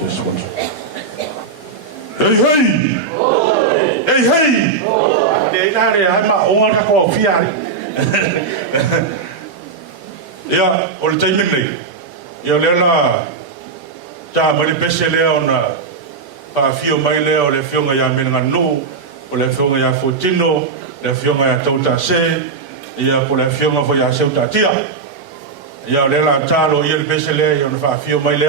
Just one. Hey, hey! Hey, hey! Để ra để hai mà ông ăn có phi à? Ya, ol tay min lay. Ya lela ta mali pese le ona pa fio mai le o le fio nga ya men nganu, o le fio nga ya fotino, le fio nga ya tauta se, ya po le fio nga fo ya seuta tia. Ya lela ta lo ye pese le ya fa fio mai le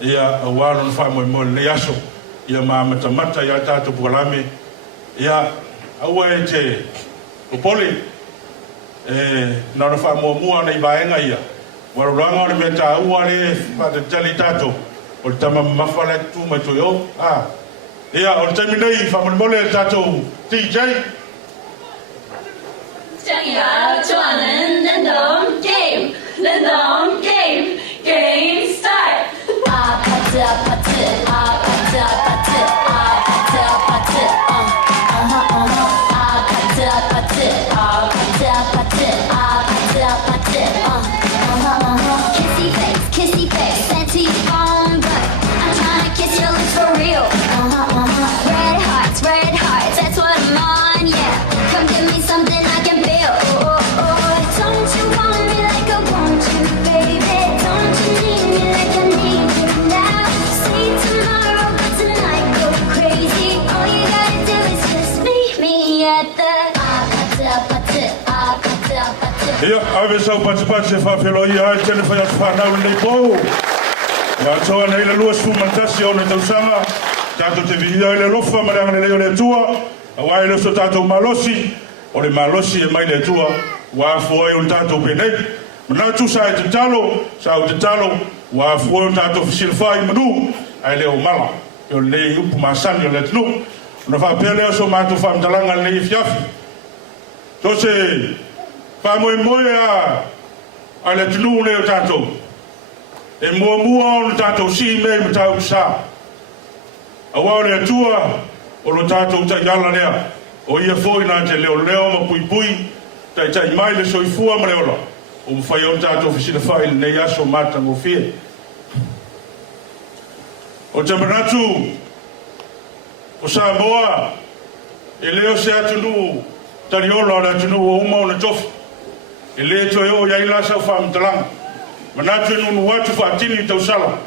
ya wa no fa mo le yaso. Ya mata ya ta to polame. Ya awe o poli na no fa mo mua nei baenga ia wa ranga o me ta ua le fa de tali tato o tama mafala tu ma to yo ia o tami nei fa mo le tato DJ 想要做人懂 game 人懂 game game start ia ave sau pati fa felo ia tele fa fa na le po wa so na ile lua su mantasi ona tausanga tato te via ile lofa maranga le tua wa ile so tato malosi o le malosi e mai le tua wa foi un tato penei na tu sai te talo wa foi un tato silfai manu ai le o mala yo le up masani le tnu no fa pele so matu fa mtalanga le fiafi to se pa moia ale tunu le tato e mua o tato si me mtau sa awa le tua o lo tato ta yala lea o ia foi na te leo ma pui tai mai le soifua ma leola o mfai o tato fisina fai ne yaso mata mo fie o tamanatu o Samoa e leo se atunu tariola la tunu o uma o na tofu ele to yo ya ila sa fam tlang manatu nu watu fa tini to sala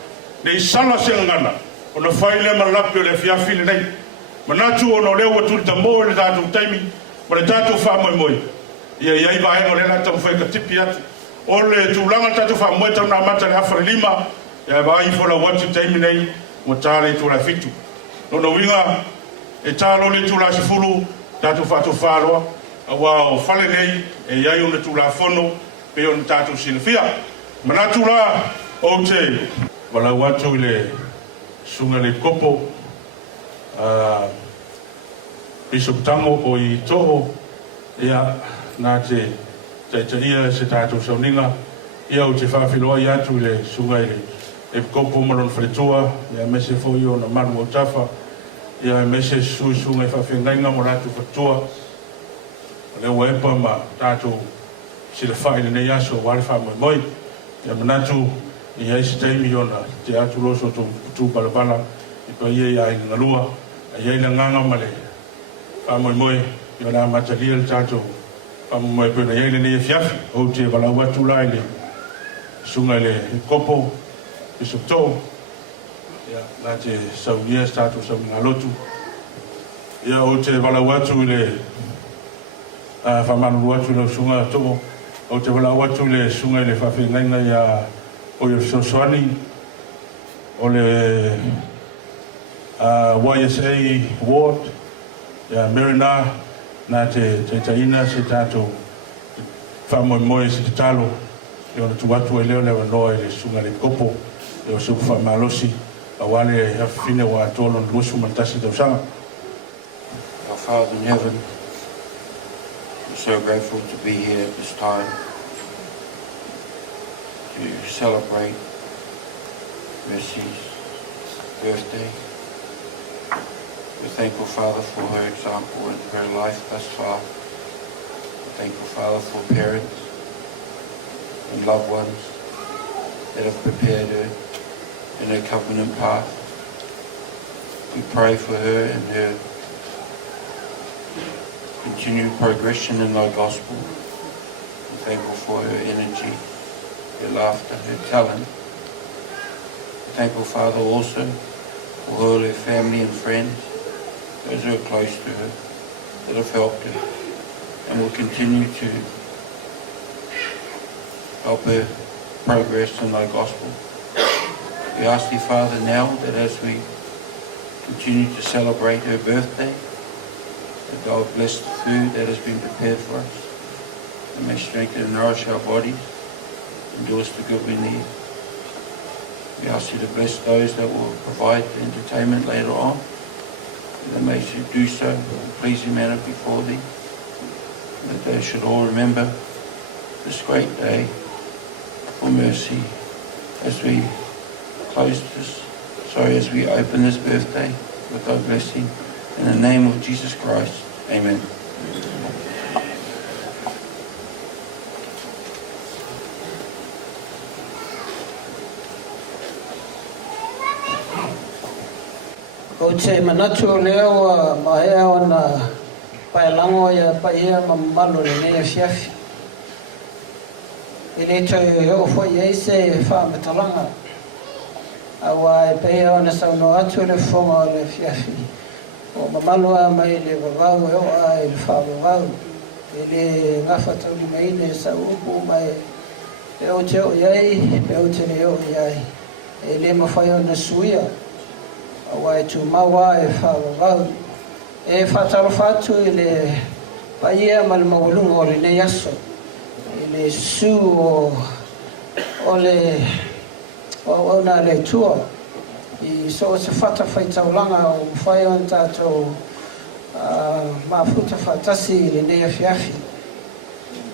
nei sala sengana ona faile malapi le fiafili nei manatu ono le watu tambo le tatu taimi ma tatu fa moi ia ia ba ai ole la to fa ka tipiat ole tu langa tatu fa moi to na mata le afra lima ia ba ai fola watu taimi nei mo tale tu la fitu no winga e talo le tu la sifulu tatu fa to faro awa o fale nei e iai o le tula fono pe o tatu silfia manatu la o te wala watu le sunga le kopo Bishop Tango o i toho ia na te ia se tatu sauninga ia o te whawhiloa i atu le sunga e kopo malon fretua ia mese fo i o na manu o tafa ia mese sunga i whawhingainga mo ratu fatua le wepa ma tato sila fai le nei aso wale fa moi ya manatu i ai staimi ona te atu loso tu balabala i pa ia ia i ngalua ia i nganga male fa moi i ona matalia le tato fa moi pena ia i le nei fiafi o te wala watu la le sunga le kopo i sopto ya na te saunia tato sa ngalotu ia o te wala watu le fa manu watu le sunga to o te wala watu le sunga le fa finga ya o yo soswani o le YSA ward ya Merina na te taina se tato fa moi se talo yo tu watu le no le sunga le kopo yo su fa malosi awale ya fine wa tolo lusu mantasi do sanga. Our Father in heaven, so grateful to be here at this time to celebrate Mercy's birthday. We're thankful, Father, for her example and her life thus far. We're thankful, Father, for parents and loved ones that have prepared her in her covenant path. We pray for her and her continued progression in thy gospel. We're thankful for her energy, her laughter, her talent. We're thankful, Father, also for all her family and friends, those who are close to her, that have helped her and will continue to help her progress in thy gospel. We ask thee, Father, now that as we continue to celebrate her birthday, that thou bless the food that has been prepared for us, and may strengthen and nourish our bodies and do us the good we need. We ask you to bless those that will provide the entertainment later on, and that may do so in a pleasing manner before thee, and that they should all remember this great day for mercy as we as we open this birthday with thy blessing. In the name of Jesus Christ, amen. O te manatu leo maea ona pailango ia paia mamalo le nea fiafi. Ile toi o foi eise whaametalanga. Awa e paia ona sauno atu le fonga o le fiafi. O mamalua mai le vavau e oa e le whaavavau. Ile ngawha tauli mai le sa upu mai e o te o iai, e o te le o iai. Ile mawhai ona suia. Awa e tu maua e whaavavau. E whataro whatu i le paia ma le mawalunga o le nei aso. I le su o le o na le tua. I so se whata whaitaulanga o whai on tātou mafuta whatasi i le nei a fiafi.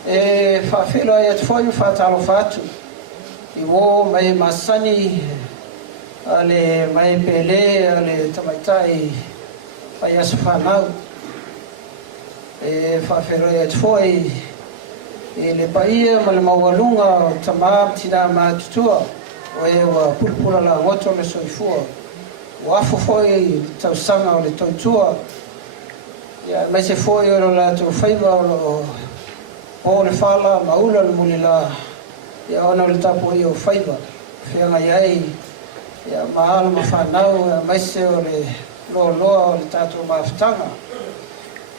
E whawhelo e at whai whataro whatu. I wō mai masani ale mai pele ale tamaitai pai asa whanau e whawhero e atwoi e le paia ma le maualunga o tamā tina mātutua o e wa pulpula la ngoto le soifua o afo foi tausanga o le tautua ia mai se foi o la tau whaiva o le whala maula le muli la ia ona le tapu i o whaiva whianga iai ia mahalo ma whanau mai se o le loa o le tātou mawhitanga.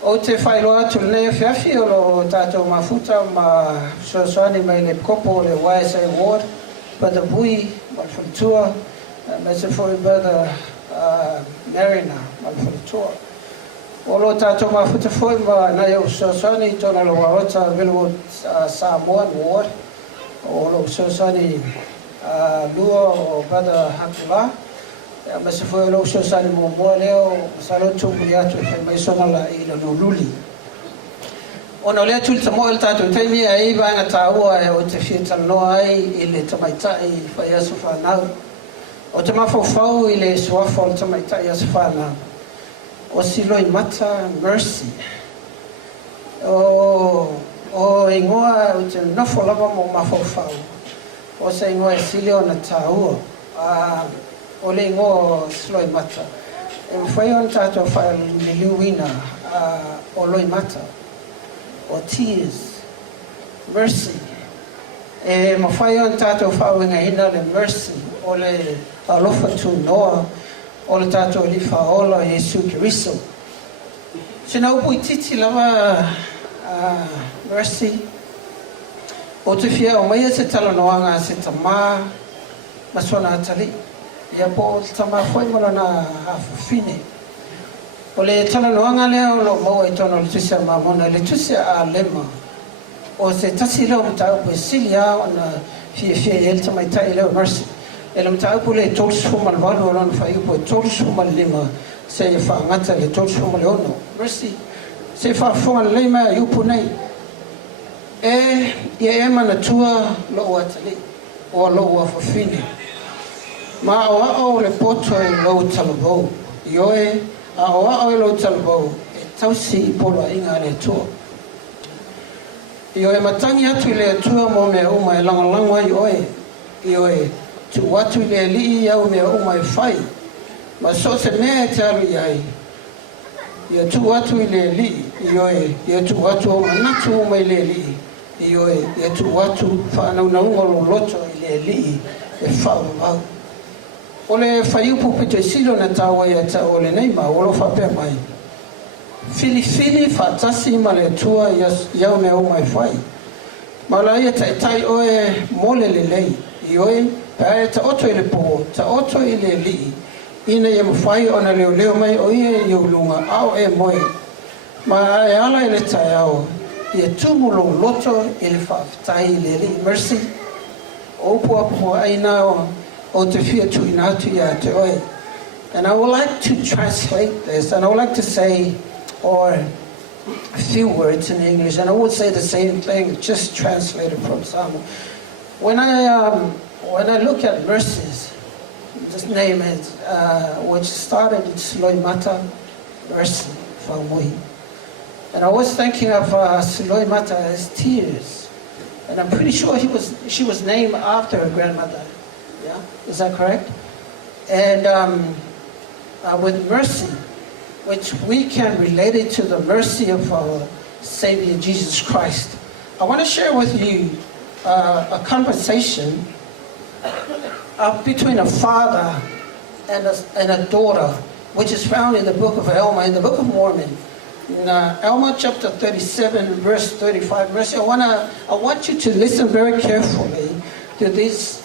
O te whailoa atu le nea whiawhi o lo tātou mawhuta ma soasoani mai le kopo o le YSA Award, Brother Bui, ma le whalitua, mai se fwoi Brother Marina, ma le whalitua. O lo tātou mawhuta fwoi ma nai o soasoani tona lo warota Willowwood Samoan Award, o lo soasoani lua o Brother Hakula, ma se foi lo so sale mo leo salo tu buliato e mai sono la ilo no luli ona le tu tamo el tato temi ai va na taua e o te fita no ai ile tamaitai fa ia so fa na o te mafofau ile so fa tamaitai ia so fa na o silo i mata mercy o ingoa o te no fo lava mo mafofau o se ingoa silo na taua o le ingo sloi mata. E mwhai on tātou whai le liuina o loi mata. O tears. Mercy. E mwhai on tātou whai inga hina le mercy. O le alofa tu noa. O le tātou li whaola Jesu Kiriso. Sina upu I titi lava mercy. O te whia o maia se talanoanga se tamā masona atali. Ia po tama foi mo na afine o le tala noanga leo lo mo e tono le tusia mamona le tusia a lema o se tasi lo mta po silia ona fie el tama tai le mercy ele mta po le tol suma le valo lon fa i po tol suma lema se fa ngata le tol suma le ono mercy se fa fo le lema yu po nei e mana tua lo atali o lo wa fine ma o le poto e lo talabo ioe o lo talabo e tausi polo inga le to ioe matangi atu le tua mo me uma e langa ioe tu watu I le li au me o mai fai ma so se me te alu iai ia tu watu I le li ioe ia tu watu o manatu o mai le li ioe ia tu watu whanau na ungolo loto I le li e whau au o le whaiupu pito silo na tawa ia ta o le neima o lo whapea mai fili whatasi ma le tua iau me o mai whai ma la ia tai oe mole le lei ioe pae ta oto I le po ta oto I le li ina ia mawhai o na leo mai o ia I ulunga au e moe ma e ala I le tai au ia tumulo loto I le whaafitai le li mercy o puapu aina o te fia tu inatu ia te oe. And I would like to translate this, and I would like to say, or a few words in English, and I would say the same thing, just translated from Samuel. When I look at verses, this name is, which started in Siloi Mata, Mercy, Whaumui. And I was thinking of Siloi Mata as tears. And I'm pretty sure she was named after her grandmother. Yeah, is that correct? And with mercy, which we can relate it to the mercy of our Savior Jesus Christ. I want to share with you a conversation between a father and a daughter, which is found in the book of Alma, in the book of Mormon. In Alma chapter 37, verse 35. Mercy, I want you to listen very carefully to this.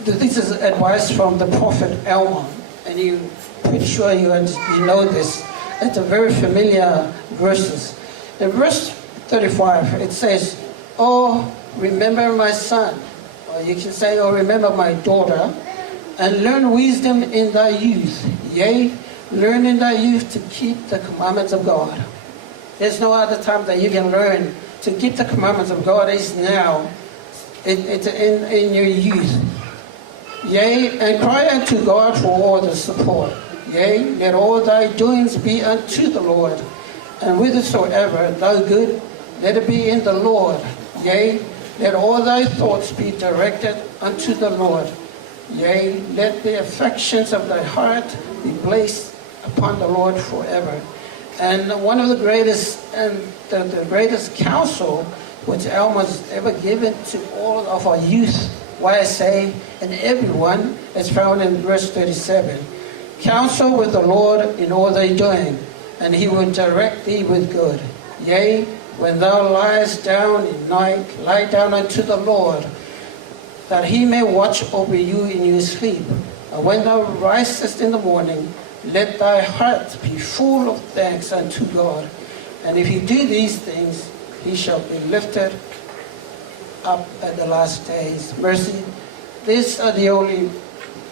This is advice from the prophet Alma, and you pretty sure you know this. It's a very familiar verses. In verse 35, it says, "Oh, remember my son," or you can say, "Oh, remember my daughter, and learn wisdom in thy youth. Yea, learn in thy youth to keep the commandments of God." There's no other time that you can learn to keep the commandments of God is now. It's in your youth. Yea, and cry unto God for all the support. Yea, let all thy doings be unto the Lord, and whithersoever thou good, let it be in the Lord. Yea, let all thy thoughts be directed unto the Lord. Yea, let the affections of thy heart be placed upon the Lord forever. And one of the greatest and the greatest counsel which Alma's ever given to all of our youth, why I say, and everyone, is found in verse 37. Counsel with the Lord in all thy doing, and he will direct thee with good. Yea, when thou liest down in night, lie down unto the Lord, that he may watch over you in your sleep. And when thou risest in the morning, let thy heart be full of thanks unto God. And if you do these things, he shall be lifted up at the last days. Mercy, these are the only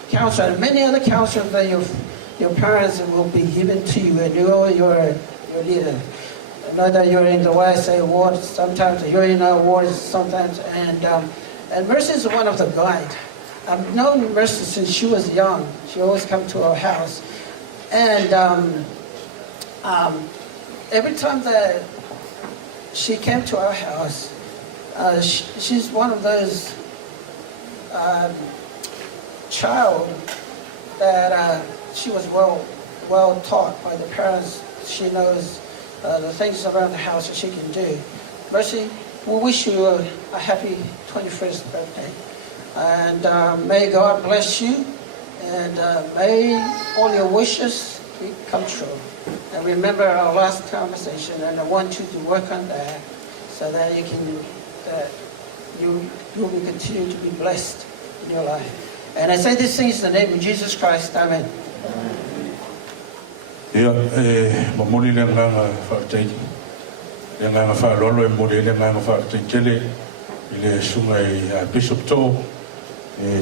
counsel, and many other counsels that your parents will be given to you, and you're your leader. I know that you're in the YSA ward sometimes, you're in our wards sometimes, and Mercy is one of the guides. I've known Mercy since she was young. She always come to our house, and every time that she came to our house, she's one of those child that she was well taught by the parents. She knows the things around the house that she can do. Mercy, we wish you a happy 21st birthday, and may God bless you, and may all your wishes come true. And remember our last conversation, and I want you to work on that so that you can you will continue to be blessed in your life. And I say these things in the name of Jesus Christ. Amen. Ia, mamuri le nganga whaatei. Le nganga whaalolo e mori le nganga whaatei kele. I le sunga I Bishop Tō.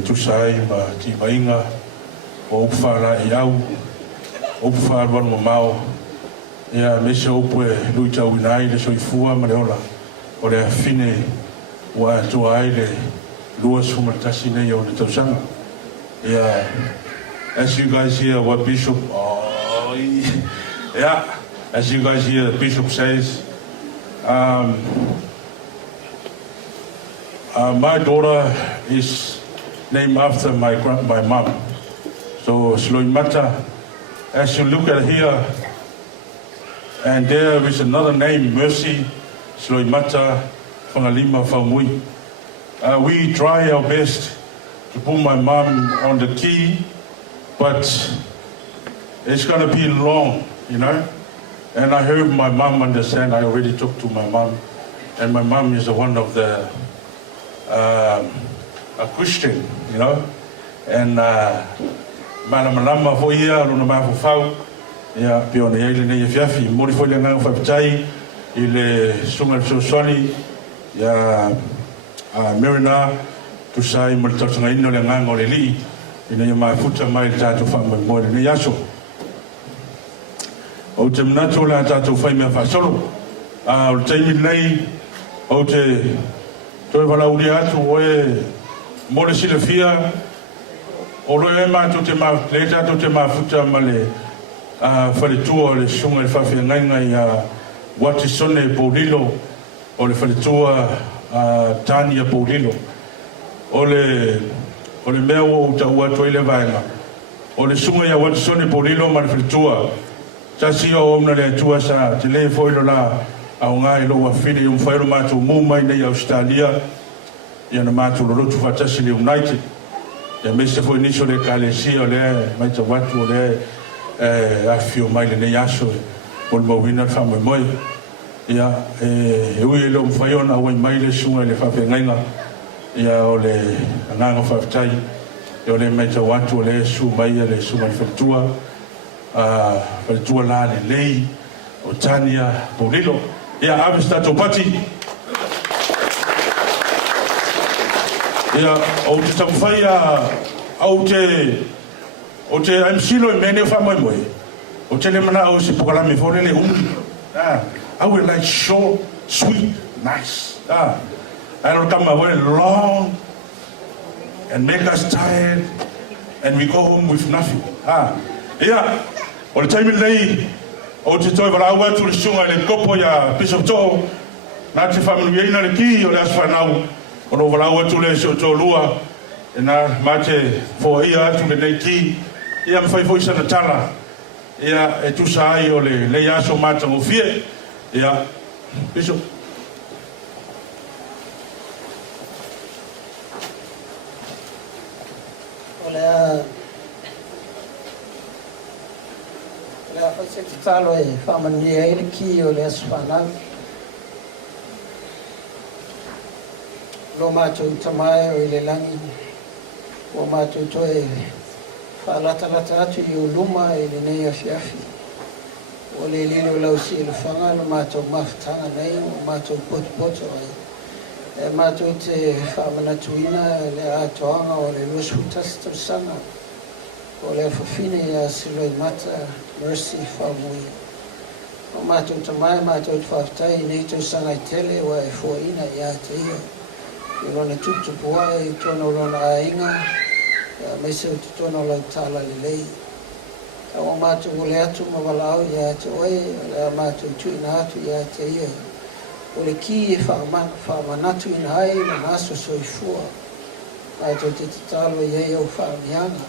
Tusai ma ti mainga. O upwhara I au. O upwhara wanu ma mao. Ia mese upu e lui tau inai le soifua ma le ola. O le fine wa tua ai le lua sumatasi nei o le tausanga. Yeah, as you guys hear what Bishop, yeah, as you guys hear, Bishop says, My daughter is named after my mom. So Sloimata, as you look at here, and there is another name, Mercy Sloimata Whangalima Whamui. We try our best to put my mom on the key, but it's going to be long, you know. And I heard my mom understand. I already talked to my mom, and my mom is one of the a Christian, you know. And mana malama fo ia lona ma fo ya piona ia le fiafi mori fo le ngang fa pitai ile sunga so soli ya Marina tu sai mo tanga ino le ngang ole li ina ma futa mai ta tu fa mo le yaso o te mnato la ta tu fa me fa solo o te mi nei o te to va la ulia tu o mo le silafia o lo e ma tu te ma le ta tu te ma futa male fa le tu le sunga le fa fi ngai ya wati sone polilo o le fa le tu Tania Polilo ole mea o utaua toile vaenga ole sunga ya watu sone Polilo manifritua tasi o omna le tua sa te le foilo la au ngai lo wa fili um failo matu mumai nei Australia ya na matu lo tu fatasi le United ya mese foi niso le kalesia le mai te watu le afio mai le nei aso o mo wina fa moi ia ui lo mfaiona o mai le sunga le fa pengaina ia o le nganga fa tai o le meta watu le su mai le sunga le tua la le lei o Tania Polilo ia avesta to pati ia o te tamfaia o te MC lo mene fa moi o te le mana o se pokala me fo le I would like short, sweet, nice. I don't come away long and make us tired and we go home with nothing. Yeah. O le taimi lei o te toi wala ua tu le sunga le kopo ya Bishop Toho na te whamanu ina le ki o le aswhanau o lo wala ua tu le so to lua e na mate fo ia atu le nei ki ia mwhai fo isa na tala ia e tu sa ai o le aso matango fie. Yeah, Bishop. Olha, você talo e fama ni ele ki olha spana. Lo macho tamai o ile langi. O macho toe fala tala tu yuluma ile nei afiafi. O le lilo lau si le whanga no mātou mawhitanga nei, o mātou poto ai. E mātou te whamanatuina le atoanga o le lusu tasta sanga. O le whawhine a siloi mata, Mercy whamui. O mātou tamai, mātou te whawhitai, nei tau sanga I tele wa e fōina I a te ia. I rona tutupu ai, tono rona ainga, meise o te tono lau tala le lei. O mātou o le atu mawalau ia te oe, o le mātou tuina atu ia te ia. O le ki e whamanatu ina ai, na naso soifua. Mātou te tatalo ia au whaamianga.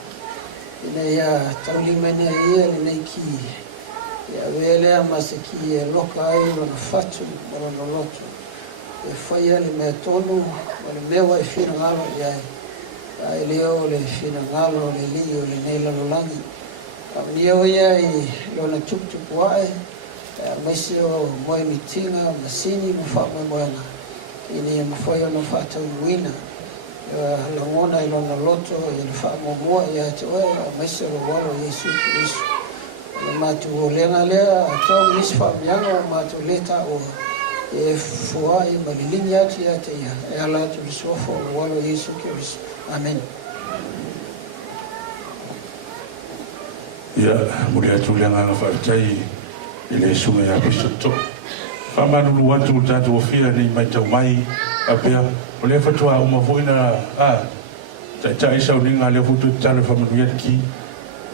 Ina ia taulimene ia le nei ki. Ia welea mase ki e loka ai lona fatu, lona loto. E whaia le mea tonu, o le mewa e whina ngalo ia. Ia e leo le whina ngalo, le li o le neila lolangi. Nia oia I lona tuputupu ai, maise o moe mitinga, masini, mawha moemoenga. Ini mawhai ono whatau wina. Langona I lona loto, I le wha momoa I ate oe, maise o walo Yesu Kristo. Le matu o lenga lea, atong nisi wha mianga, matu leta o e fua I malilingi atu I ate ia. E ala atu lisofo o walo Yesu Kristo. Amen. Ia, mure atu le nganga whaatai I le sunga ya Bishop Toho. Whamanulu atu o tātou o whia nei mai tau mai a pia. O le whatua o mawoina ta isa o ninga le futu tala whamanu ia ki.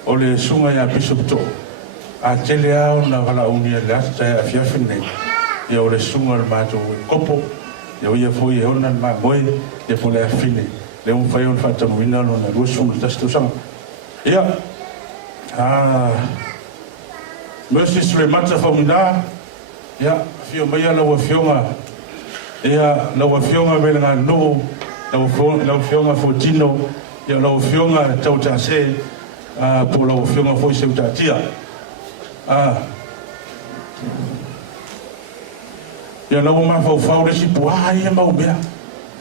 O le sunga ya Bishop Toho. A tele au na wala unia le ata a fiafin nei. Ia o le sunga le mātou kopo. yo ia foi e ona ma moi e po le fine le un fai on fatta mo ina no na rusu ta sto sang ia Mercy sure mata fa munda ia fio mai ala wa fionga ia la wa fionga me nga no la fionga fo tino ia la fionga tau ta se po la fionga fo se ta tia ia la ma fa si po ia ma ubea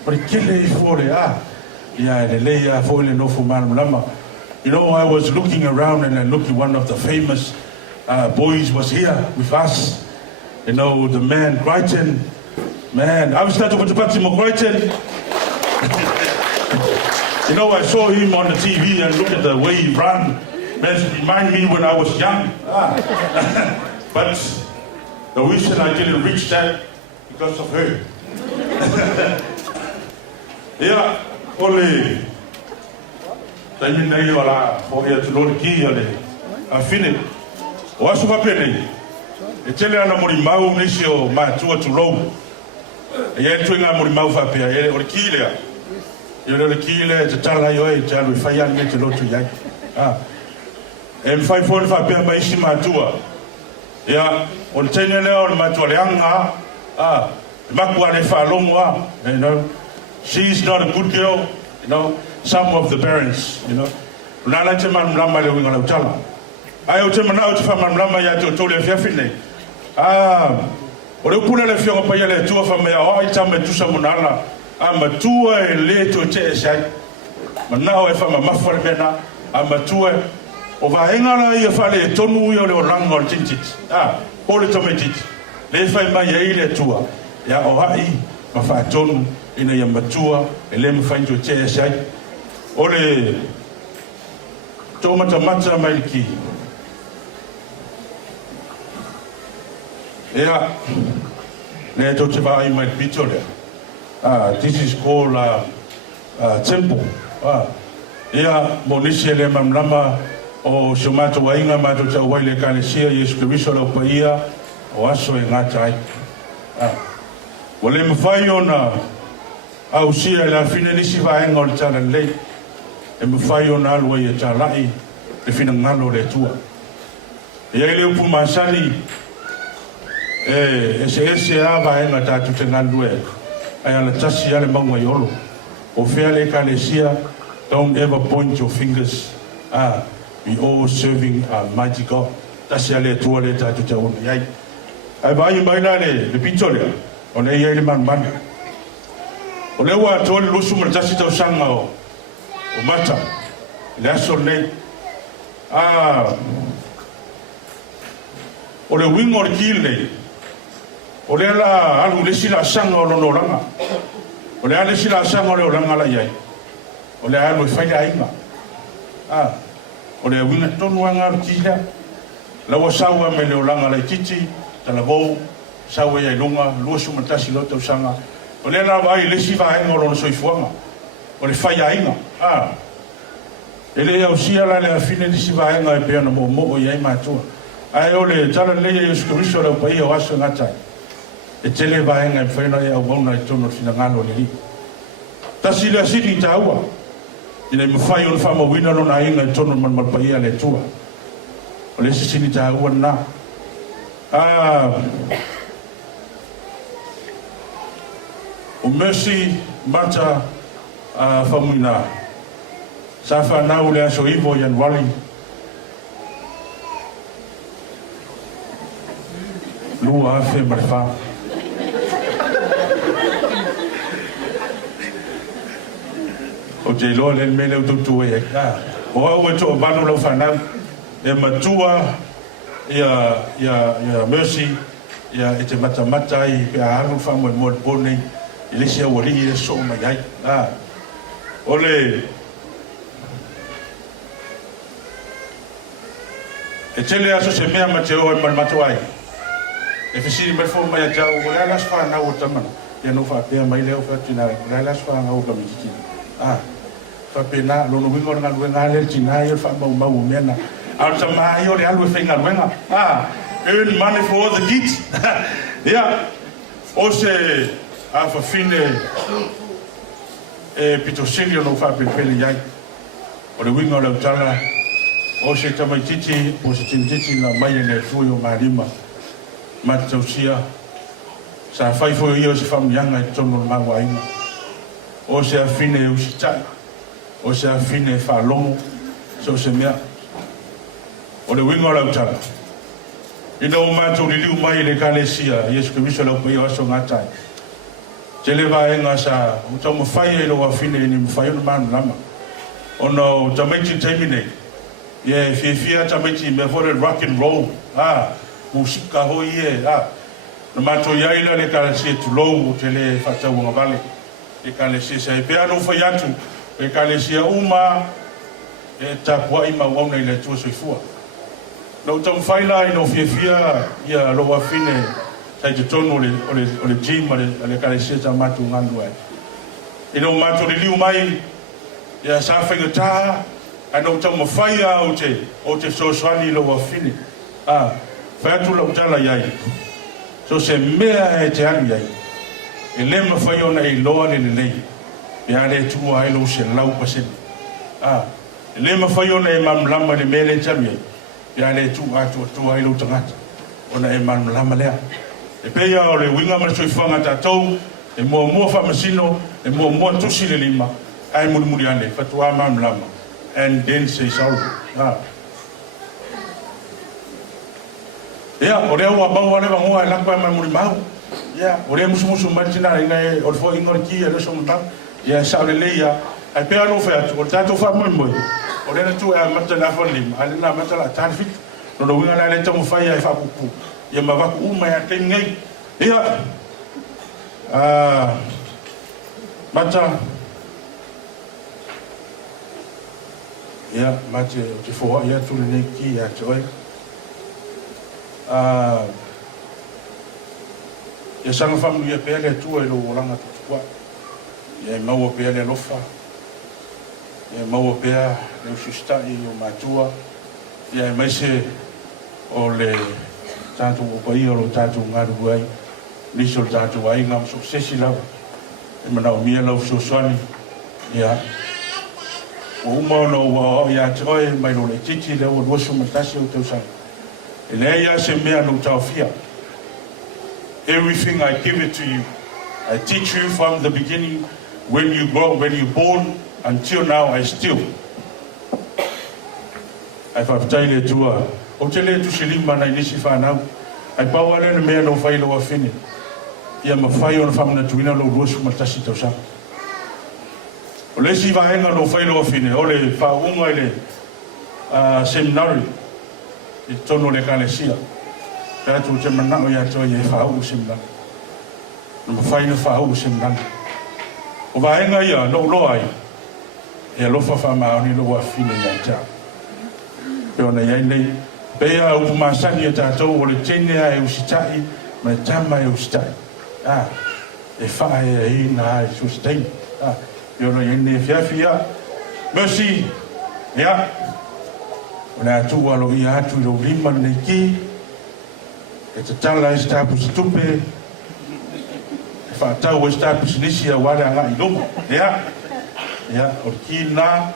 por kile fore ia le ia fo le no fu man lama. You know, I was looking around and I looked at one of the famous boys was here with us. You know, the man, Crichton. Man, I was starting to put him on Crichton. You know, I saw him on the TV and look at the way he ran. Man, remind me when I was young. But the reason I didn't reach that because of her. Yeah, only. Taimi nei wala o ia tulori ki ale a fine o asu papene e tele ana mori mau nisi o matua tulo e ia tuinga mori mau fa pe e o ki le ia ki le te tala yo e te alu fai ane te lotu iai e fai fo fa pe mai si matua ia o tene le o matua le anga maku ale fa longa you know she's not a good girl, you know. Some of the parents, you know, nala te man lama le winga la utala. Ai o te mana o te fa man lama ya te tole fia fine. O le pula le fia pa ya le tua fa me o ai tama tu sa monala. Ma tua e le to te sai. Mana o e fa ma fa le na ma tua o va engala ia fa le tonu ia le ranga o tintit. O le tometit. Le fa mai ia le tua. Ya o ai ma fa tonu ina ya matua e le ma fa into te sai. Ole tomata mata mai ki ea ne to te vai mai pitole this is called temple ea monisi le mamlama o somato wainga mato ta waile kalesia Yesu Kristo lo paia o aso e ngata ai ole mfai ona au sia la fine nisi vai ngol tala lei e me fai o nalo e talai e fina ngalo le tua e ai le upu masani e se ava e ngata tu te ngandu e ai ala tasi ale maunga yolo o fea le kalesia don't ever point your fingers we all serving a mighty God tasi ale tua le tatu te ono iai ai vai maina le pitole o le iai le man o le wa tole lusu ma tasi tau sanga o mata le aso nei o le wingo le kile o le la alu le sila sanga o no ranga o le ale sila sanga o le ranga la iai o le alu fai la inga o le winga tonu anga o kila la wa sawa me le ranga la titi tala bo sawa ia lunga lusu matasi lo tau sanga o le la vai le siva inga o lo soifuanga o le fai ainga ele au sia la le fine di siva ainga e pe na mo ia matua ai o le tala le Yesu Kristo le pai o aso ngata e tele va ainga e fai na ia o bona i tono fina ngalo le li tasi le sini taua ina me fai o fa mo wina no na inga e tono man mal pai le tua o le sini taua na o Mercy mata famuna safa nau le aso ivo yan wali lua afe marfa o te lo le mele o tutu e o e to banu lo fanau e matua ia Mercy ia e te mata i pe anu fa mo bone ile sia wali e so mai ai ole e tele aso se mea mateo e matuai e fisi me fo mai jau ole las fa na o tamana ia no fa pe mai leo fa tina ole las fa na o ka miki fa pe na lo no wingo na luenga le tina ia fa mau mena al sama io le alu fenga luenga earn money for the kids ia o se a whawhine e pito sili o no whapepele iai. O le winga o lau tala, o se tamaititi, o se tintiti na mai e le tui o marima, matausia, sa whaifo i o se whamunianga e tono na mawaina. O se awhine e usitai, o se awhine e whalongo, so se mea. O le winga o lau tala. Ina o mātou li liu mai le kalesia, Iesu Kiriso lau pai o aso ngatai. Te le vaenga sa, o tau mawhai e lo awhine e ni mawhai o na manu lama. O no tamaiti taimine, ye fia tamaiti me fore rock and roll, musika hoi e, na mātou iaila le kalesia tu lou, te le whatau ngā vale, le kalesia sa e pea no whai atu, le kalesia uma, e tapua ima wauna i le tua soifua. No tau whaila i no fia ia loa fine sai te tonu o le gym o le kalesia ta mātou ngandu ai. I no mātou li liu mai ia sa whainga taha a no tau mawhaia o te sosoani loa fine. Whai atu lau tala iai. So se mea e te anu iai. E le mawhai ona i loa le lei. Ia le tua ai lo se lau paseni. E le mawhai ona e mamlama le mele tanu iai. Ia le tu atu ai lo tangata. Ona e mamlama lea. E peia o le winga mara soifanga tātou, e mua whamasino, e mua tusi le lima, ai muri ane, fatua mamlama. And then say sorry. Ia, o rea ua bau ale wangoa e lakpa mai muri mau. Ia, o rea musu martina inga e o le fo ingor ki e le somutang. Ia, sa o le leia, ai pea no whea tu, o tātou wha moi. O rea tu e mata na whalim, ale na mata la tāwhit, no no winga na le tamu whai ai whapupu. Ia mawaku uma ya te ngai. Ia, mata, ia, mate o te whoa, ia tūre nei ki ia te oi. Ia sanga whamu ia pēle atua e lo oranga tutukua. Ia maua pēle lofa. Ia maua pēa le usustai o mātua. Ia maise o le tātou o pai o lo tātou ngaru ai. Niso o tātou ai ngam suksesi lau. E manau mia lau sosoani. Ia. O uma no o ia te oi mai lo le titi le o luosu matasi o tau sang. E le ia se mea no tau fia. Everything I give it to you. I teach you from the beginning, when you grow, when you're born, until now, I still. Ai whaptai le tua. O te le tu silima na inisi whanau. Ai pawale na mea no whai loa whine. Ia ma whai o na whamana tuina lo ruosu matasi tau sang. O le si vahenga no whai loa whine. O le whaunga i le seminari. I tono le kalesia. Pea tu te manao ia toa ia whau seminari. No ma whai na whau seminari. O vahenga ia no loa ai. E alofa whamaoni loa whine ia taa. Pea ona iai nei. Pea upu masani e tātou o le tene a e usitai, ma e tama e usitai. E whae e ina a e usitai. Pea ona iai nei whiawhia. Mercy. Ia. Ona atu alo i atu i lo lima nei ki. E te tala e stapu stupe. E whaatau e stapu sinisi a wale anga i lomo. Ia. Ia. O ki nā.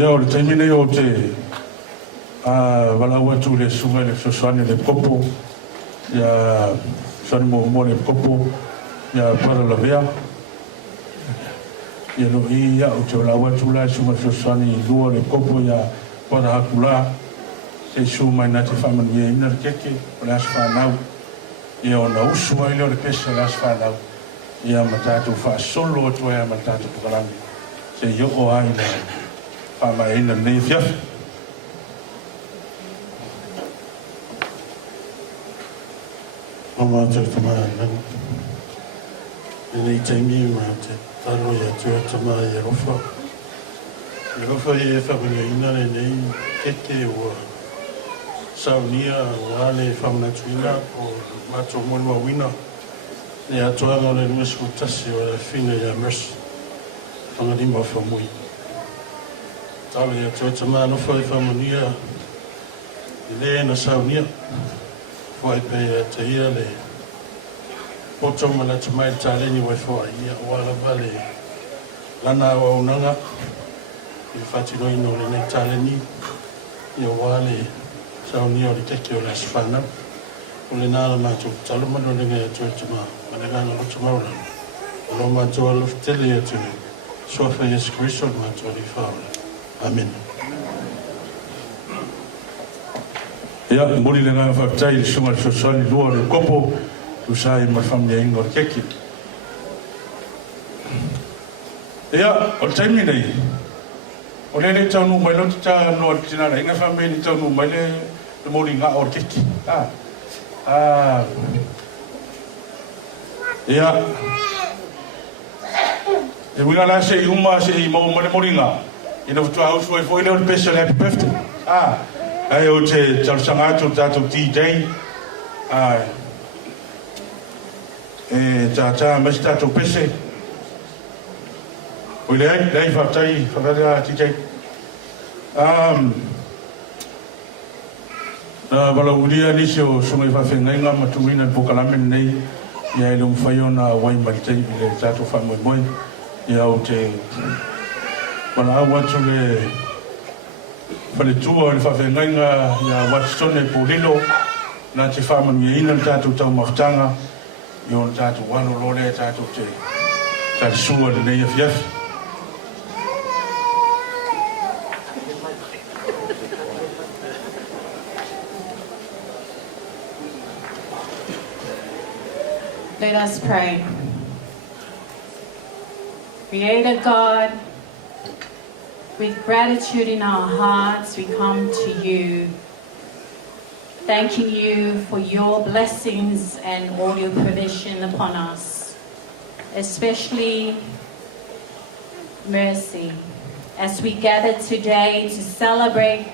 Ia o le taimine o te walau atu le sunga le sosoane le kopo. Ia soane mo le kopo. Ia para la vea. Ia no ia o te walau atu la sunga sosoane i lua le kopo. Ia para haku la. Se suma ina te whamanu ia ina keke o le asu whanau. Ia o na usu ai leo le pesa le asu whanau. Ia matatu whaasolo atu ia matatu pukalami. Se ioko ai le Pama ina nei fiafi. Mama te tamaya nang. Nei taimi ma te talo ia tua tamaya e rofa. E rofa i e whapunga ina nei kete ua saunia o ale whamana tuina o mato monua wina. Ne atoanga o le nues kutasi o le fine ya mercy. Whangarima whamui. Tāle ia tō tamā no whai whamonia. I le na saunia. Whai pe te ia le. Potoma na tamai tāleni wai whai ia wala vale. Lana o unanga. I whatino ino le nei tāleni. Ia wale saunia o le teke o le aswhana. O le nāra mātou talumano le ngai tō tamā. Manengana o tamaura. O lo mātou aloftele atu. Sofa Yesu Kristo mātou li whaura. Amen. Ia, mori le ngā whaktai le sunga le sosani lua le kopo, tu sai ma whamia ingo le keki. Ia, o le taimi nei, o le le taunu mai lo te tā noa le tinana, inga whamia ni taunu mai le mori ngā o le keki. Ia, e wina la se i uma se i mau ma le mori ngā. Ina futua au foi foi le special happy birthday. Ai o te tarsanga atu tatu DJ. Ta mas tatu pese. O le ai fatai fatai DJ. Wala ulia ni se o sungai fa fenga matuina pokalamen nei. Ia le umfaiona wai maltai le tatu fa moi. Ia o te Mana awa tu le pale tua le whawhengainga ia watstone pōlilo nā te whamanu ina le tātou tau maftanga i o le tātou wano lore tātou te sua le nei afiafi. Let us pray. Creator God, with gratitude in our hearts, we come to you, thanking you for your blessings and all your provision upon us, especially mercy, as we gather today to celebrate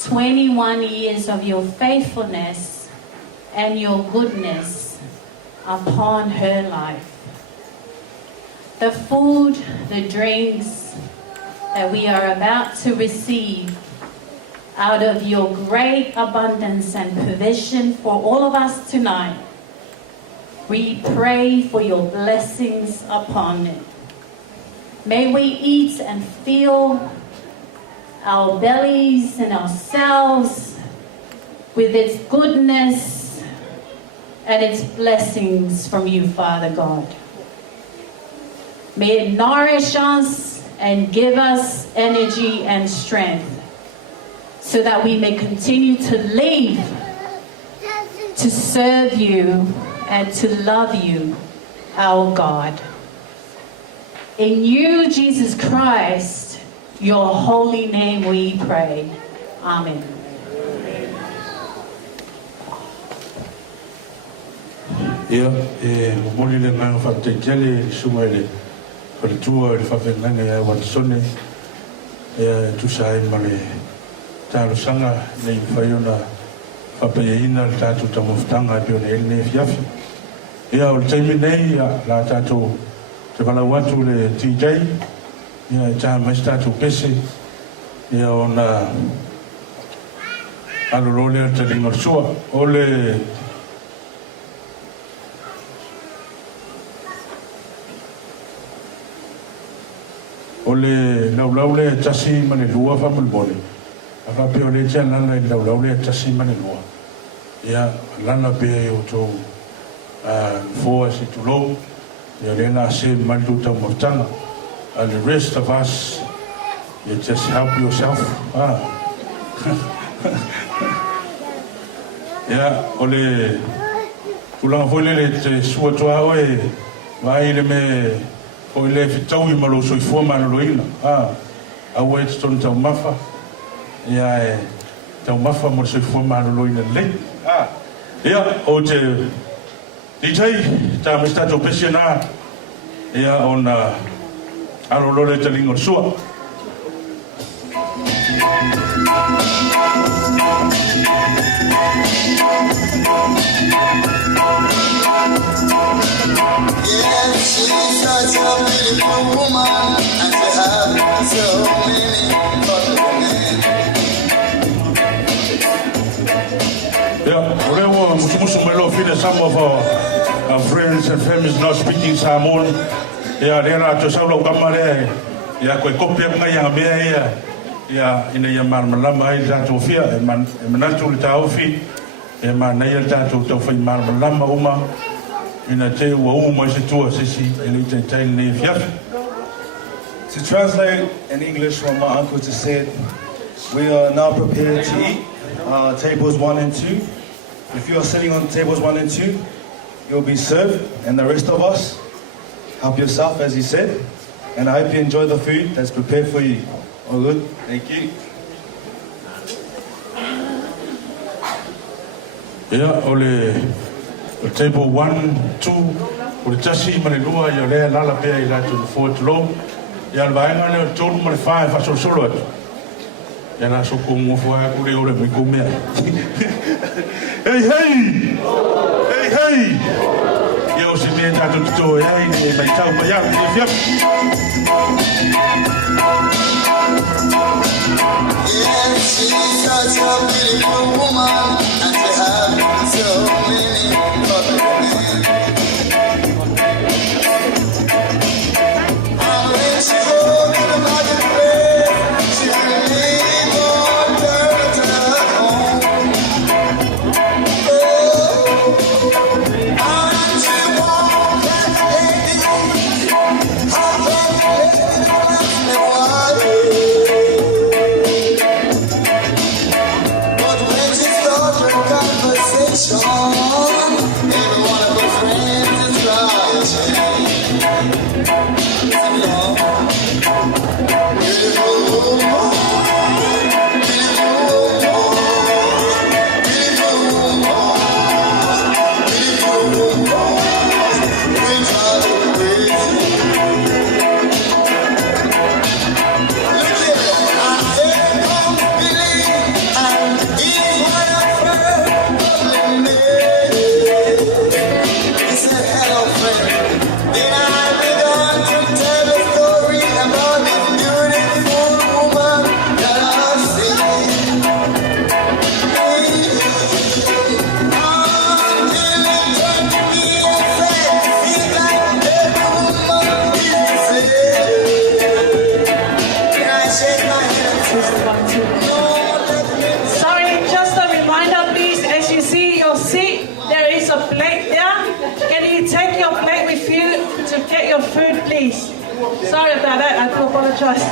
21 years of your faithfulness and your goodness upon her life. The food, the drinks that we are about to receive out of your great abundance and provision for all of us tonight, we pray for your blessings upon it. May we eat and fill our bellies and ourselves with its goodness and its blessings from you, Father God. May it nourish us and give us energy and strength so that we may continue to live, to serve you, and to love you, our God. In you, Jesus Christ, your holy name we pray. Amen. Ia, moli le ngā whakatele sunga ele pale tua le whawhenanga ia watsone ia tusai ma le tālosanga nei whaiona whapeina le tātou tamawhtanga pio le ele ne fiafi. Ia o le taimi nei la tātou te walau atu le TJ ia e tā mais tātou pese ia o na alolole te ringo sua o le o le laulau le tasi ma le lua whamulbole. A whape o le tia lana i laulau le tasi ma le lua. Ia lana pe o tō fōa si tulou. Ia le na se mandu tau mortanga. And the rest of us, you just help yourself. Ia o le tulanga fōile le te sua toa oe vai le me o le fitau I malo so I fua mana loina. A wait ton tau mafa. Ia tau mafa mo so I fua mana loina le. Ia o te DJ ta mista to pesiana. Ia ona alo lole te lingo sua. Yeah, she's such a beautiful woman, and she has so many other men. Yeah, whatever, Musumelo feel some of our friends and families not speaking Samoan. Yeah, they're not to Saulo Gamare. Yeah, quite copy of my young bear. Yeah, in a Yaman Malamba, Zatofia, and Manatu Taufi, and Manaya Tatu Tofi Marmalamba Uma, in a tail Uma Situa Sisi, and it's a tail name. To translate in English what my uncle just said, we are now prepared to eat tables 1 and 2. If you are sitting on tables 1 and 2, you'll be served, and the rest of us, help yourself as he said, and I hope you enjoy the food that's prepared for you. All good? Thank you. Yeah, ole table 1, 2, ole tasi manelua yo le lala pea I la to the 4th low. Ya le vaenga le tolu male 5 aso solo atu. Ya la so kumu fua kure ore me kumea. Hey hey! Hey hey! Yo si me tatu to hey ni mai tau mai ya ni Yeah, she's such a beautiful woman, and she has so many other men. And when she goes to the marketplace, she will leave all dirt at home. Oh, and she walks like a lady, how can you ask me why? Conversation, every one of her friends is watching. Beautiful woman, beautiful woman, beautiful woman, beautiful woman, we drive her crazy. Look at it, and here comes Billy, and he's one of her. He said, hello friend. Then I began to tell a story about this beautiful woman that I've seen. Until he turned to me and said, seems like every woman is the same. Then I shake my head and said, no, let me. Sorry, just a reminder, please, as you see your seat, there is a plate there. Can you take your plate with you to get your food, please? Sorry about that, I do apologize.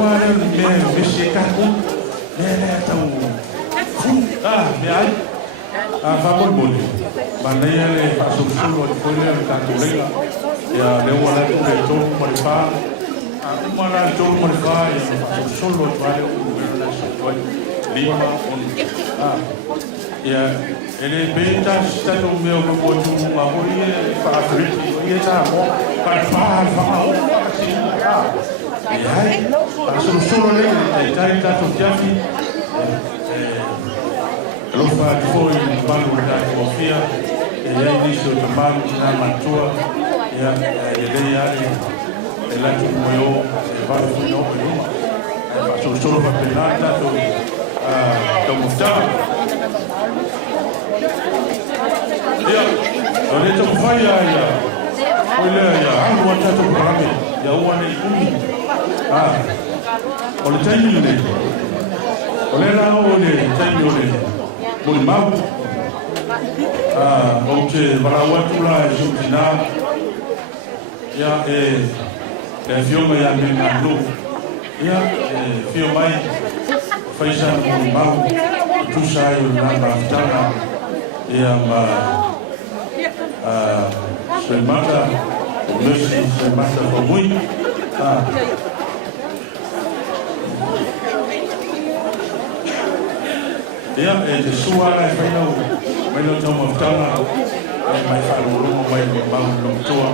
wale me mishikaku le tau me ai fa bol manaya le pasululo le foi le tanto lela ya le wala tu le to mo le fa mala to mo le fa ya solo vale la soi lima on ya ele beta sta no meu ko tu ma ko ye fa afriki ye ta mo pa ya solo le tai ta to tiafi lo fa foi balu da kofia e ya inicio de balu na matua ya ele ya la tu moyo balu no no solo fa pelata to musta ya ole to faya ya ole ya angu wata to programe ya uone umi ole tayi le ole la ole tayi ole muli mau oke barawatula jumina ya fioma ya mina lu ya fiomai faisa muli mau tusayo na baftana ya ma semata nesi semata komui ya te suara mai no tamo tama mai fa ro mai ba no toa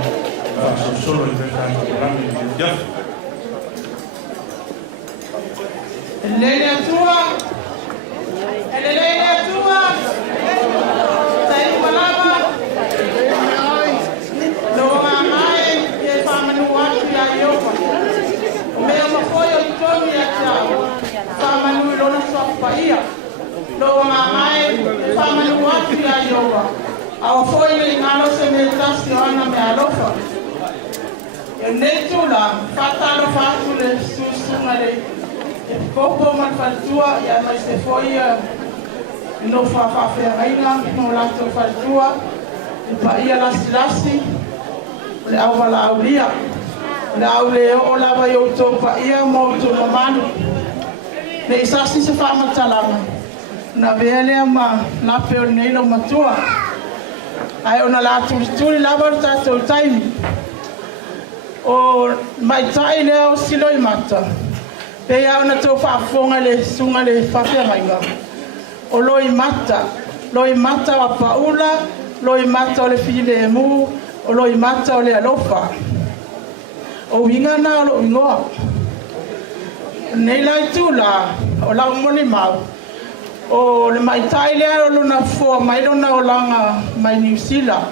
fa solo e fa rami ya Lele tua tai palama no mai e fa manu watu ya yopa me ma foi o tomi ya fa manu lo no so pa ia lo mai fa manu watu ya yopa au foi le ngalo se me tasi ana me alofa e netula fatalo fatule susumale popo man fatua ya mas se foi no fa ferreira no lato fatua pa ia lasi le awala aulia le aule o lava yo to pa ia mo to manu le isasi se fa matalama na vele ma na pe nei lo matua ai ona lato tu lava tato time o mai tai le o silo i mata pe ya ona to fa fonga le sunga le fa ferreira o loi mata wa paula loi mata o le file mu o loi mata o le alofa o winga na o ingoa nei lai tula o la moni mau o le mai tai le o na fo mai dona o langa mai New Zealand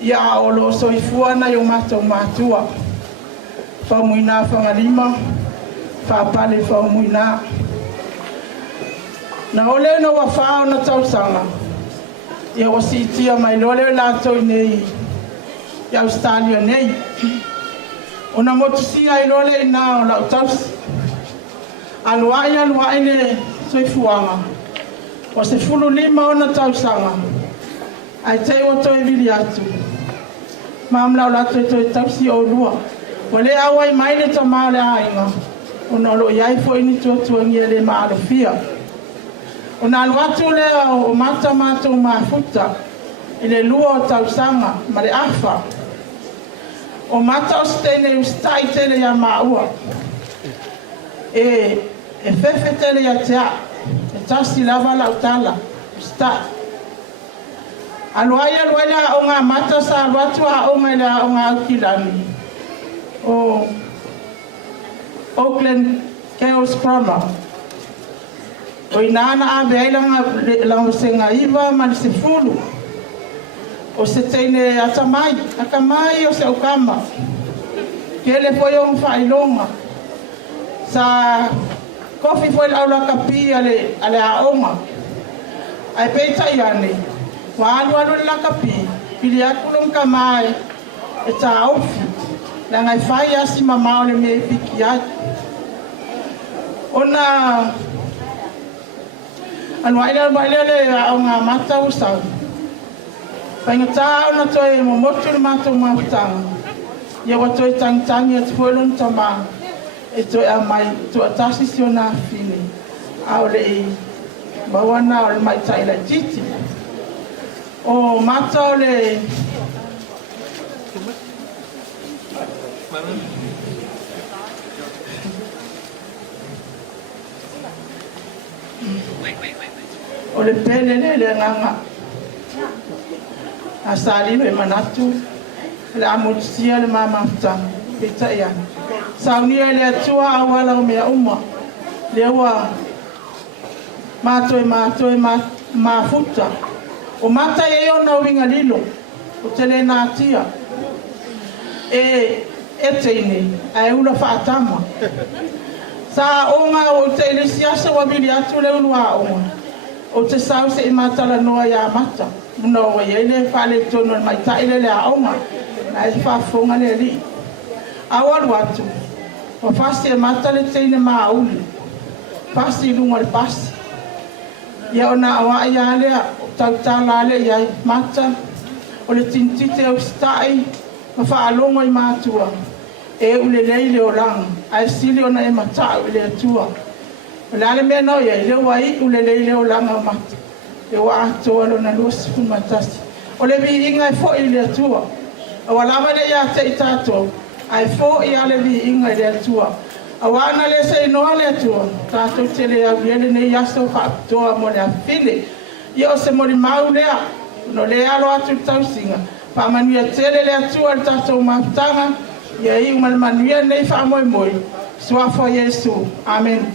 ya o lo soifua na yo mata o matua fa muina fa ngalima fa pale fa muina na ole no wa fa na tausanga ya wasitia mai lole la to nei ya Australia nei ona motusia i lole na la taus alwa ine soifuanga o se fulu lima ona tausanga ai te o to biliatu mamla la to tausi o lua ole awai mai le tamale ainga ona lo yai foi ni to ngele ma lo fia ona alwatu le o mata mafuta ile lua tausanga mare afa o mata stene ustai tele ya maua e fefe tele ya tia e tasi lava la utala sta alwaya o nga mata sa alwatu o nga kilani o Auckland Chaos Prama o inana a beilanga la senga iva man se fulu o se tene akamai o se ukama kele foi on failonga sa kofi foi la kapi ale aoma ai peita yani walu la kapi pili akulong kamai e ta ofi la ngai fai asi mama ole me pikiat ona anwaila le nga mata usau pangata ona toi mo motu mata mata ye wa toi tang ya tfolon tama e toi a mai tua tasi si o nā whini. A o le i mawana o le mai taila titi. O mata o le o le pele le nganga a sali le manatu le amutia le mama fta pita ia saunia le atua awala o mea uma le wa matoi mafuta o mata e ona winga lilo o tele na tia e teine ai ula fatama sa onga o te ilisiasa wa bili atu le unua onga o te sau se imatala noa ya mata no wa yele fale tono mai taile le onga na e fa fonga le li awal watu o fasi mata le teine ma uli fasi lunga le pasi ya ona awa ya le tautala le ya mata o le tintite o stai ma fa alonga i matua e ule leile o langa ai sili ona e mata ule atua la le me no ye le wai ule leile o langa mata e wa ato alo na lusi fu matasi o le vi inga fo ile atua o la vale ya te tato ai fo ia le vi inga ile atua awana le se no le atua tato tele ya viele ne ya so fa to mo le afile yo se mo maule no le alo atu tausinga pa manu tele le atua tato mafutanga ya i uma manuia nei fa moi moi soa fo Yesu amen.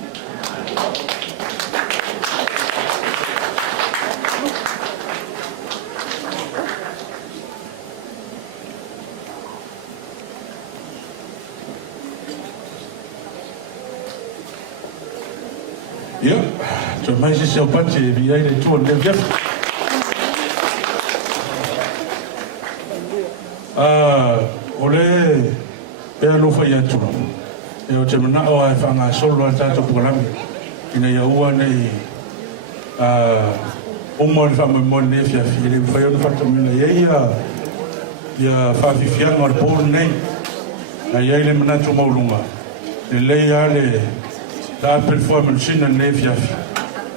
Ja, so mais se o pate vi ai le tu le via. Ole e no fa ia tu. E o te mana o ai fanga solo ata to programa. Ina ia ua nei o mo fa mo ne fia fi le fa ia fa to mina ia fa fi fia no por nei. Na ia le mana tu mo lunga. Le ia le la performance in ne fia fi.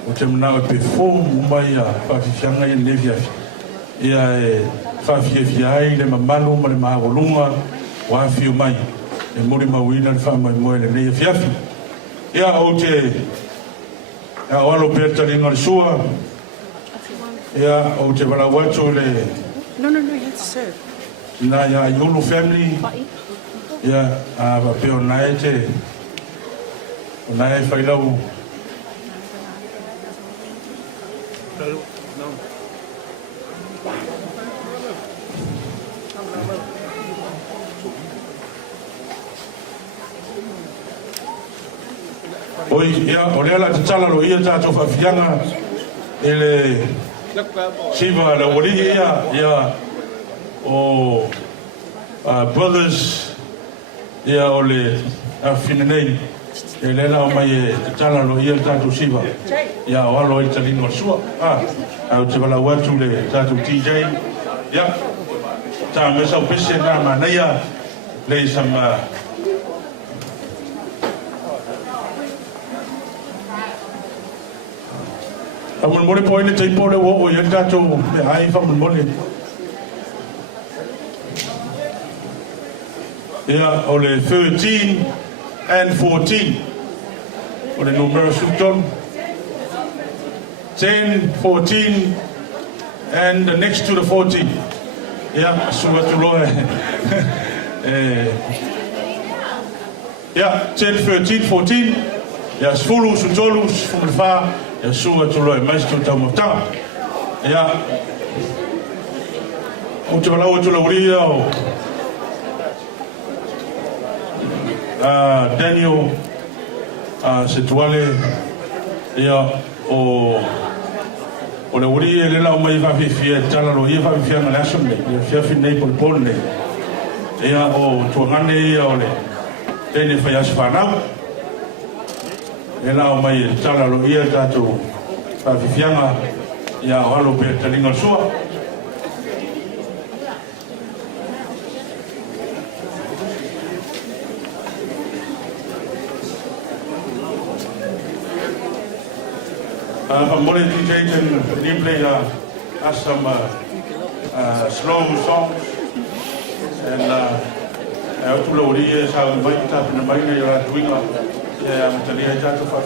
O te mana o perform mai a fa fi fia ngai ne fia fi. Ia fa fia ai le mamalu ma le maholunga wa fiu mai e mori mawina le fa mai mo le nei fia fi ia o te a walo perta ringa le sua ia o te wala wato le No, you have to serve. na ia yulu family ia a va pe ona e te ona e fai lau oi ia o le ala te tala lo ia tato fafianga ele siva la wali ia o brothers ia o le afinenei ele la o mai te tala lo ia tato siva ia o alo i talino sua au te wala watu le tato TJ ia ta mesa o pese na manaia le sama Amun mole poine te pole wo ye tato me ai fa mun mole. Yeah, ole 13 and 14. Ole numero sutton. 10, 14 and the next to the 14. Yeah, suwa tulo. Yeah, 10, 13, 14. Ja, sfulus und tolus vom Fahr. Ja, sua tulo mais tu tamota. Ja. O te wala o tulo ria o. Daniel Setuale ia o le uri le la mai va fi tala lo ia va fi na laso me ia fi nei pol nei ia o tuangane ia o le tene fa yas fanau le la mai tala lo ia tato va fi fianga ia o lo per talinga sua More DJ can play us some slow songs and out to Lodi, how we wake up in the morning, you're at Winga. Yeah, I'm telling you, that's a fact.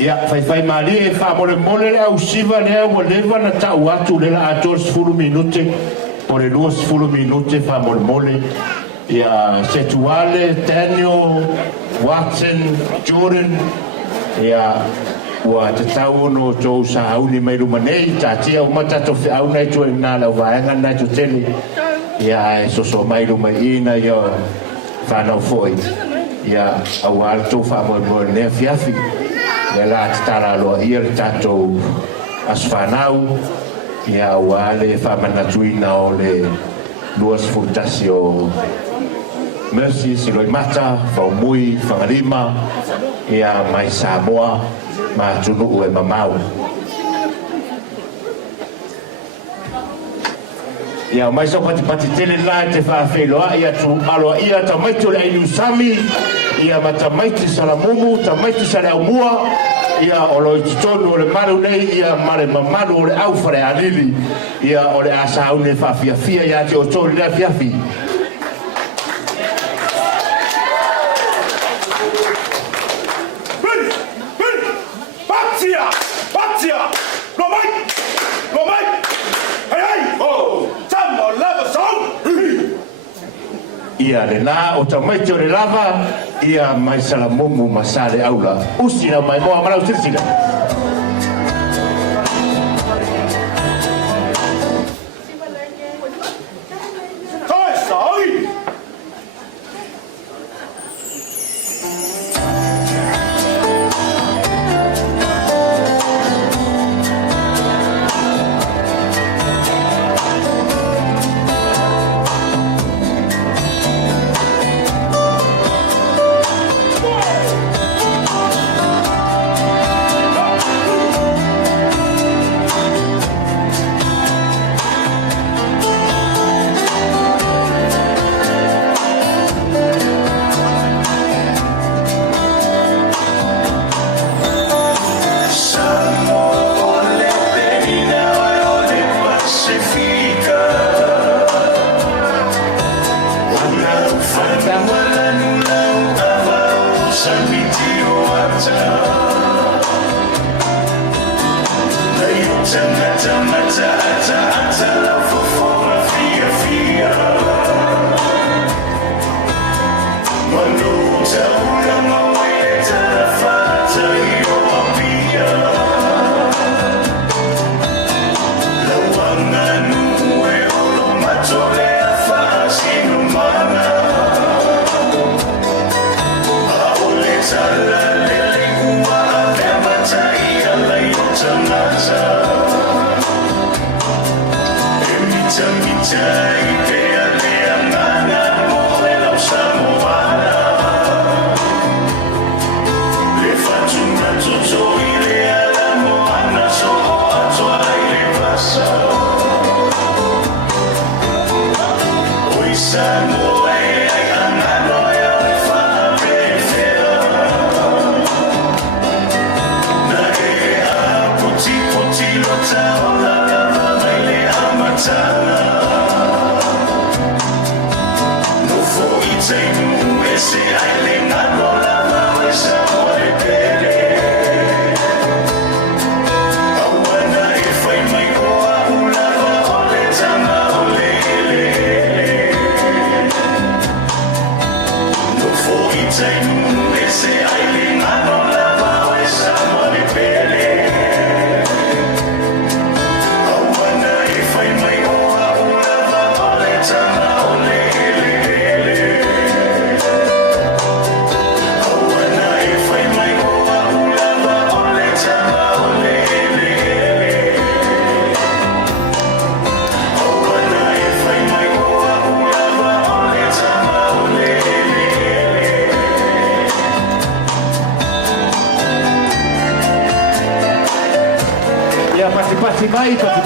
Ia, fai mali e whamole le au siva lea ua lewa na tau atu le la atua 10 minute, o le 10 minute whamole. Ia, Setuale, Daniel, Watson, Jordan, ia, ua te tau ono tō sa hauni mai rumanei, tātia o matato whi au nei tō nā lau vaenga nei tō tele. Ia, e soso mai rumaina, ia, whanau foi. Ia, au ala tō whamoe nea fiafi. Ia la te tara loa ia le tātou aswhanau. Ia ua le whamanatuina o le luas furtasi o Mercy, Siloi Mata, Whaumui, Whangarima, ia mai Samoa, ma tunu e mamau. Ia mai so pati tele la te whawheloa, ia tu aloa ia ta maitu le ainu sami, ia ma ta maiti salamumu, ta maiti sale au mua, ia o loi tutonu o le maru nei, ia ma le mamaru o le au whare anili, ia o le asa au ne whawhiawhia, ia te o tōri lea fiafi. Ia le nā o ta maiti o le lava, ia mai salamumu masale aula. Usina mai moa marau sirsina.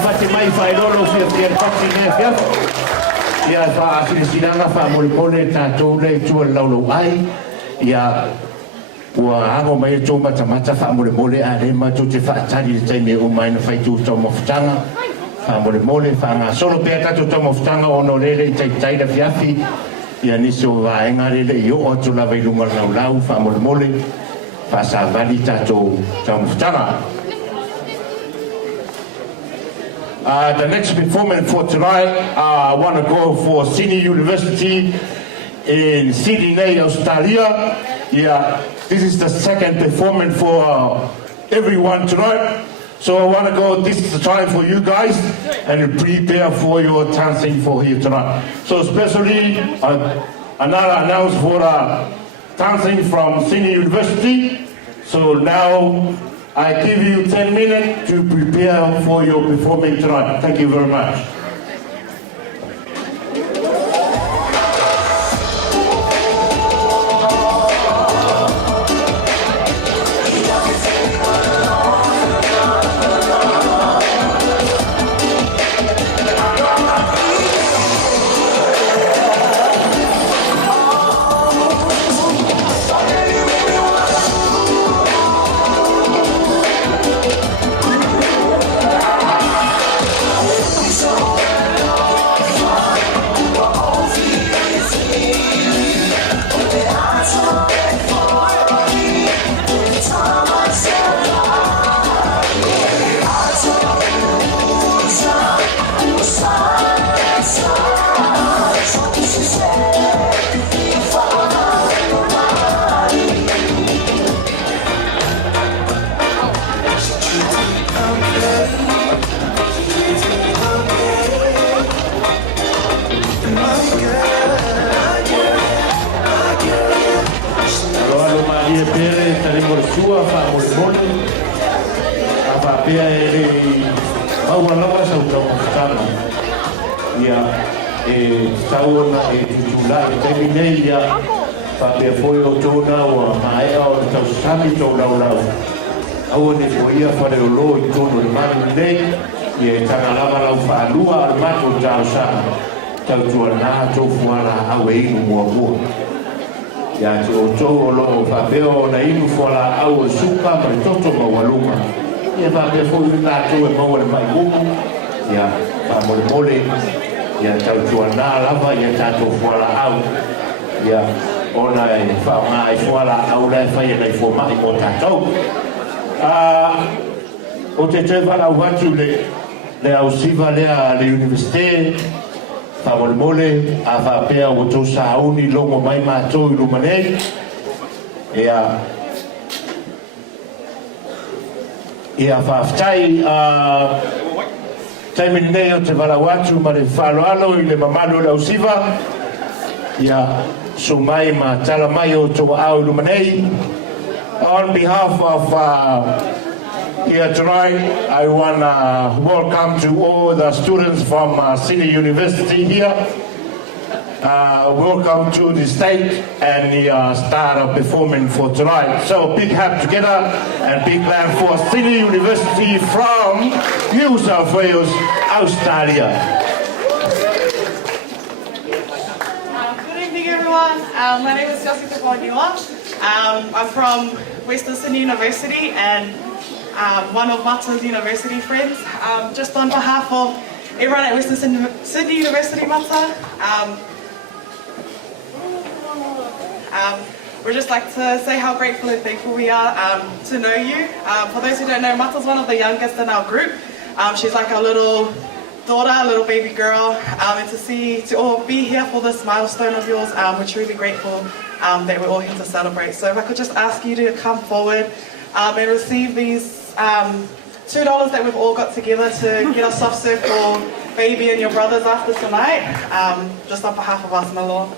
pati mai whaelolo fia pati nea fia. Ia whaafilisiranga whaamolipone tātou nei tua laulau ai. Ia ua hango mai tō matamata whaamolimole a rema tō te whaatari le taime o mai na whaitu tō mawhutanga. Whaamolimole whaanga solo pēr tātou tō mawhutanga ono rele i taitaira fiafi. Ia niso waenga rele i o atu lawa i lunga laulau whaamolimole. whasawali tātou taumawhitanga. The next performance for tonight, I want to go for Sydney University in Sydney, Australia. Yeah, this is the second performance for everyone tonight. So I want to go, this is the time for you guys and prepare for your dancing for here tonight. So especially another announcement for dancing from Sydney University. So now I give you 10 minutes to prepare for your performing tonight. Thank you very much. Ya to lo fa veo na inu fola au suka ma toto ma waluma ya fa be fo na to ma wala mai buku ya fa mole mole ya tau na lava ya tato fola au ya ona e fa mai fola au la fa ya fo mai mo tato o te va la watu le au siva le universite fa mole a fa pea o to sa uni longo mai ma to i lumane ia fa ftai taimi nei o te valawatu ma le whaloalo i le mamalo le ausiva ia so mai ma tala mai o to au i lumanei. On behalf of here tonight, I want to welcome to all the students from Sydney University here. Welcome to the stage and the start of performing for tonight. So big hand together and big hand for Sydney University from New South Wales, Australia. Good evening everyone, my name is Jessica Bonua. I'm from Western Sydney University and one of Mata's university friends. Just on behalf of everyone at Western Sydney University, Mata, we'd just like to say how grateful and thankful we are to know you. For those who don't know, Mata's one of the youngest in our group. She's like our little daughter, little baby girl, and to all be here for this milestone of yours, we're truly grateful that we're all here to celebrate. So if I could just ask you to come forward and receive these $2 that we've all got together to get a soft serve for baby and your brothers after tonight, just on behalf of us, Malo.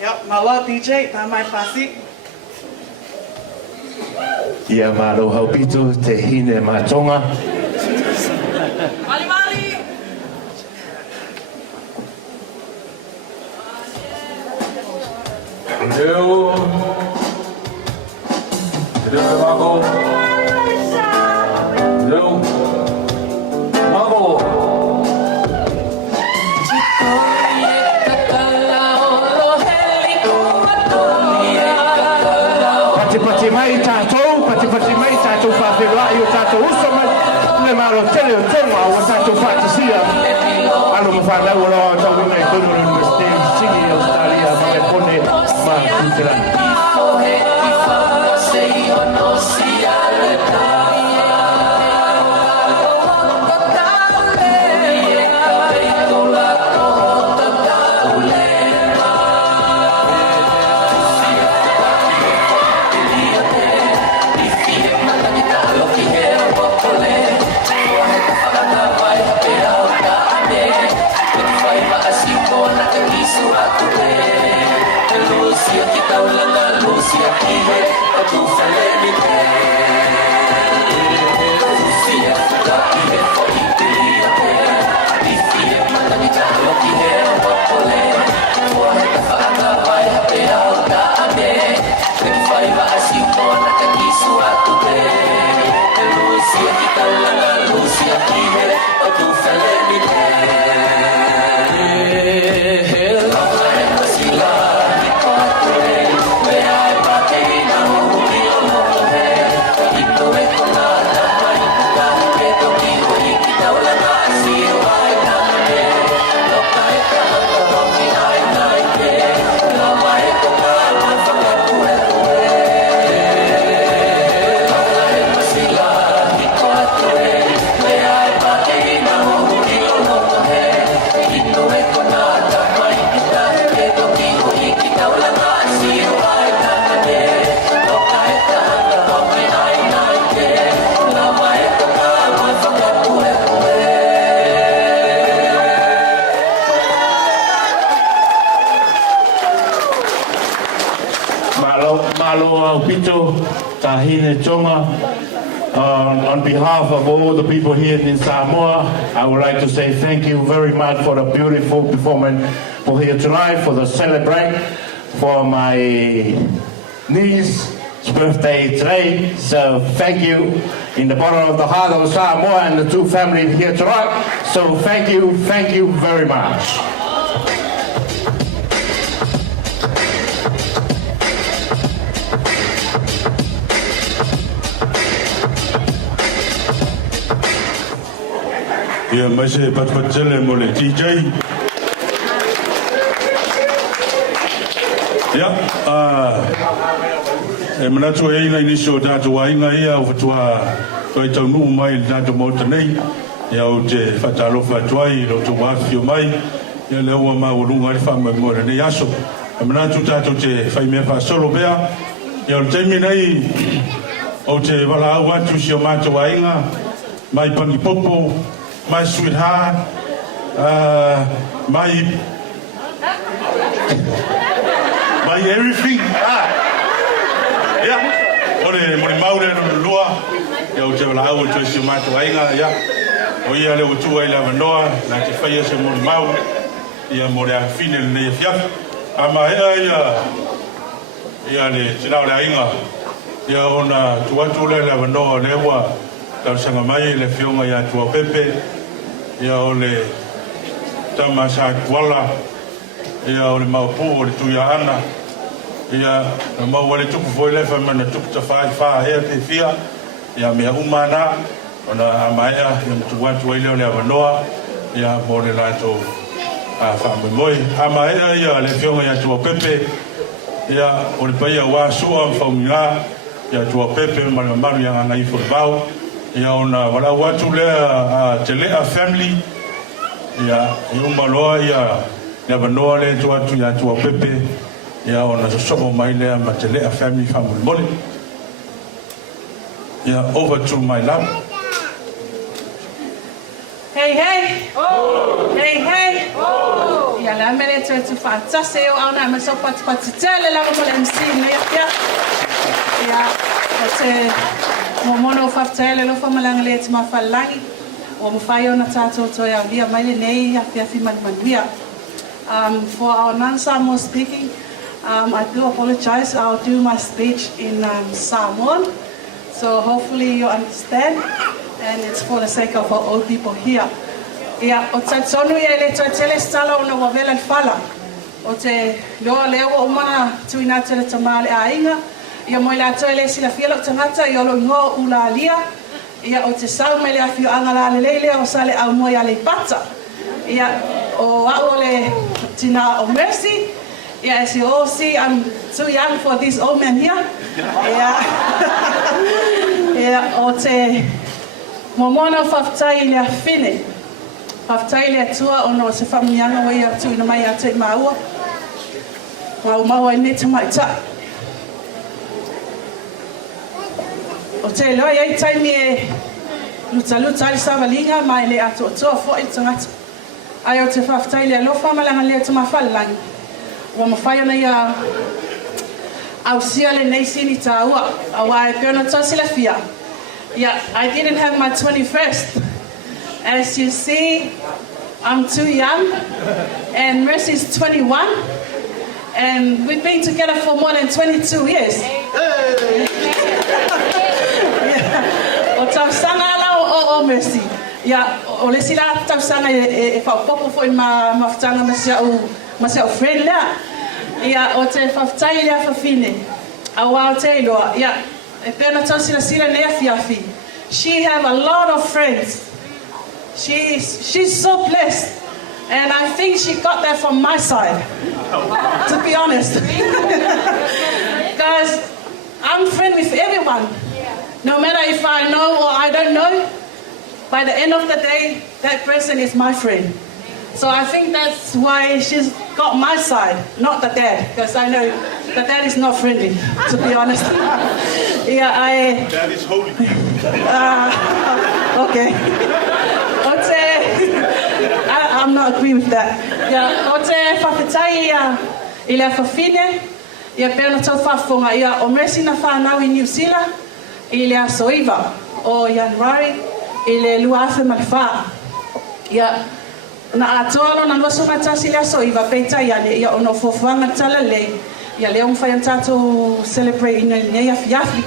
Yep, Malo DJ, Tamai Fasi. Ia malo haupito te hine matonga. Mali mali. Pati mai tātou whawheroa i o tātou usa mai le maro tele o tonga o tātou whātasia alo ma whanau o loa tau ina i tono University of Sydney, Australia ma e pone ma On behalf of all the people here in Samoa, I would like to say thank you very much for the beautiful performance for here tonight, for the celebrate, for my niece's birthday today. So thank you in the bottom of the heart of Samoa and the two families here tonight. So thank you very much. Ia mai se patpatele mo le DJ. Ia, e manatu e ina inisio tātou ainga ia o fatua toi tau nuu mai tātou mauta nei. Ia o te whatalofa tuai, lo tu wafio mai. Ia le ua ma urunga le wha mai mora nei aso. E manatu tātou te whai mea wha solo bea. Ia o teimi nei o te wala au atu si o mātou ainga. Mai pangi popo. My sweetheart, my everything. Yeah. Ore maure no lua. Ya o te wala au te si matu ainga ya. O ia le utu ai la vanoa na te faia se mo mau. Ia mo le fine le fia. Ama ia le tina le ainga. Ia ona tuatu le la vanoa le wa. Tau sanga mai le fionga ia tua pepe. Ia o le tama sa kuala. Ia o le maupu o le tuia ana. Ia na mau wale tuku foi lefa mana tuku ta wha hea te fia. Ia mea umana. Ona amaea ia mtu watu wa ileo le avanoa. Ia mo le lato whamemoi. Amaea ia le fionga ia tua pepe. Ia o le paia wa sua mfaumina. Ia tua pepe maru ia nganga i whakabau. Ia ona wala watu lea te lea family. Ia umaloa ia vanoa le tu atu ia tua pepe. Ia ona sosomo mai lea ma te lea family whamemoi. Ia over to my love. Hey, hey. Oh. Hey, hey. Oh. Ia la mele tu whaatase o au na ma so pati tele la mo le MC ne ia. Ia o te momono whaatele lo whamalanga le te mawhalangi. O mo whai o na tātou toi a via mai le nei a whiawhi manuia. For our non-Samoan speaking, I do apologize. I'll do my speech in Samoan. So hopefully you understand. And it's for the sake of our old people here. Ia, o te tonu ia le toi tele stala o na wawela whala. O te loa leo o mana tuina tele tamale a inga. Ia moi la toi le sila fiela o tangata i olo ingo ula alia. Ia o te sau me le afio angala le leile o sale au moi ale pata. Ia o au le tina o Mercy. Ia as you all see, I'm too young for this old man here. Ia, ia o te momona whaftai lea whine. Whaftai lea tua ono se whamunianga wai atu ina mai atu i maua. Mau ai ne te mai tai. O te loa iei taimi e luta ali sawalinga mai le atu o tua fo i tangata. Ai o te whaftai lea lofa malanga lea te mawhalangi. Wa mawhai ona ia au sia le nei sini taua, au ai pēna tosi la fia. Yeah, I didn't have my 21st. As you see, I'm too young, and Mercy's 21, and we've been together for more than 22 years. O tau sanga ala o Mercy. Ya, o le sila tau sanga e whaupopo fo i mawhtanga ma se au friend lea. Ya, o te whawtai lea whawhine. A wao te iloa. Ya, e pēna tau sila nea fiafi. She have a lot of friends. She's so blessed. And I think she got that from my side, to be honest. Because I'm friend with everyone. No matter if I know or I don't know, by the end of the day, that person is my friend. So I think that's why she's got my side, not the dad, because I know the dad is not friendly, to be honest. Yeah, Dad is holy. Okay. I'm not agree with that. Yeah, o te whakatai i le whawhine, ia pēna tau whawhonga ia o Mercy na whanau i New Zealand, i le Soiva o January, i le luawhi malwha. Ia, na atoalo na losonga tasi le Soiva, peitai ane, ia ono fofuanga tala lei, ia leo mwhai antato celebrate ina nei afi.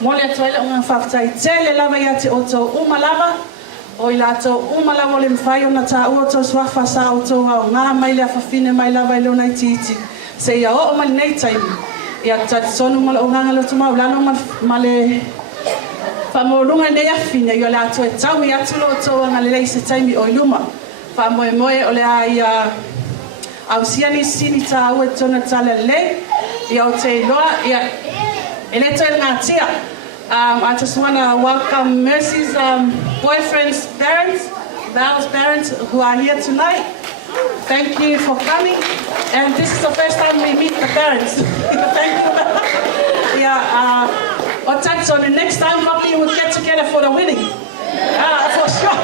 Mo le atoile o ngā whakatai, tele lava ia te oto umalava, o i lato umalawa le mwhai o na ta ua tō swafa sa o tō hao ngā mai le awhawhine mai lawa i leo nei titi. Se ia o mali nei taimi. Ia tati sonu mala o nganga lo tumau lano ma le whamorunga nei awhine i o lato e tau i atu lo tō anga le lei se taimi o i luma. Whamoe moe o le a i au siani sini ta ua tōna tala le. Ia o te iloa, ia e le tō ngā tia. I just want to welcome Mercy's boyfriend's parents, Val's parents, who are here tonight. Thank you for coming. And this is the first time we meet the parents. Thank you. Yeah, so the next time probably we'll get together for the wedding. For sure.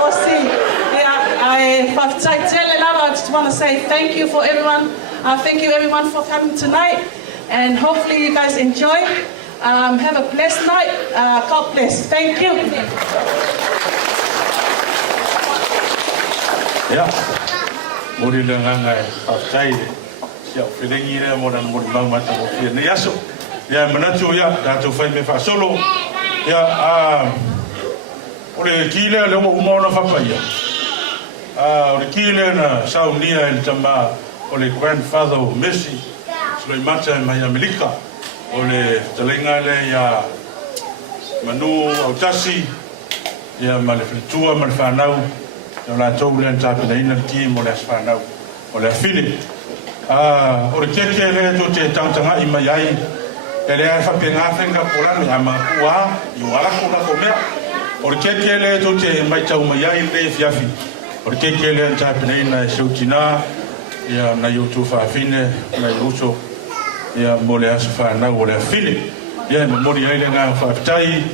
We'll see. Yeah, I just want to say thank you for everyone. Thank you everyone for coming tonight. And hopefully you guys enjoy. Have a blessed night. God bless. Thank you. Yeah. Mori le nganga e whaftai le. Sia o whilengi rea mora na mori maumata o whia. Nei aso. Ia manatu ia. Tātou whai me whaasolo. Ia. O le kīlea leo mo umaona whapaia. O le kīlea na saunia e tama o le grandfather o Mercy. Sloi mata e mai Amerika. O le talenga le ia manu au tasi ia ma le fritua ma le whanau ia la tau le antapina ina ki mo le whanau o le fine o le keke le to te tautanga i mai ai e le ai whapenga whenga porano ia ma ua i wala kuna ko mea o le keke le to te mai tau mai ai le fiafi o le keke le antapina ina e sautina ia na youtube whafine na iuso ia mo le aso whanau o le whine. Ia me mori ai le ngā whaftai,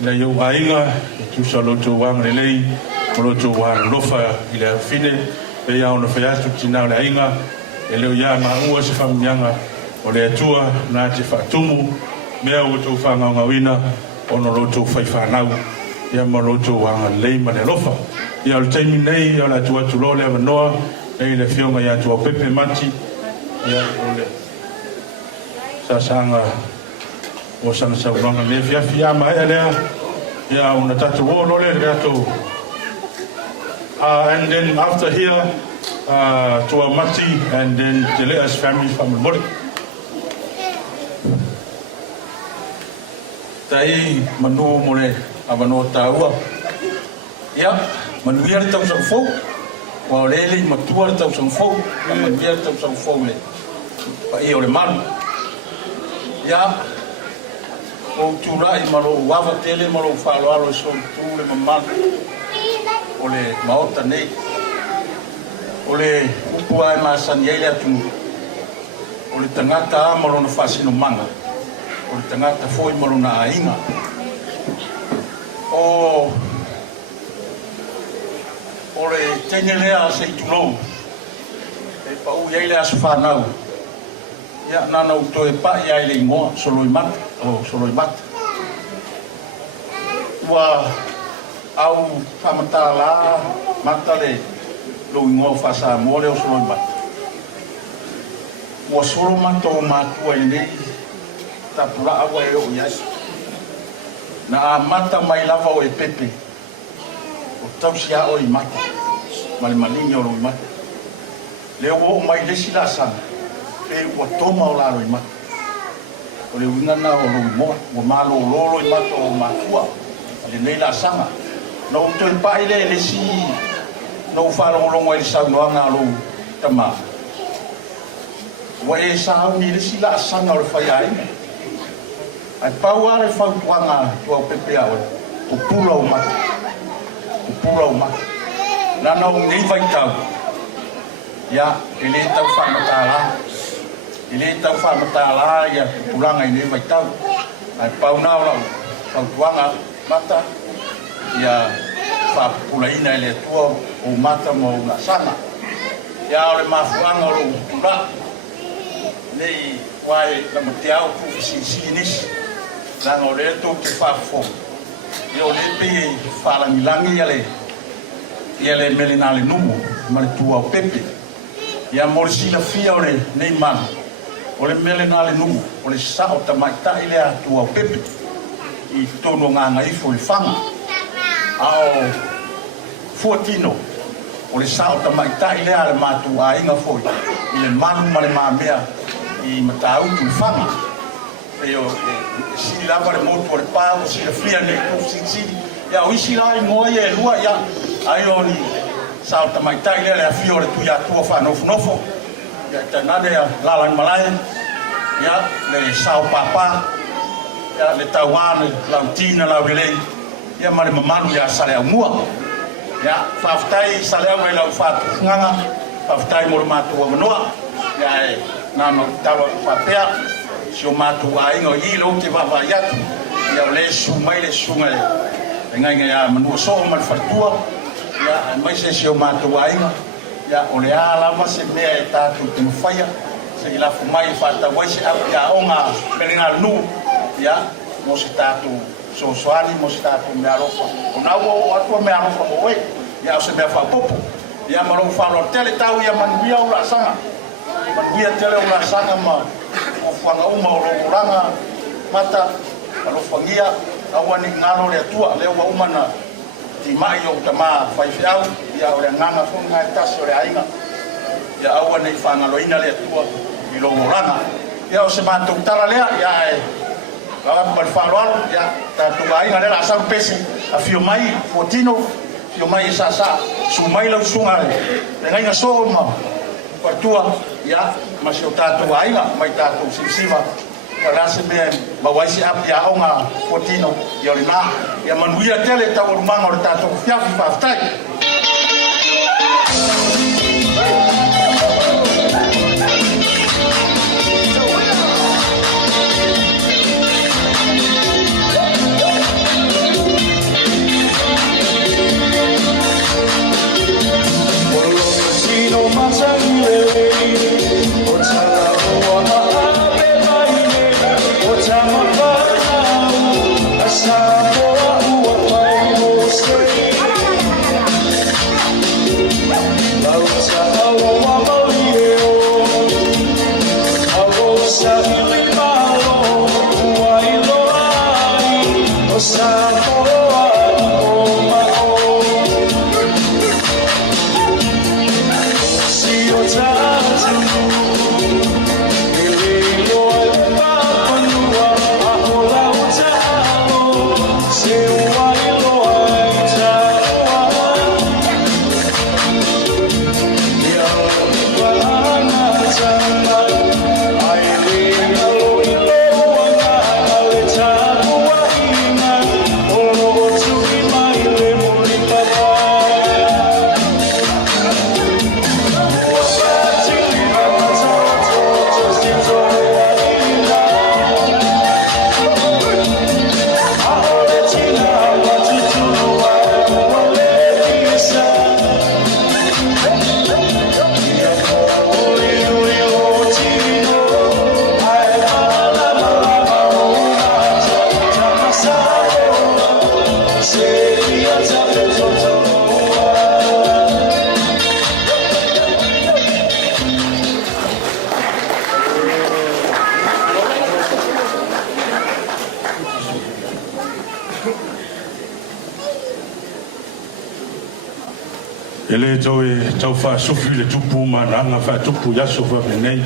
na iau ainga, e tusa loto wanga le lei, o loto wanga lofa i le whine, e ia ona whaiatu tina o le ainga, e leo ia ngā ua se whamungianga o le atua, nā te whatumu, mea o tō whangau ngawina, ono loto whai whanau, ia ma loto wanga lei ma le lofa. Ia o le taimi nei, o le atua tulo le avanoa, nei le whionga ia atua pepe mati, ia o le sanga o sana sauranga me fia mai alea ya una tatu o lole gato and then after here to a mati and then the Leas family from Mori tai manu mole avano taua ya manu ia tau sa fo wa lele matua tau sa fo manu ia tau sa fo le pa i o le manu ya o turai malo wava tele malo falo alo so tule mamma o le maota nei o le upu ai masaniele atu o le tangata malo na fasino manga o le tangata foi malo na ainga o le tenelea se tulo e pa u yele as fanau Ia nana utoe pa ia ile ingoa soloi mata o soloi mata. Ua au whamatala mata le lo ingoa whasa mo leo soloi mata. Ua solo mata o mātua i nei tapura awa e o iasi. Na a mata mai lava o e pepe. O tausia o i mata. Male malingi o lo i mata. Leo o mai lesi la sana. E ua toma o laro i mata. O le wingana o lo moa. Ua malo o lolo i mata o mātua. Le nei la sanga. Na o toi pa ile lesi. Na o whalongolongo e saunoanga lo tama. Ua e sao ni lesi la sanga o le whaiaina. Ai pau are whautuanga tua pepe awa. O pula o mata. O pula o mata. Nana o nei vai tau. Ia, ele tau whamatala. Ele tau whamatala ia pulanga i nei vai tau. Ai pau nao lau. Whautuanga mata. Ia whapulaina ele tua o mata mo una sana. Ia ole mafuanga o lo pula. Nei wai na mate au ku si nisi. Nanga o le tō te whafo. I o le pe whalangilangi ia le mele nā le numu, ma le tua o pepe. Ia mole sila fia o le nei mana. O le mele nā le numu, o le sao tamaita i le a tua o pepe. I tono nganga ifo le whanga. Ao fuatino, o le sao tamaita i le a le mātu a inga foi. I le manu ma le mamea i matautu le whanga. Eo si lava le moto le pau si le fia ne ko si ya o isi lai mo ye lua ya ai oni salta mai tai le fio le tu ya tu fa no nofo ya tanade ya la malai ya le sao papa ya le tawane la tina la vele ya mare mamanu ya sale mua ya faftai sale wa la fa nganga faftai mo matu wa noa ya na no tawa papea si o mātua ingo i lo te wawa iatu ia o le sumai le sunga le ngai ngai a manua soho man whatua ia mai se si o mātua ingo ia o le alama se mea e tātou te mawhaia se i lafu mai whata wai se au ia o ngā merenga nu ia mo se tātou so soani mo se tātou mea rofa o nau o atua mea rofa mo e ia o se mea whapopo ia marong whalo tele tau ia manuia o la sanga manuia tele o la sanga ma o whanga uma o rongoranga mata alo whangia awani ngano le atua leo wa umana ti mai o tama whaiwhiau ia o le nganga whunga e tasi o le ainga ia awani whanga loina le atua i rongoranga ia o se mātou tara lea ia e kawan pal whaloalo ia tātou ainga le la asau pesi a fio mai fuatino fio mai sasa su mai lau sunga le ngainga soho ma patua ia mas o tātou ainga mai tātou sisiva ka rase me mawaisi api a onga potino i ole nā ia manuia tele tau rumanga o le tātou fiafi whaftai le tau whaasufi le tupu mananga whaatupu yaso whapenei.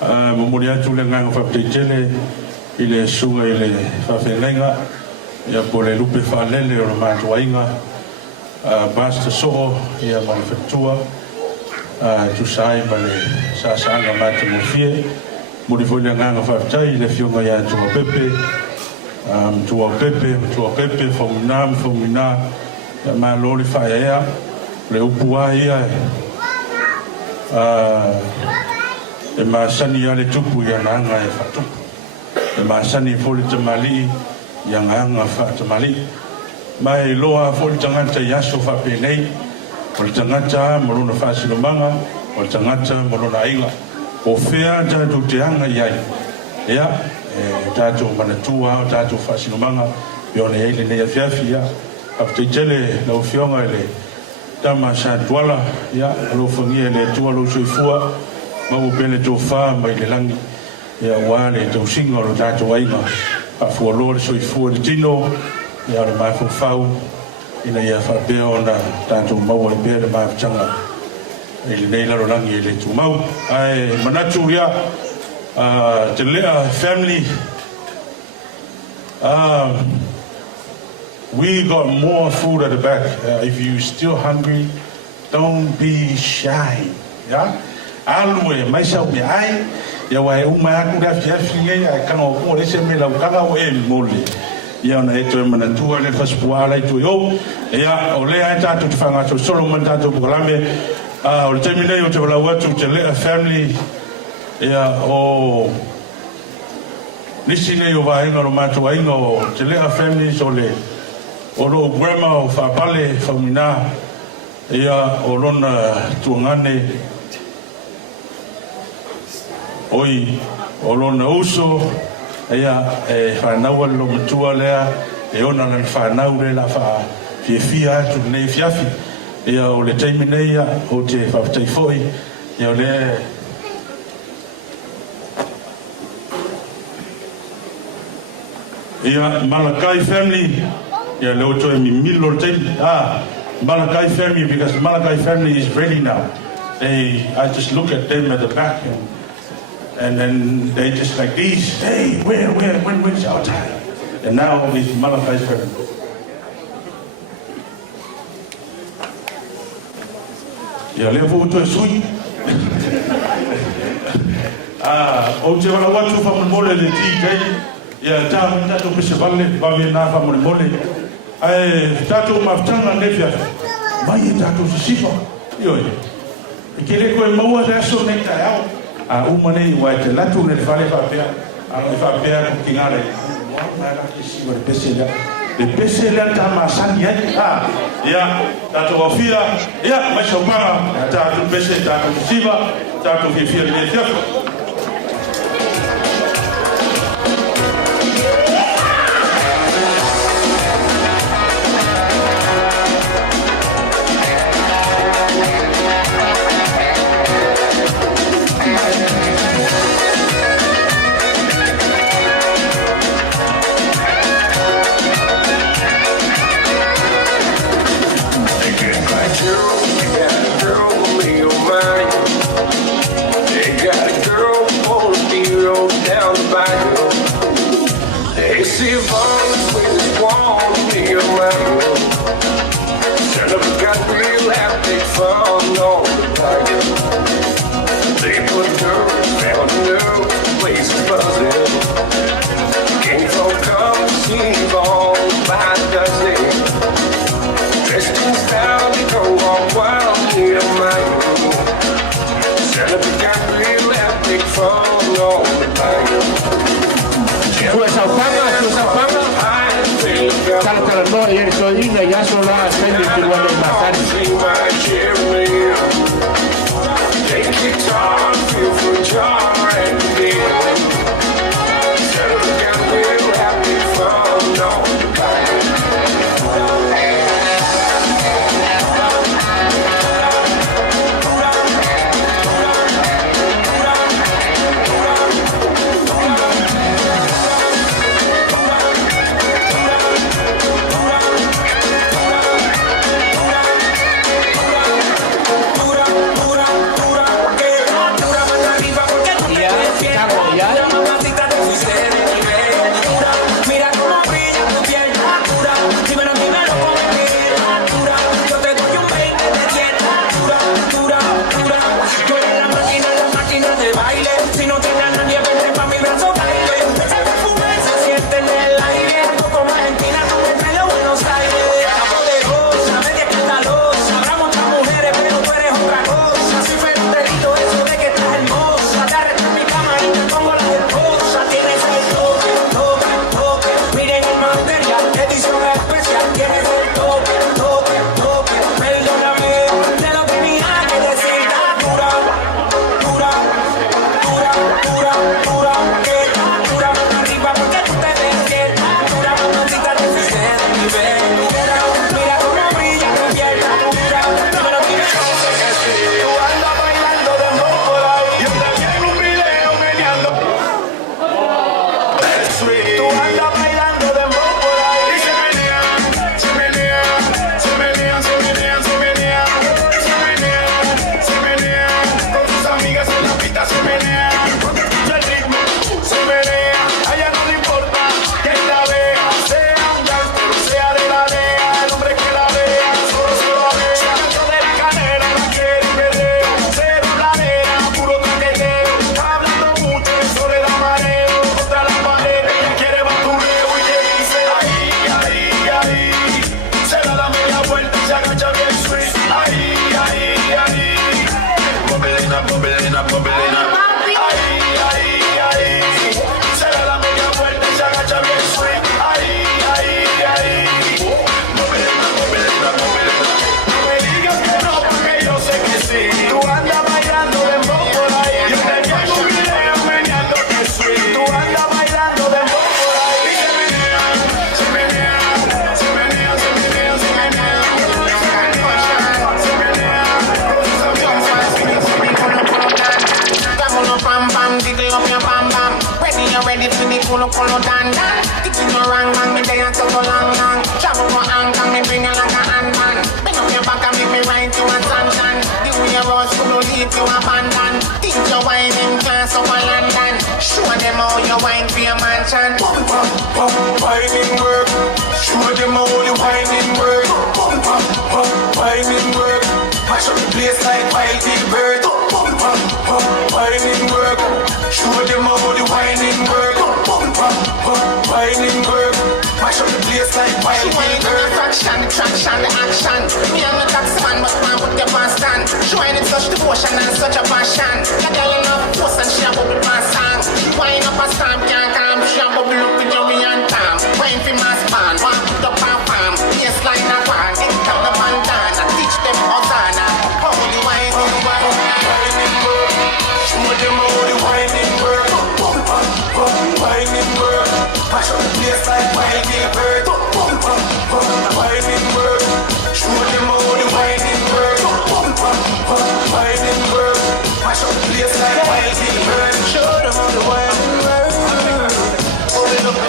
Mamuri atu le nganga whapeitele i le sunga i le whawhenenga ia po le lupe whalele o le mātuainga Basta Soho ia malwhatua tu sai ma le sāsanga mātu mawhie muri fo le nganga whawhetai le fionga ia tua pepe tua pepe whaumina ia mā lori whaia le upua ia e māsani ia le tupu ia nganga e whatupu e māsani fo le tamali ia nganga whatamali mai loa fo le tangata yaso whapenei o le tangata morona whasilomanga o le tangata morona ainga o whea tātou te anga iai ia tātou manatua o tātou whasilomanga i ona eile nei a whiawhi ia apteitele lau whionga ele tama sa tuala ia alo whangia le tua lo soifua mau pele tō wha mai le langi ia wale tau singa o lo tātou ainga a fualo le soifua le tino ia le mai fau ina ia whapea o na tātou maua i pēr le mai whatanga i le nei laro langi i le tū mau ai manatu ia te lea family we got more food at the back if you still hungry don't be shy yeah alu e mai sau me ai ia wai uma aku da fiafi ngai ai kana o le se me la kanga o e mole ia na eto mana tua le faspuala i tu yo ia o le ai tatu fanga to Solomon tatu programe o le terminei o te wala watu te le family ia o nisi nei o vaenga ro matu ainga o te le family so le o lo grandma o whapale whamina ia o lona tuangane oi o lona uso ia whanau lo matua lea ona na whanau le la wha fia atu nei fiafi ia o le taimi nei o te whawhatai foi ia o le ia Malakai family ia leo toe mi milo le taimi Malakai family because Malakai family is ready now I just look at them at the back and then they just like these, hey, when's our time? And now it's Malakai's family. Yeah, level to a sweet. O te wala watu fa mole le TJ. Yeah, tatu pesevale bawe na fa mole. Tatu maftanga nevia. Mai tatu sifa. Yo. Kile ko maua da so nekta yao. Umane wa te latu ne fale papea papea kingare na kisi wa pesela tama sani ya tatu ofia ya mashopanga tatu pesela tatu siva tatu fifia le fiafo ready for the cool dan dan. Thinking no wrong man, me there so long. Travel for Hong Kong, me bring a like a handman. Bend up your back and make me ride to a sunshine. The way you rush, you don't leave to abandon. Think you're whining class over London. Show them how you wine for your mansion. Whining work. Show them how you whining work. Whining work. Mash up the place like wild bird. Whining work. Show them how you whining work. Whining work. Mash up the place like wild bird. Fraction, the traction, the action. Me and the taxman, but man put your pants stand. Showing it such devotion and such a passion. The girl in love post and she a bubble past song. Wine up a storm, can't calm. She a bubble up with Joey and Tom. Wine for mass band, walk up and palm. Yes, line a one, it down the bandana. Teach them Hosanna. How the wine, how the wine. Whining work. Show them how the whining work. Whining work. Mash up the place like wild bird. Whining work. Show them how the whining work. Whining work. Mash up the place like wild bird. Show them how the whining work. Hold it up and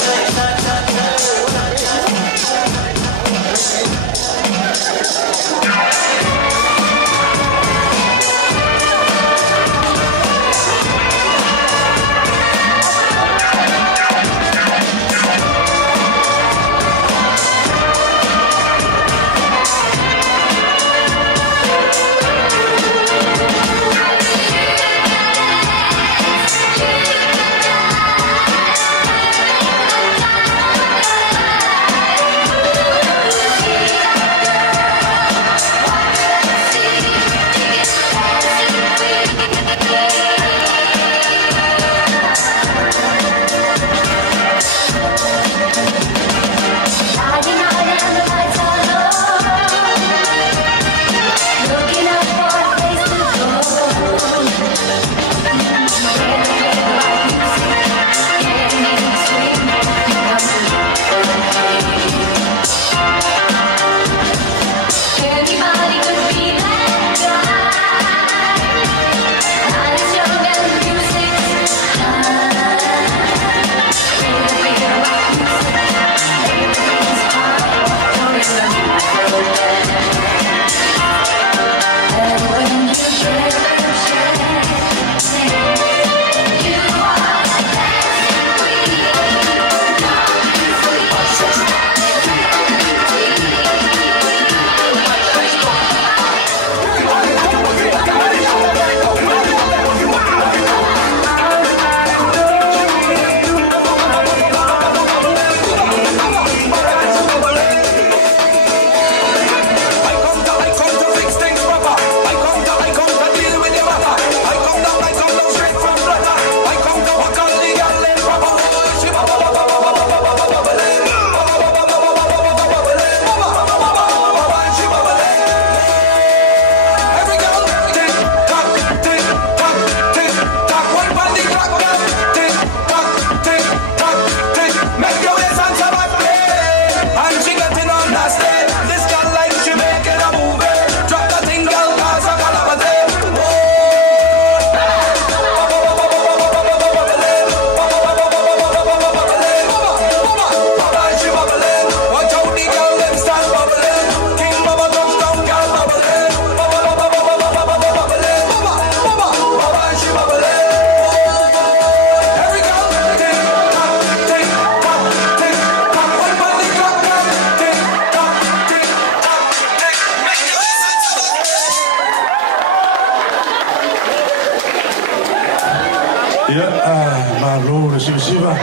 siva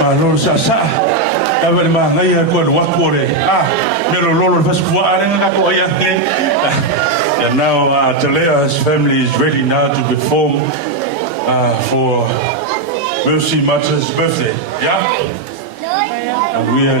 ma lo sa sa e va ma ngai ko wa ko re me lo fas ko are nga ko ya ne. And now Talea's family is ready now to perform for Mercy Mata's birthday. Yeah? And we are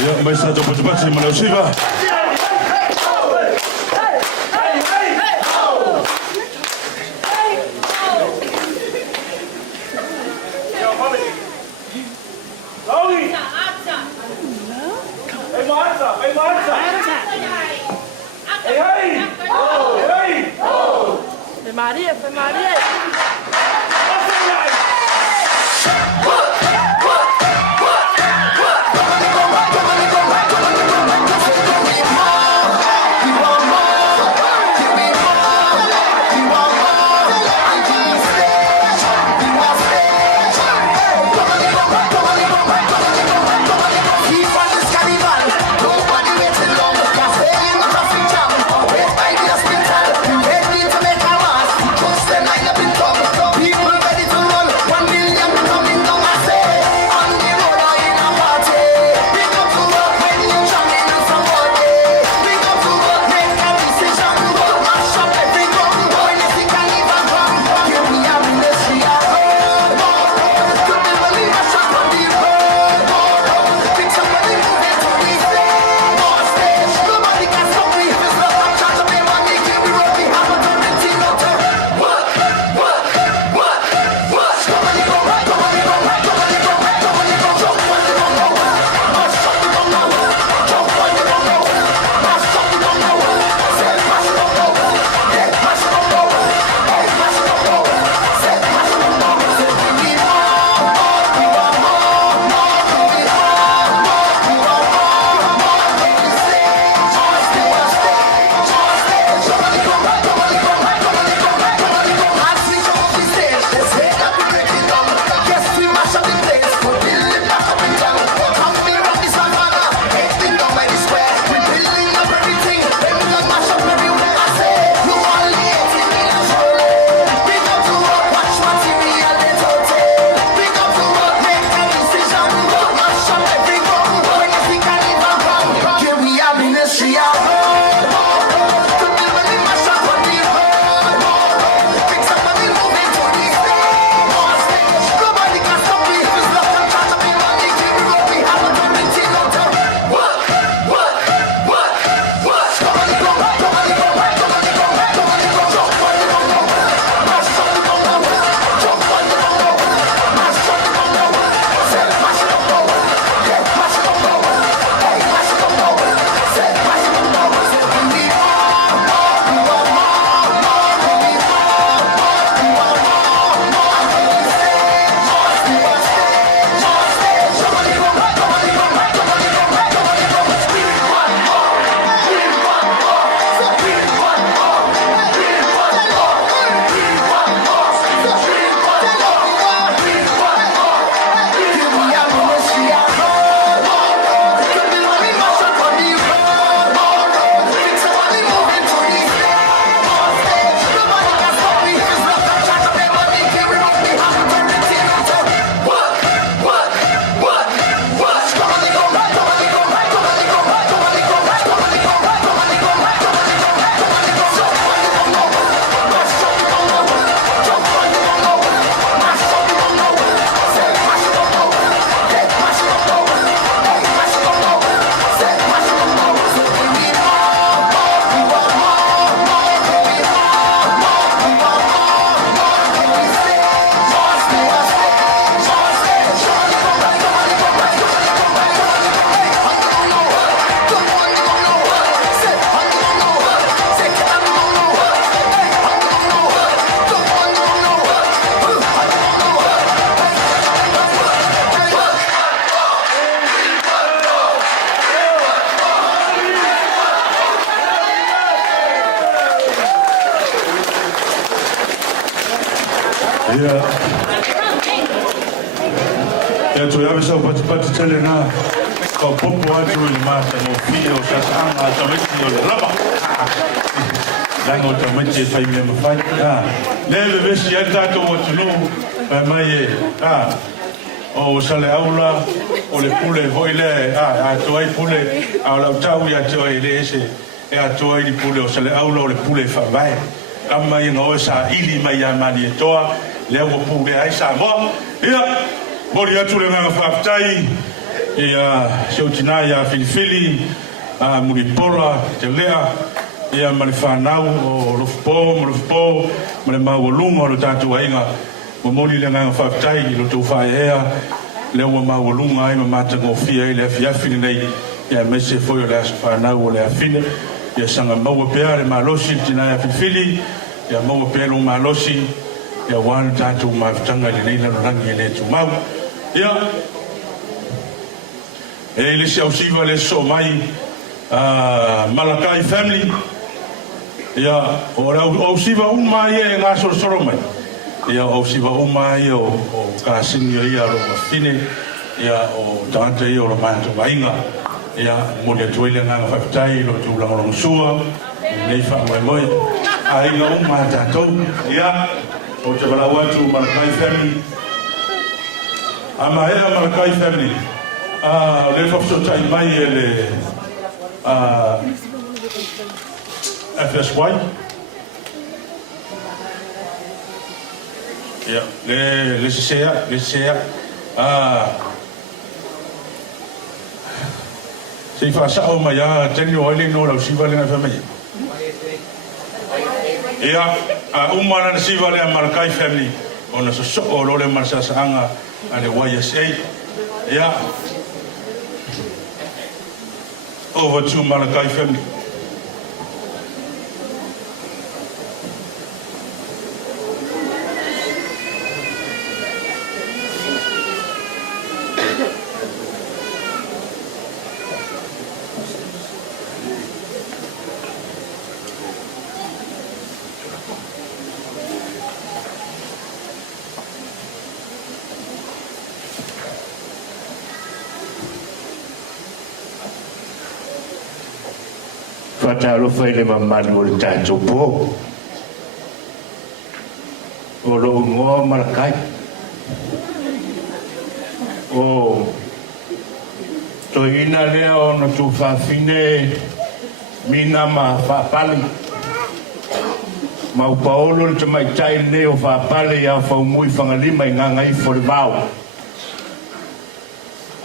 Ia, mai sa to pati malau siva. Maria, foi Maria. Ready to make a loss, just the line up in top. Yeah. Ya tu ya bisa pati tele na ko popo atu ni mata no fio sa anga ta meti o le lava. Lango ta meti fai me fai. Leve vesi ya tato o tunu mai o sale aula o le pule voile a toi pule a la tau ya toi le ese e a toi di pule o sale aula o le pule fa vai. Amma i no sa ili mai ya mani toa le o pule ai sa mo. Ia Mori atu le nganga whaafitai ia Sheutina ia Filifili Muripola te lea ia male whanau o Lofupo male maualunga o lo tātou ainga mo mori le nganga whaafitai lo tau whae le ua maualunga ai ma matangofia i le afiafini nei ia mese foi o le aso whanau o le afine ia sanga maua pea le malosi tina ia Filifili ia maua pea lo malosi ia wan tātou mawhitanga le nei lano rangi le tu mau ia e le si au siva le so mai Malakai family ia o au siva mai e ngā soro mai ia au siva mai o kasini ia ro mafine ia o tante ia o lo mai to vainga ia mo le tuile ngā whaktai lo tu lango sua nei wha mai ai ngā mai tātou ia o te walau atu Malakai family Ama ea Malakai family, le whapsotai mai e le FSY. Ia, le sesea. Sei whaasao mai a teni o ele no lau siwa le na whamai. Ia, umana na siwa le a Malakai family, o na so o lo le marasasanga, and the YSA, yeah, over to Malakai family. Fatalo fai le mamani o le tātou pō. O lo ngoa Malakai. O toina lea o na tu whawhine mina ma whapali. Ma upaolo le tamaitai le o whapali a whaumui whangalima i nganga i fore vau.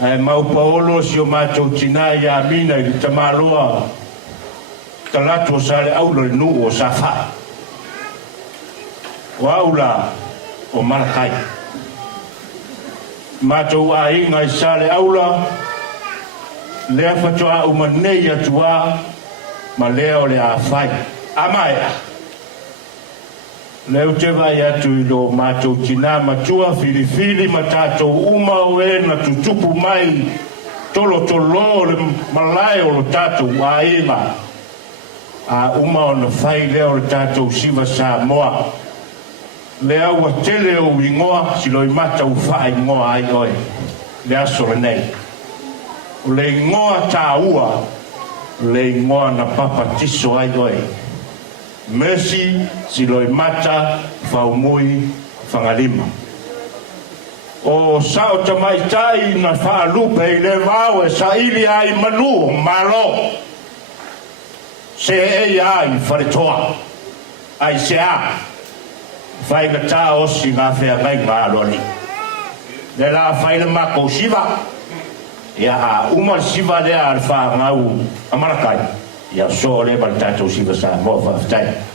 Ai ma upaolo si o mātou tina i a mina i tamaloa Talato sale aula nu o safa. Waula o Malakai. Matou a inga i sale aula lea fatoa umanei atua ma lea o le a fai. Amaya. Leo te vai atu i lo matou tina matua Filifili ma tātou uma o e na tutupu mai tolo le malai o lo tātou a inga. A uma o na whai leo le tātou siwa Samoa. Lea ua tele o ingoa si loi mata u whae ingoa ai oi. Lea sore nei. O le ingoa tā ua, le ingoa na papa tiso ai oi. Mercy si loi mata whaumui whangalima. O sao tamaitai na whaalupe i le vau e sa ili ai manu malo. Se e ai wharetoa, ai se a, whai na tā osi ngā whea mai ngā aloni. Le la whai na mako siwa, ia a umar siwa lea ar wha ngau a Malakai, ia so le mara tātou siwa sa mō whawhitai.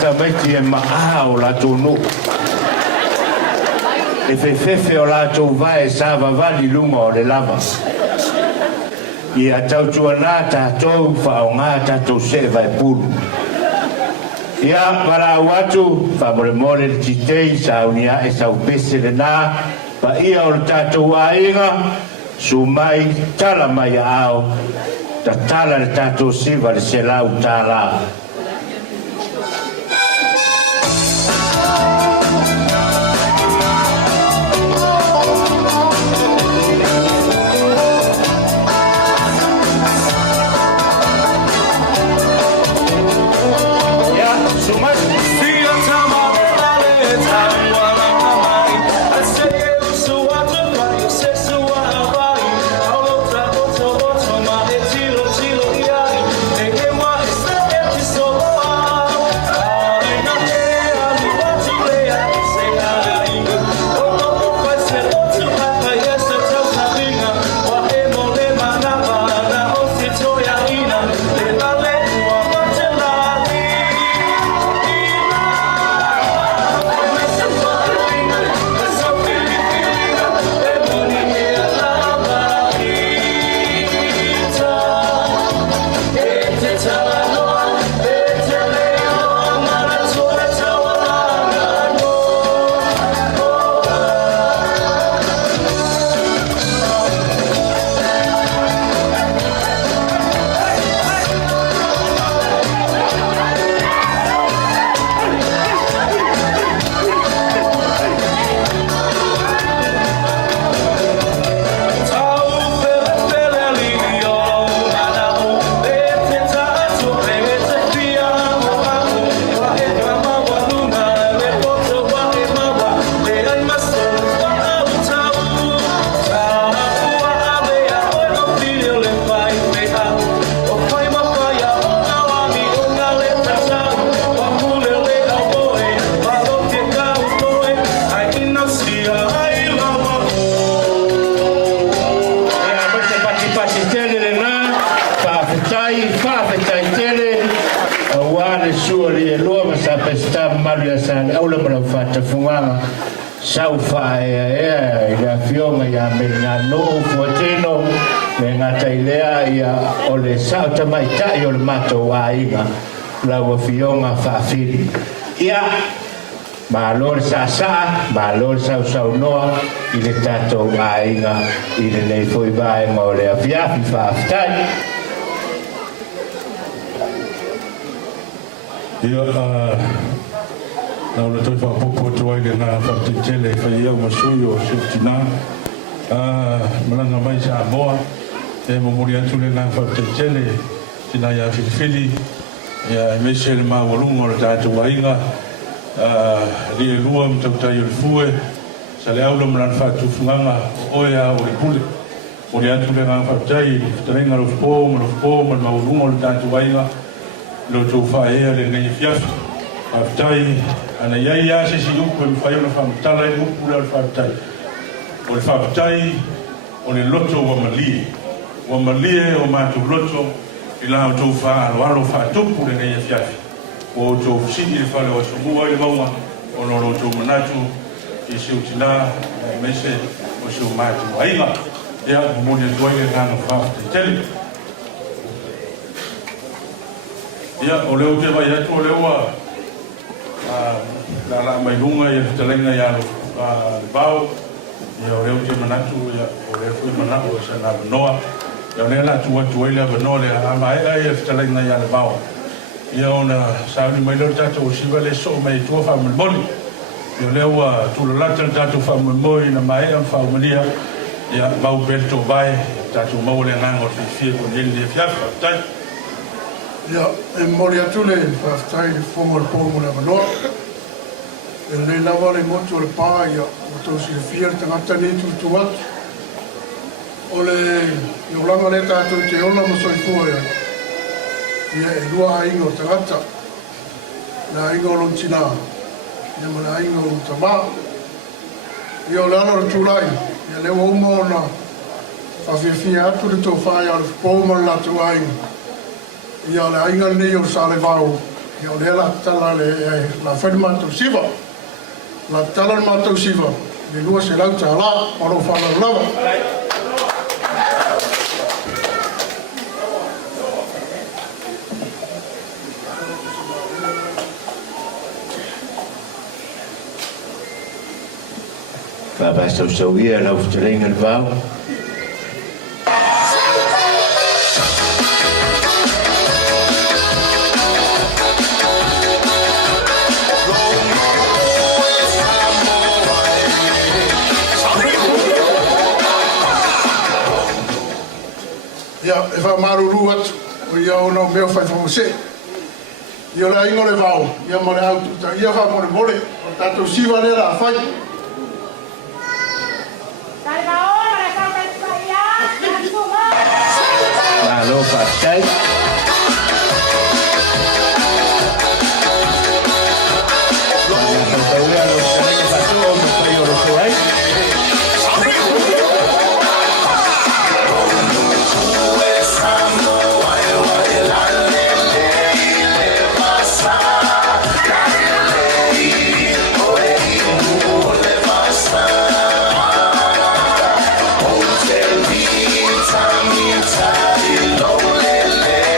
Tamaiti e maa o la tonu. E fefe o la tau vai sa vavali lunga o le lava. I a tau tuana tātou wha o ngā tātou se vai pulu. Ia para watu wha more more le titei sa unia e sau pese le nā pa ia o le tātou ainga su mai tala mai ao ta tala le tātou siva le se lau tāla. Saufa e la fioma ya melano fuatino me ngata ilea ya ole sauta mai tai ole mato aiga la fioma fa fili ia malor sa malor sa noa ile tato aiga ile nei foi vai ma ole afia fa tai Nau na toi whapopo tuai le ngā whapitele whai au masui o Siltina. Malanga mai sa Samoa. E mamuri atu le ngā whapitele tina ia whiwhiri. Ia mese le mawalunga o le tātou wainga. Rie lua mtautai o le fue. Sa le aula mlan whatufunganga o oea o le pule. Muri atu le ngā whapitele. Tarenga lo fpo, ma mawalunga o le tātou wainga. Lo tō whaea le ngai fiafi. Whapitele. Ana iai ase si upu e mwhai ona whamatala e upu leo le whapitele. O le whapitele o le loto wa malie. Wa malie o mātou loto i lao tō whaaro whaatupu le ngai fiafi. O tō fusiti le whale o sumua i le maunga o loro tō manatu i siu tina mese o siu mātou ainga. Ea mumone tuai e ngāna whapitele. Ea o leo te vai atu o leo la mai lunga i talenga ia le bao ia o leo te manatu ia o leo fui manatu o sana noa ia o leo la tua tua ile vanoa le ama ia talenga ia le bao ia ona sauni mai leo tata o siva le so mai tua wha moli ia o leo tulalata tata wha moli na mai am wha malia ia mau belto vai tata mau le ngango fia con ele le fiafa tai ia e mori atu le whaftai le fonga le pōmo le manoa. E le lawa le motu o le pā ia o tōsi le fia le tangata ni tu atu. O le iolanga le tātou te ona mo soifua ia. Ia e lua a ingo tangata. Na ingo o lontina. Ia ma na ingo o lontama. Ia o le ana le tūlai. Ia le waumo na whawhiawhia atu le tō whai a le pōmo le latu a ingo. Ia le ainga nei o sa le vau. Ia o le la tala le la whani mātou siva. La tala le mātou siva. Le lua se lau ta la, maro whana lava. Whapasau sau ia lau whatarenga le vau. Ia, e wha maruru atu, o ia ona o mea whai whamase. Ia le aingo le vau, ia mo le aututa, ia wha mo le mole, o tātou siwa lera a whai. Alo, whaptai. Lonely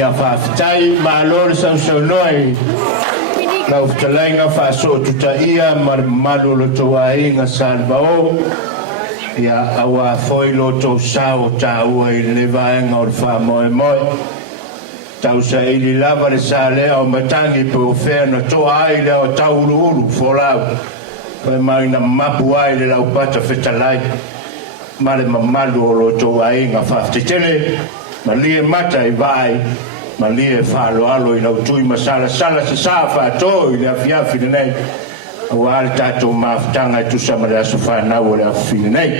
ia whaafitai maalore sausaunoi lau whtalainga whaaso tutaia malu loto ainga salvao ia awa foi loto sao taua i le vaenga o le whaamoemoe tausa ili lava le sa lea o matangi pe o whea na toa ai lea o tauru uru wholau pai mai na mapu ai le lau pata whetalai ma le mamalu o loto ainga whaafitetele ma lie mata i vai ma lie whaaloalo i lau tui masala sala sa sa whaatoi le afiafi nei o ale tātou mawhitanga i tusa ma le aso whanau o le afiafi nei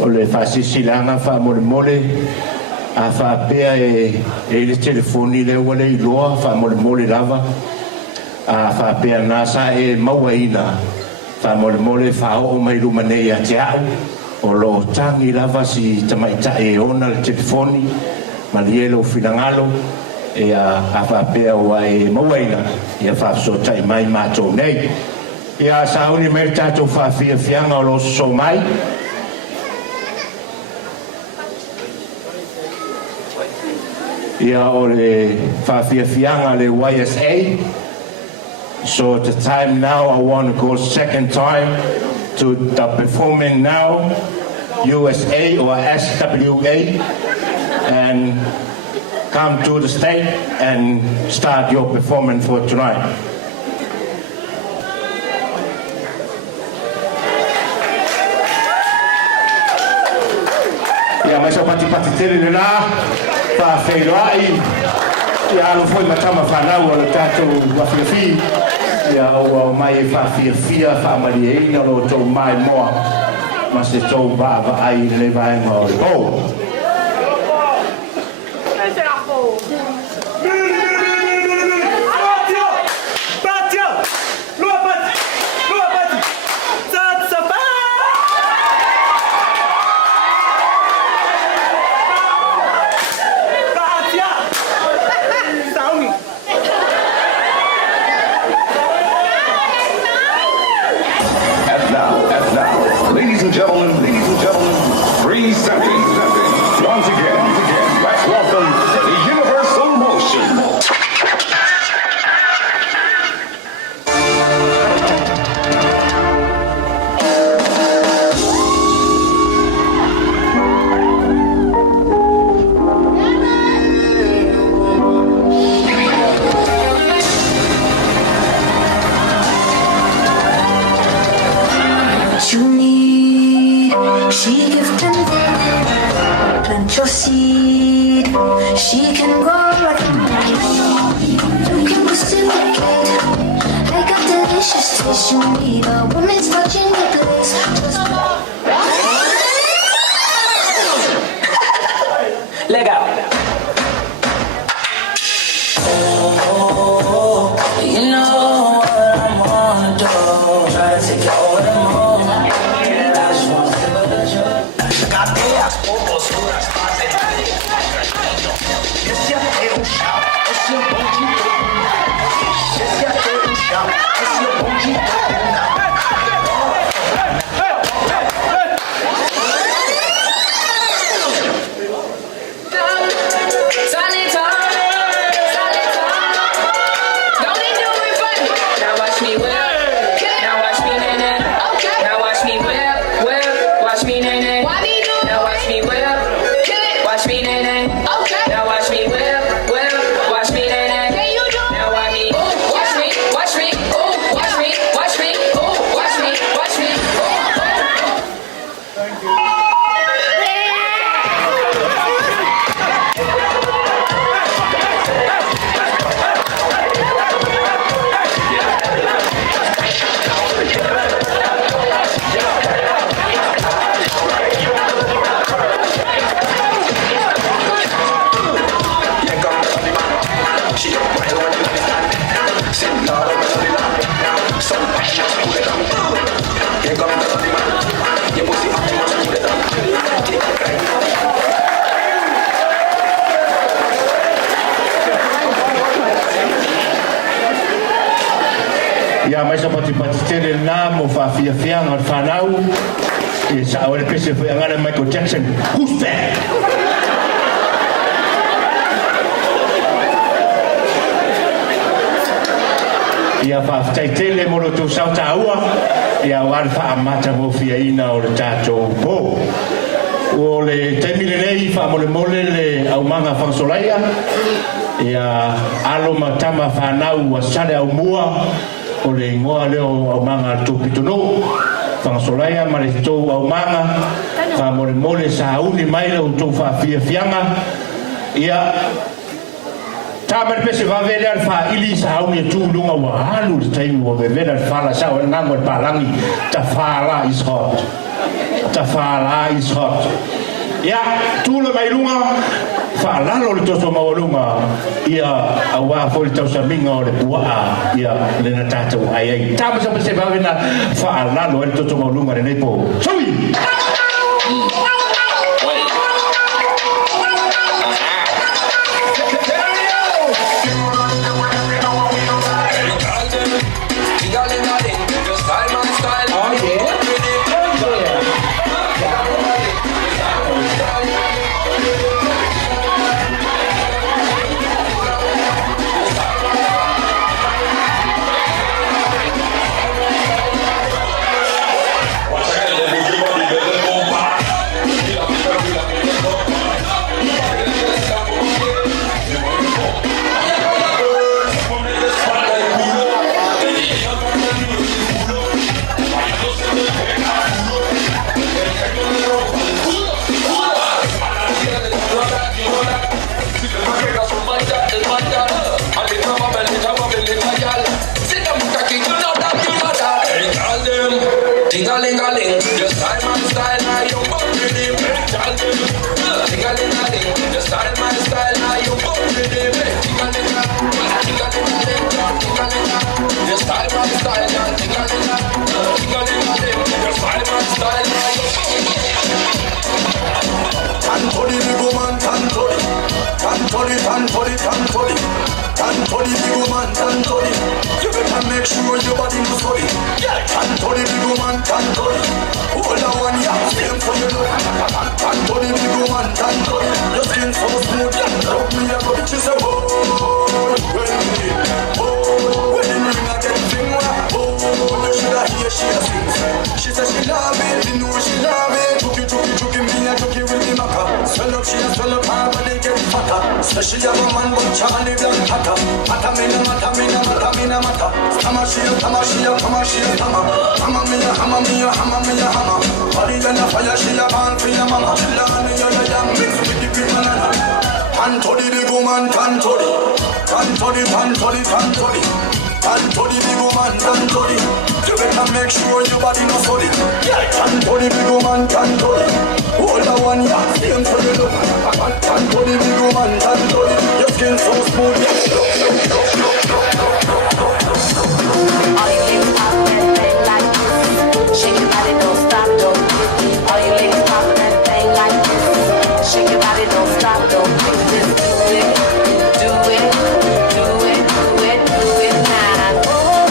o le whaasisilanga whaamole a whaapea e le telefoni le ua le iloa whaamole lava a whaapea nasa e mauaina whaamole whao mai ruma nei a te au o lo tangi lava si tamaita e ona le telefoni ma lielo finangalo e a whaapea ua e mauaina i a whaasotai mai mātou nei i a sauni mai tātou whaafia fianga o lo so mai ia o le whaafiafianga le YSA. So at the time now, I want to go second time to the Performing Now USA or SWA and come to the state and start your performance for tonight. Ia mai sa pati tele le la pa whairoai ia alo foi matama whanau o le tātou wafiafi ia o mai e whawhiawhia whaamariaina lo tau mai moa ma se tau vava ai le vaenga o le o. Ladies and gentlemen, presenting once again, let's welcome the Universal Motion. She gives plant your seed. She can grow like a money. You can reciprocate like a delicious taste. You need a woman's touch in your place. Leg out. You know what I'm gonna do. Try to take you over the moon. Watch me. Ia mai sa pati tele na mo whawhiawhianga whanau. E sa ore pese whi angana Michael Jackson. Who's that? Ia whawhitai tele moro tō sauta aua. Ia wāre whaamata mo whiaina o le tātou pō. O le taimile nei whaamole mole le au manga whangsolaia. Ia alo matama whanau a sare au mua. O le ingoa leo au manga tōpitono. Whangsolaia ma le tō au manga. Whaamole mole sa hauni maile o tō whawhiawhianga. Ia Tāmari pese wawere al wha ili sa hauni e tūlunga wa halu le taimu wa wawere al whala sa o nango e palangi. Ta whala is hot. Ta whala is hot. Ia, tūla mai lunga, whalalo le toso mawalunga. Ia, awa fo le tausa minga o le puaa. Ia, le na tātou ai ai. Tāma sa pese wawere na whalalo le toso mawalunga le nepo. Sui! Tantoli, big woman, tantoli. You better make sure your body no sorry. Tantoli, big woman, tantoli. Hold on one, yeah, same for your love. Tantoli, big woman, tantoli. Your skin so smooth, love me a body. She say, oh, when the ring a get thing, oh, you shoulda hear she a sing. She say she love it, you know she love it. Chuki, me a chuki with the maca. Swell up, she a swell up, her body get fatter. Say she a woman, but Charlie Blanc hotter. Mata mina mata. Tama me a hammer. Body than a fire, she a born for your mama. Love me a yam mixed with the green banana. Tantoli big woman, tantoli, big woman, tantoli. You better make sure your body no sorry. Tantoli big woman, tantoli. Hold the one, yeah, same for the look. Tantoli big woman, tantoli. Your skin so smooth, All you ladies pop that thing like this. Shake your body, don't stop, don't quit. All you ladies pop that thing like this. Shake your body, don't stop, don't quit. Just do it now. Oh,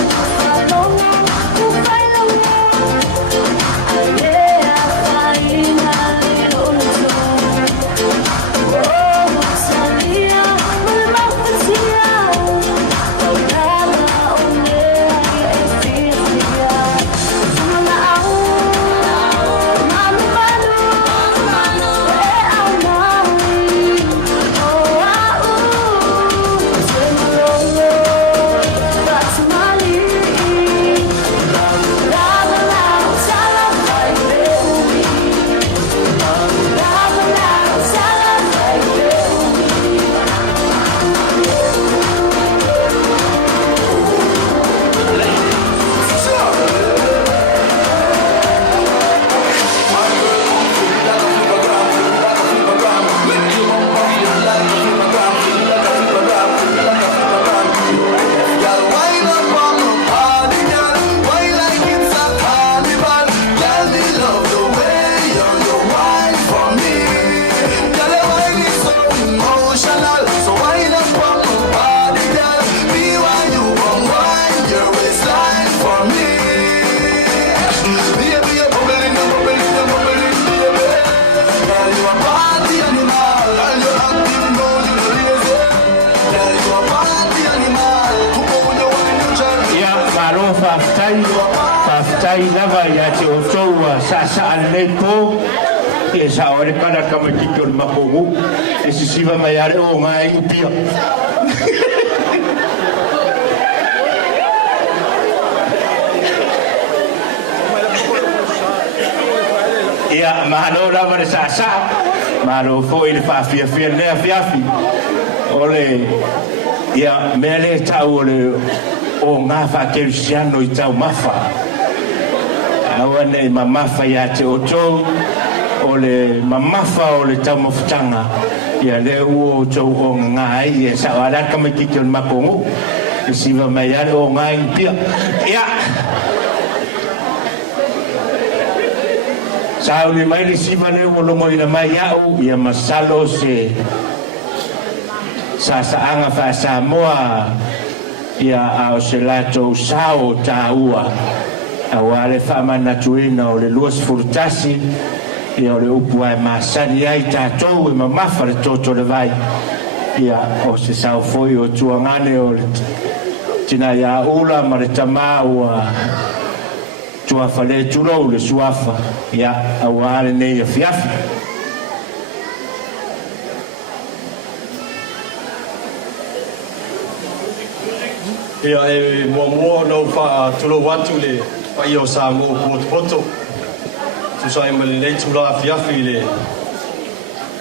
tai lava ia te o toua sa nei po e sa ore kana kama kiko makongu e sisiva mai are o ngai upia ia mahalo lava le sa mahalo fo ile fa fia le fiafi ole ia mele tau ole o ngā whakerusiano i tau mawha. Awa nei mamafa ia te oto, o le mamafa o le tau mawhutanga, ia le ua o tau o ngā ai, e sa waraka mai kiki o le makongu, e siwa mai ale o ngā impia. Ia! Sa ule mai le siwa le ua longo ina mai au, ia masalo se sa anga wha Samoa, ia ao se lato sao tāua a wale whamanatuina o le luas furtasi ia o le upu ai masani ai tātou e mamafa le toto le vai ia o se sao foi o tuangane o le tina ia ula ma le tama ua tuafa le turou le suafa ia a wale nei a fiafi ia e mua no fa tulo watu le pa io sa mo poto tu sai me le tu la fiafi le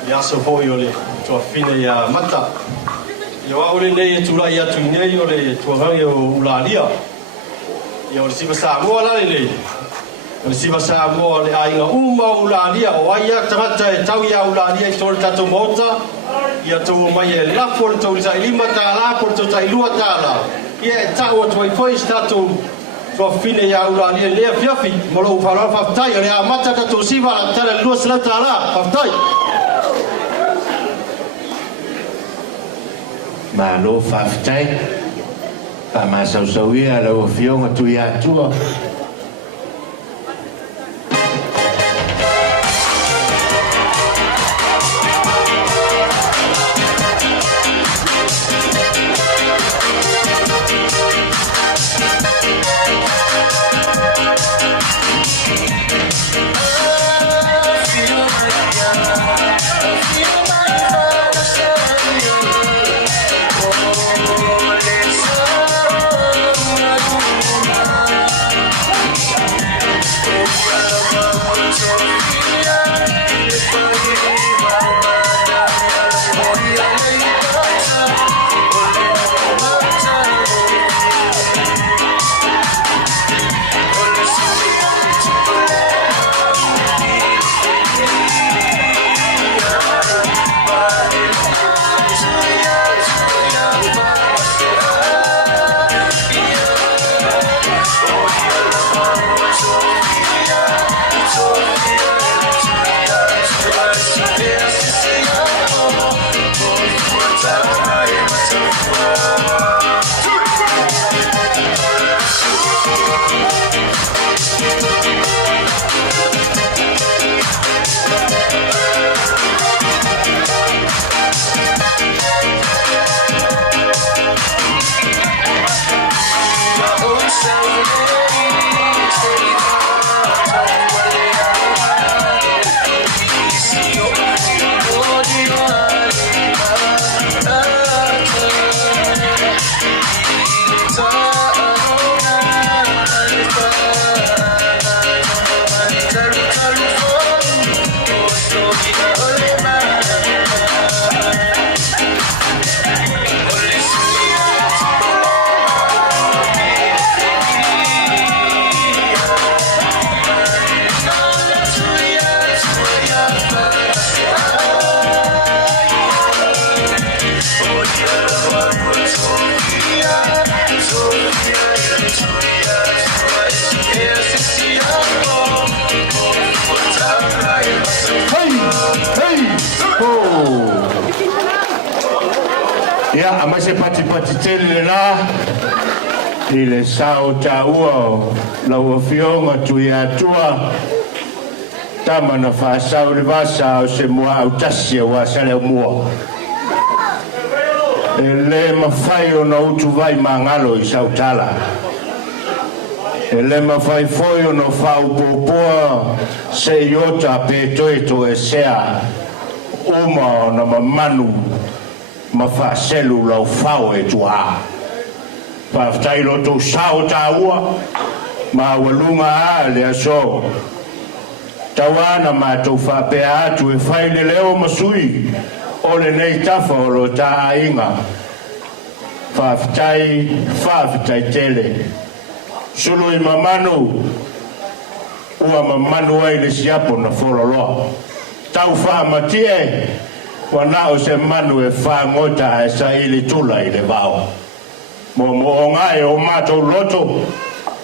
ia so foi ole tu fine ia mata io a ole nei tu la ia tu nei ole tu va io ulalia io si va sa mo la le si va sa mo le ai nga uma ulalia o ia tata e tau ia ulalia i tol tato mota ia tu mai e la por tu sa lima ta la por tu tai lua ta la ia ta o tu foi stato tu fine ia ulalia le fiafi mo lo fa la fa tai le amata ta tu si va ta la lua sla ta la fa tai ma lo fa tai pa ma so ia lo fionga tu ia tu ia a mai se pati tele la i le sao tāua o lau fionga tu ia tua tama na whaasau le vasa o se mua au tasi a wasale au mua e le mawhai o na utu vai mangalo i sau tala E le mawhai foi o no whau pōpua se iota pe toeto e sea uma o na mamanu ma whaaselu lau whau e tuha. Whaftai roto sao tā ua ma walunga a le aso. Tawana mātou whapea atu e whaile leo masui o le nei tafa o lo tā inga. Whaftai tele. Sulu i mamanu, ua mamanu ai le siapo na whololoa. Tau whaamatie, wana o se manu e whaangota e sa ili tula i le vao. Mo o ngai o mātou loto,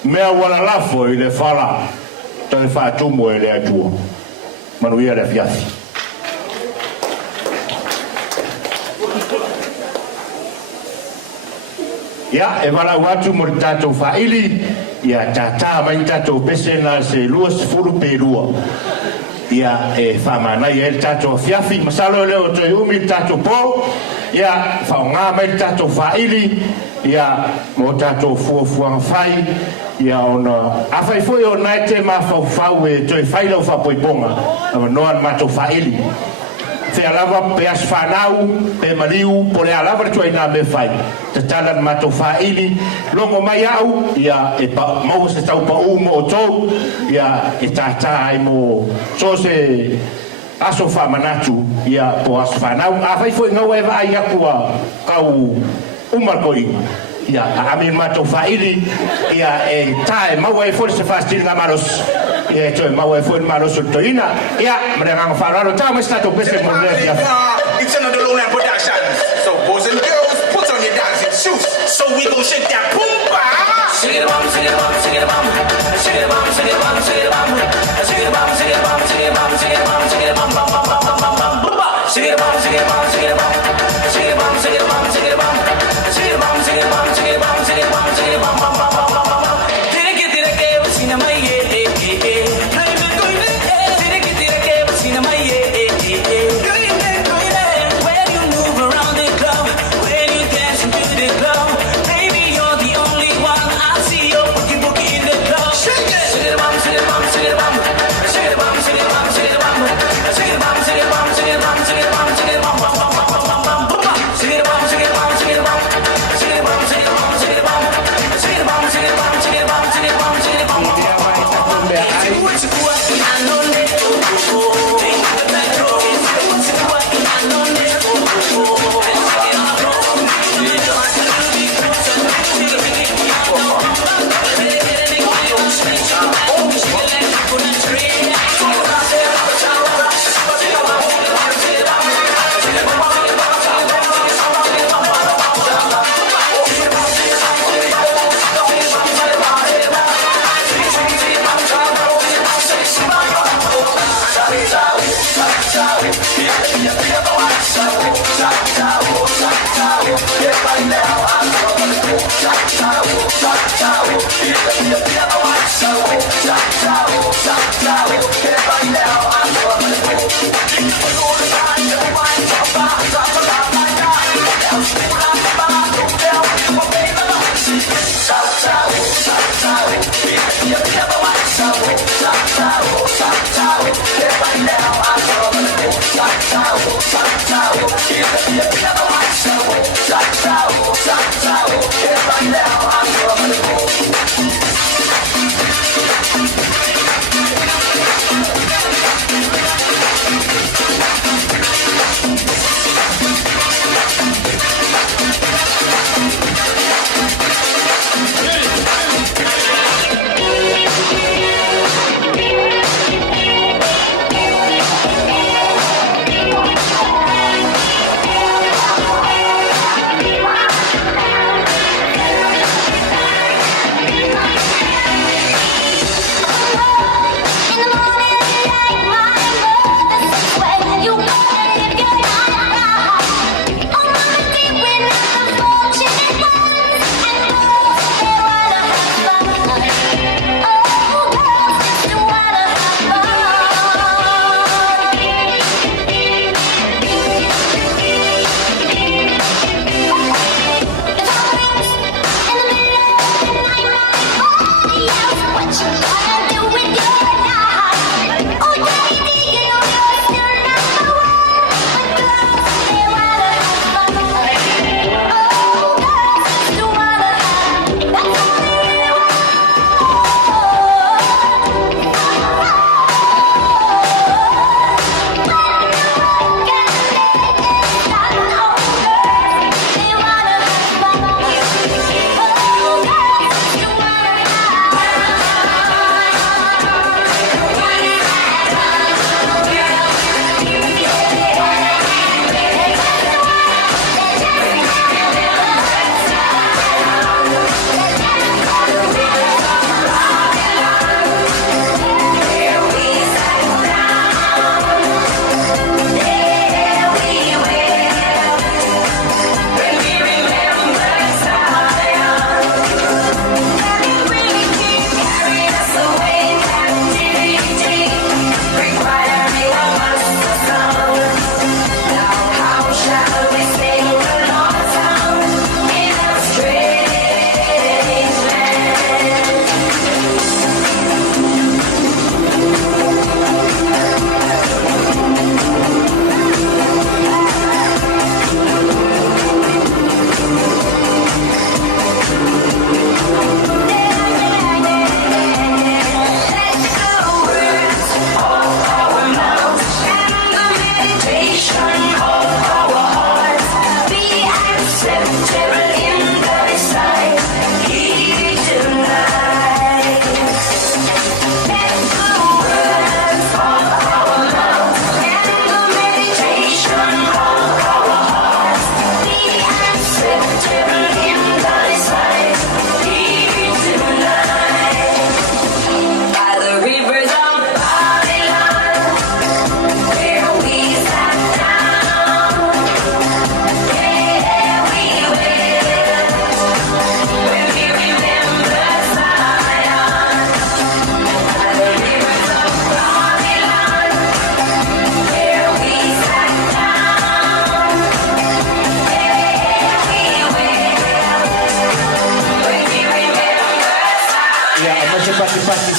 mea wala lafo i le whala, toi whaatumu e le atua. Manu ia le fiafi. Ia, e wala watu mo tātou whaili, ia tātā mai tātou pese nā se lua se furu pērua. Ia, e whamanai e tātou fiafi, masalo leo toi umi tātou pō, ia, whaongā mai tātou whaili, ia, mo tātou fuafuanga whai, ia, ona, awhai fui o nai te mā whau e toi whailau whapoiponga, ama noan mātou whaili. Te alava pe as whanau, pe mariu, po le alava le tuai nā me whai. Te talan mātou whaili, longo mai au, ia e mau se tau pa umo o tau, ia e tātā ai mo so se aso whamanatu, ia po as whanau. A whai fwoi ngau e vai akua kau umarkoi. Ia a amin mātou whaili, ia e tae mau e fwoi se whastiri ngā maros. Ia e toi mau e fwoi maros o toina. Ia, mre ngā whanaro, tā mai stato pese mo le ia. It's another Lowland Productions. So boys and girls, put on your dancing shoes. So we gon' shake that boomba. Shake it bum, shake it bum, shake it bum. Shake it bum, shake it bum, shake it bum. Shake it bum, shake it bum, shake it bum, shake it bum, shake it bum, bum, bum, bum, bum, bum, bum, bum. Shake it bum, shake it bum, shake it bum. Shake it bum, shake it bum, shake it bum. Shake it bum, shake it bum, shake it bum, shake it bum, shake it bum, bum, bum, bum, bum, bum. Tire ke usina mai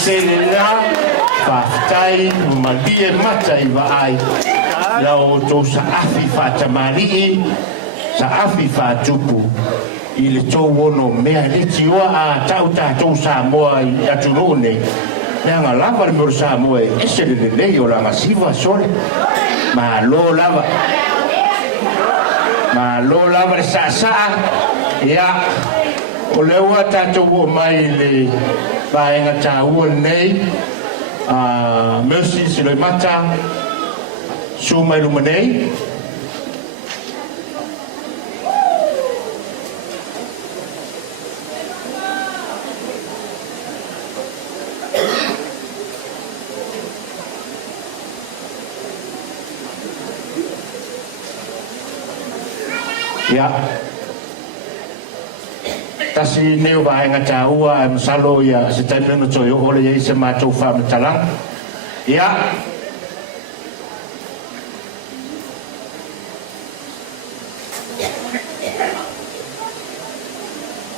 sele la whaftai malie mata I vaai la o tō sa afi whatamari sa afi whatupu I le tō wono mea le tiwa a tau tātou sa moa I aturone mea ngā lava le moro sa moa e se le lei o la ngasiva sole ma lo lava le sa ia o le ua tātou o mai le vaenga tā ua nei Mercy Siloi Mata Suma Lumanei Ya Tasi neo vaenga tā ua masalo ia se taimena toi o le ia se mātou whamatalang Ya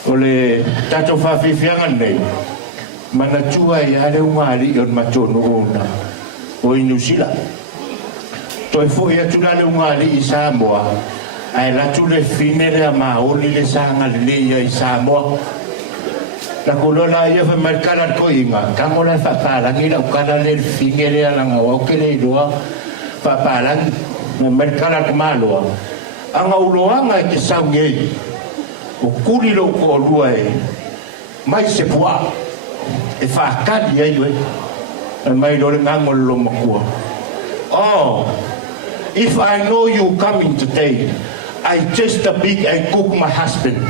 O le tātou whawhiwhianga nei Mana tua I are ungari on matono ona O I New Zealand Toi fo ia tuna le ungari I Samoa Ai latu le fine le maoli le sanga le ia I Samoa La kolola ia fa markara ko inga kangola fa pala ni la ukala le fine le la ngawa ke le doa fa pala me markara ko malo anga uloanga ke saunge o kuri lo ko lua mai se pua e fa kadi ai mai lo ngangol lo makua oh if I know you coming today I just a big and cook my husband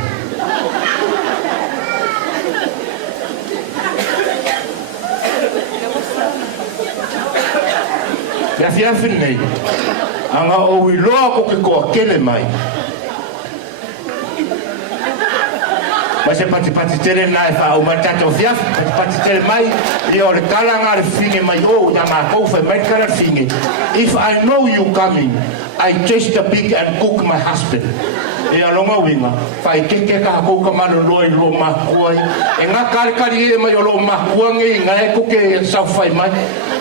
Ya fiafi nei anga o iloa ko ke ko kele mai Mase pati tere na fa o matato fiaf pati tere mai I o le kala nga le finge mai o na ma ko fa mai kala finge if I know you coming I taste the pig and cook my husband e alonga winga fa ke ka ko ka malo loi lo ma ko e nga kali e mai lo ma ko ngi nga e ko ke sa fai mai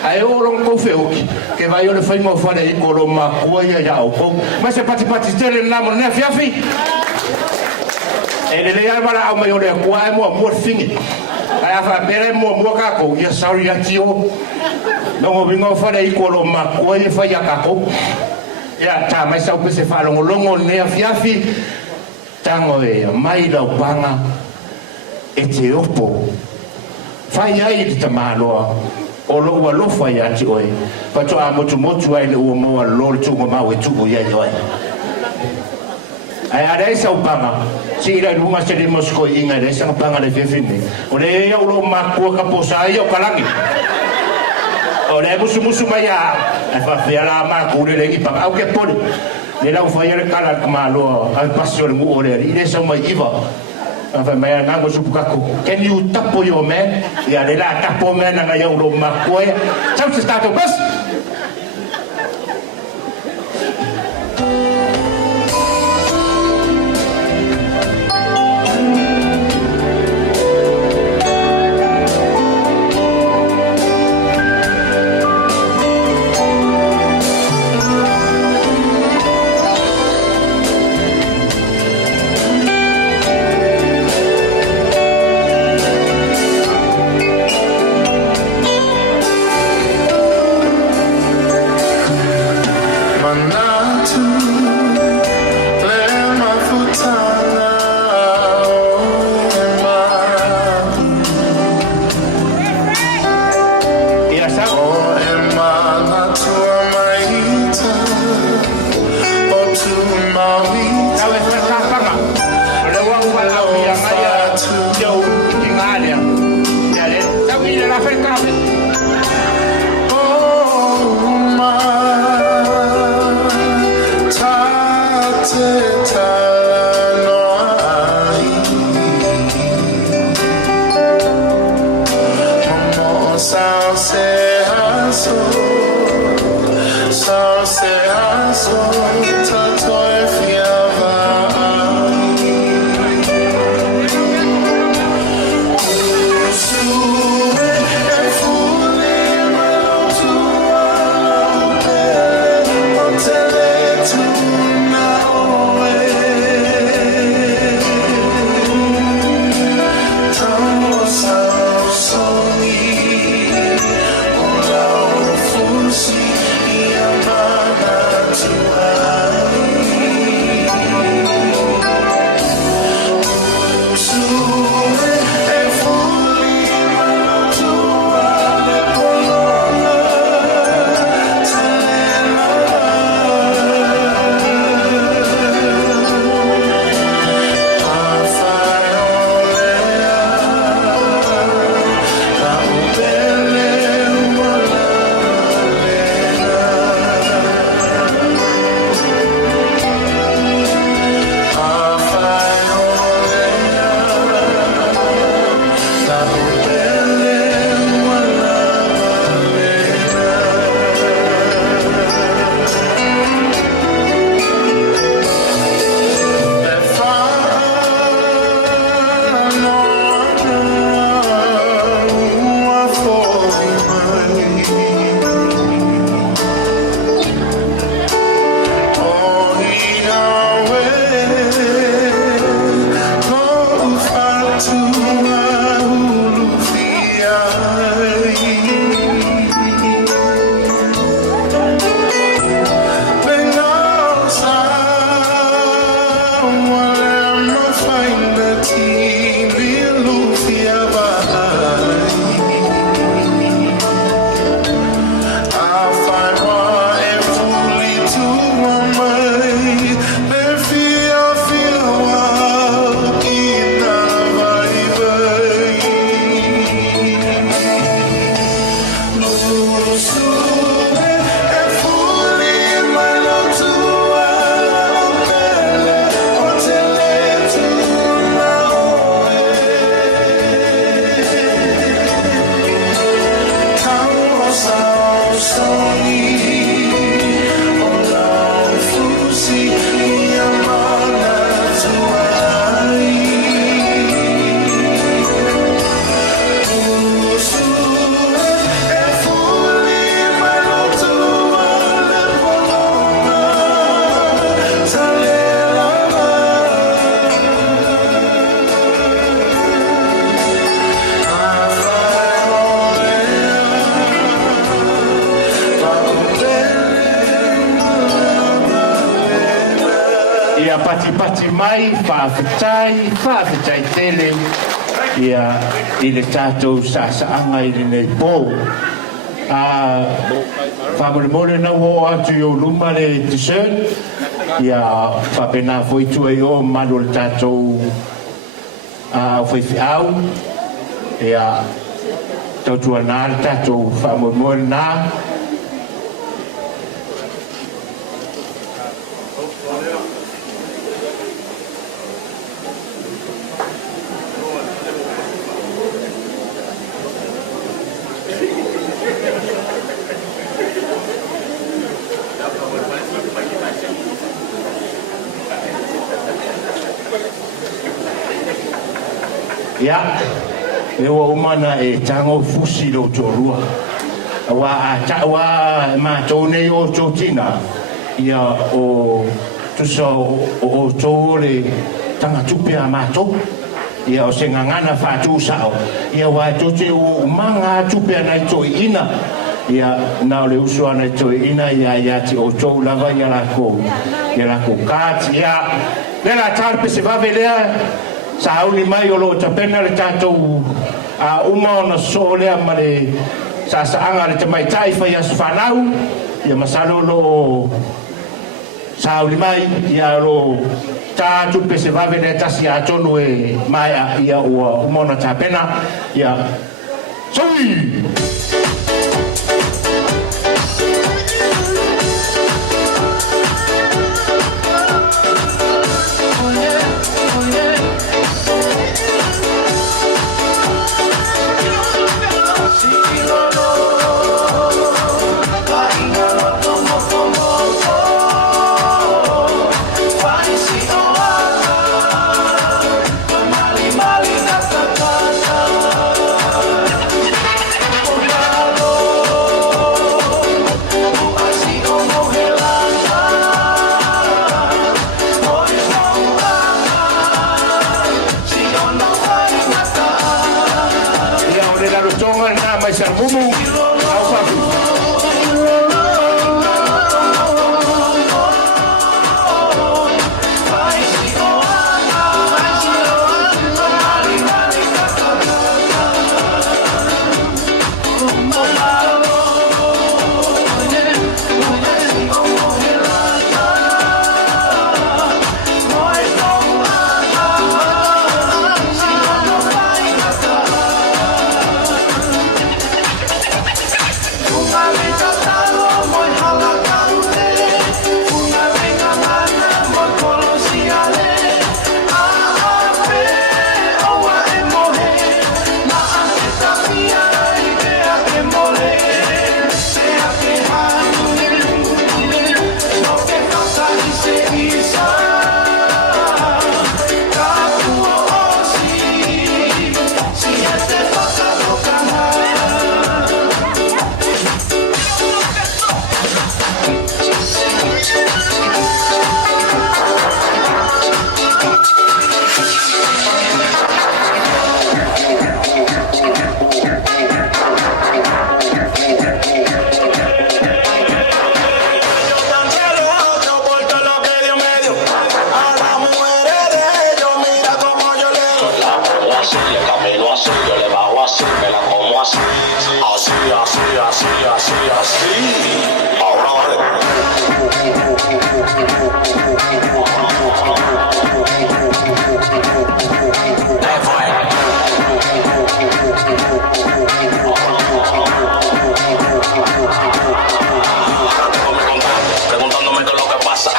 ai o long ko fe oki ke vai o le fai mo fa le ko lo ma ko ya o ko Mase pati tere na mo na fiafi E le almara au mai o le kua e mua fingi. Ai afa pere mua kako. Ia sauri ati o. Nongo wingo whare I kolo makua I whai a kako. Ia tā mai sau pese whalongolongo nea fiafi. Tango e mai lau panga. E te opo. Whai ai te tamaloa. O lo ua lo whai ati oe. Pato a motu ai le ua moa lor tungo mau e tuku iai oe. Ai are sa upanga si ira runga se de Moscow inga re sa upanga le fefine o le ia ulo makua ka posa ia o kalangi o le musu mai a fa fela ma ku le ki pa au ke pole le la fa ia le kala ma lo al passo le mu ore ile sa mai iva fa mai na go supukako can you tapo your man ia le la tapo man na ia ulo makua sa se sta to bas Sue ia pati mai whaafetai tele ia i le tātou saasaanga i le nei pō. Whamorimore na wo atu i o luma le dessert ia whapena foitu e o manu le tātou whaifi au ia tautua nā le tātou whamorimore nā. Ia, e o umana e tango fusi lo torua. Wa mātou nei o tōtina. Ia o tusa o tōre tanga tupe a mātou. Ia o se ngangana whātou sao. Ia wa tōte o manga tupe a nei tōi ina. Ia nao le usua nei tōi ina ia ti o tō lava ia lako kāti. Ia, lera tāre se vave lea. Sa auni mai o lo tapena le tātou uma ona so lea ma le sasaanga le tamai tai whai asu whanau ia masalo lo sa auni mai ia lo tātou pese vave le tasi a tonu e mai ia ua uma ona tapena ia sui!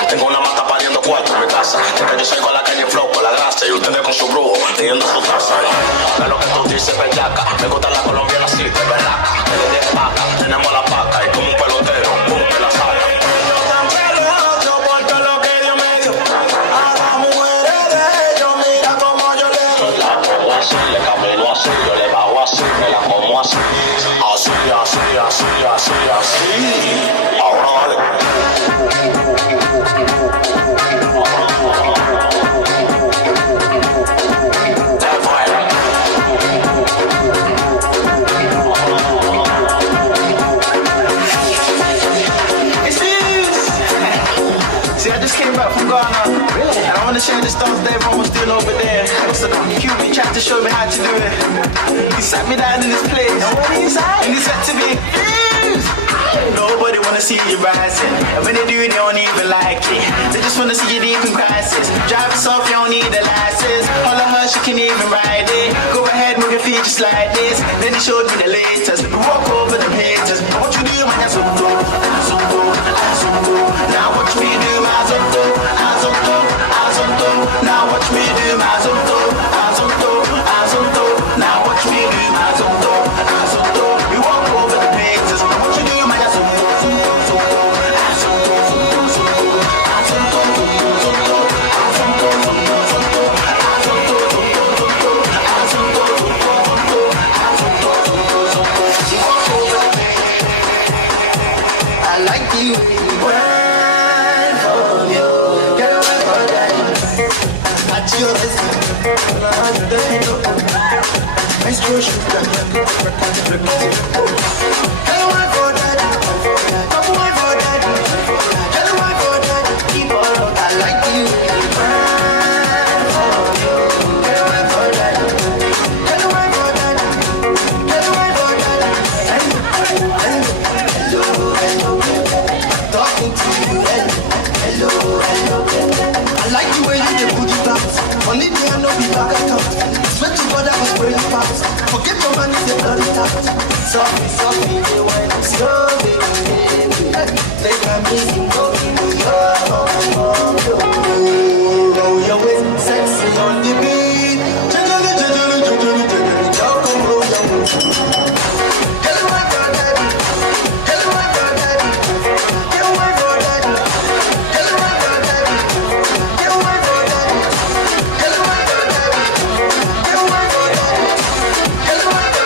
Tengo una mata pariendo cuatro en mi casa. Que yo salgo a la calle flow con la grasa y ustedes con su brujo teniendo su taza. De lo que tú dices, bellaca. Me gusta la colombiana así, de berraca. Que le des paca, tenemos la paca y como un pelotero, pum, que la saca. Le camino así, yo le bajo así, me la como así. Así, así, así, así, así. Ahora vale. See, I just came back from Ghana. Really? And I want to share the stuff that everyone was doing over there. So Cupid tried to show me how to do it. He sat me down in this place. And what did he say? And he said to me, nobody wanna see you rising. And when they do, they don't even like it. They just wanna see you deep in crisis. Drive yourself, you don't need a license. All of her, she can even ride it. Go ahead, move your feet just like this. Then he showed me the latest. We walk over the pages. What you do, man, that's Zonto, Zonto, Zonto. Now watch me do my Zonto, Zonto, Zonto. Now watch me do my Zonto, Zonto, Zonto. Now watch me do my Zonto, Zonto. We walk over the pages. What you do, man, that's Zonto, Zonto, Zonto. Zonto, Zonto, Zonto. Zonto, Zonto, Zonto. Zonto, Zonto, Zonto. Zonto, Zonto, Zonto. Zonto, Zonto, Zonto. She walks over the pages. I like the way you grind for you. Get away for that. At your best. Nice to shoot that. Get away for that. Come away for that. Get away for that. Keep on up. I like you. Grind for you. Get away for that. Get away for that. Get away for that. Hello. Talking to you. Hello. I like the way you do booty bounce. Only thing I know be back account. Swear to God I was wearing pants. Forget your man is a bloody tat. Softly, they wine slow, baby. They can be sing, go in New York. Roll your waist, sexy on the beat. Talk and roll your waist. Get away for that. Get away for that. Get away for that. Get away for that. Get away for that. Get away for that. Get away for that. Get away for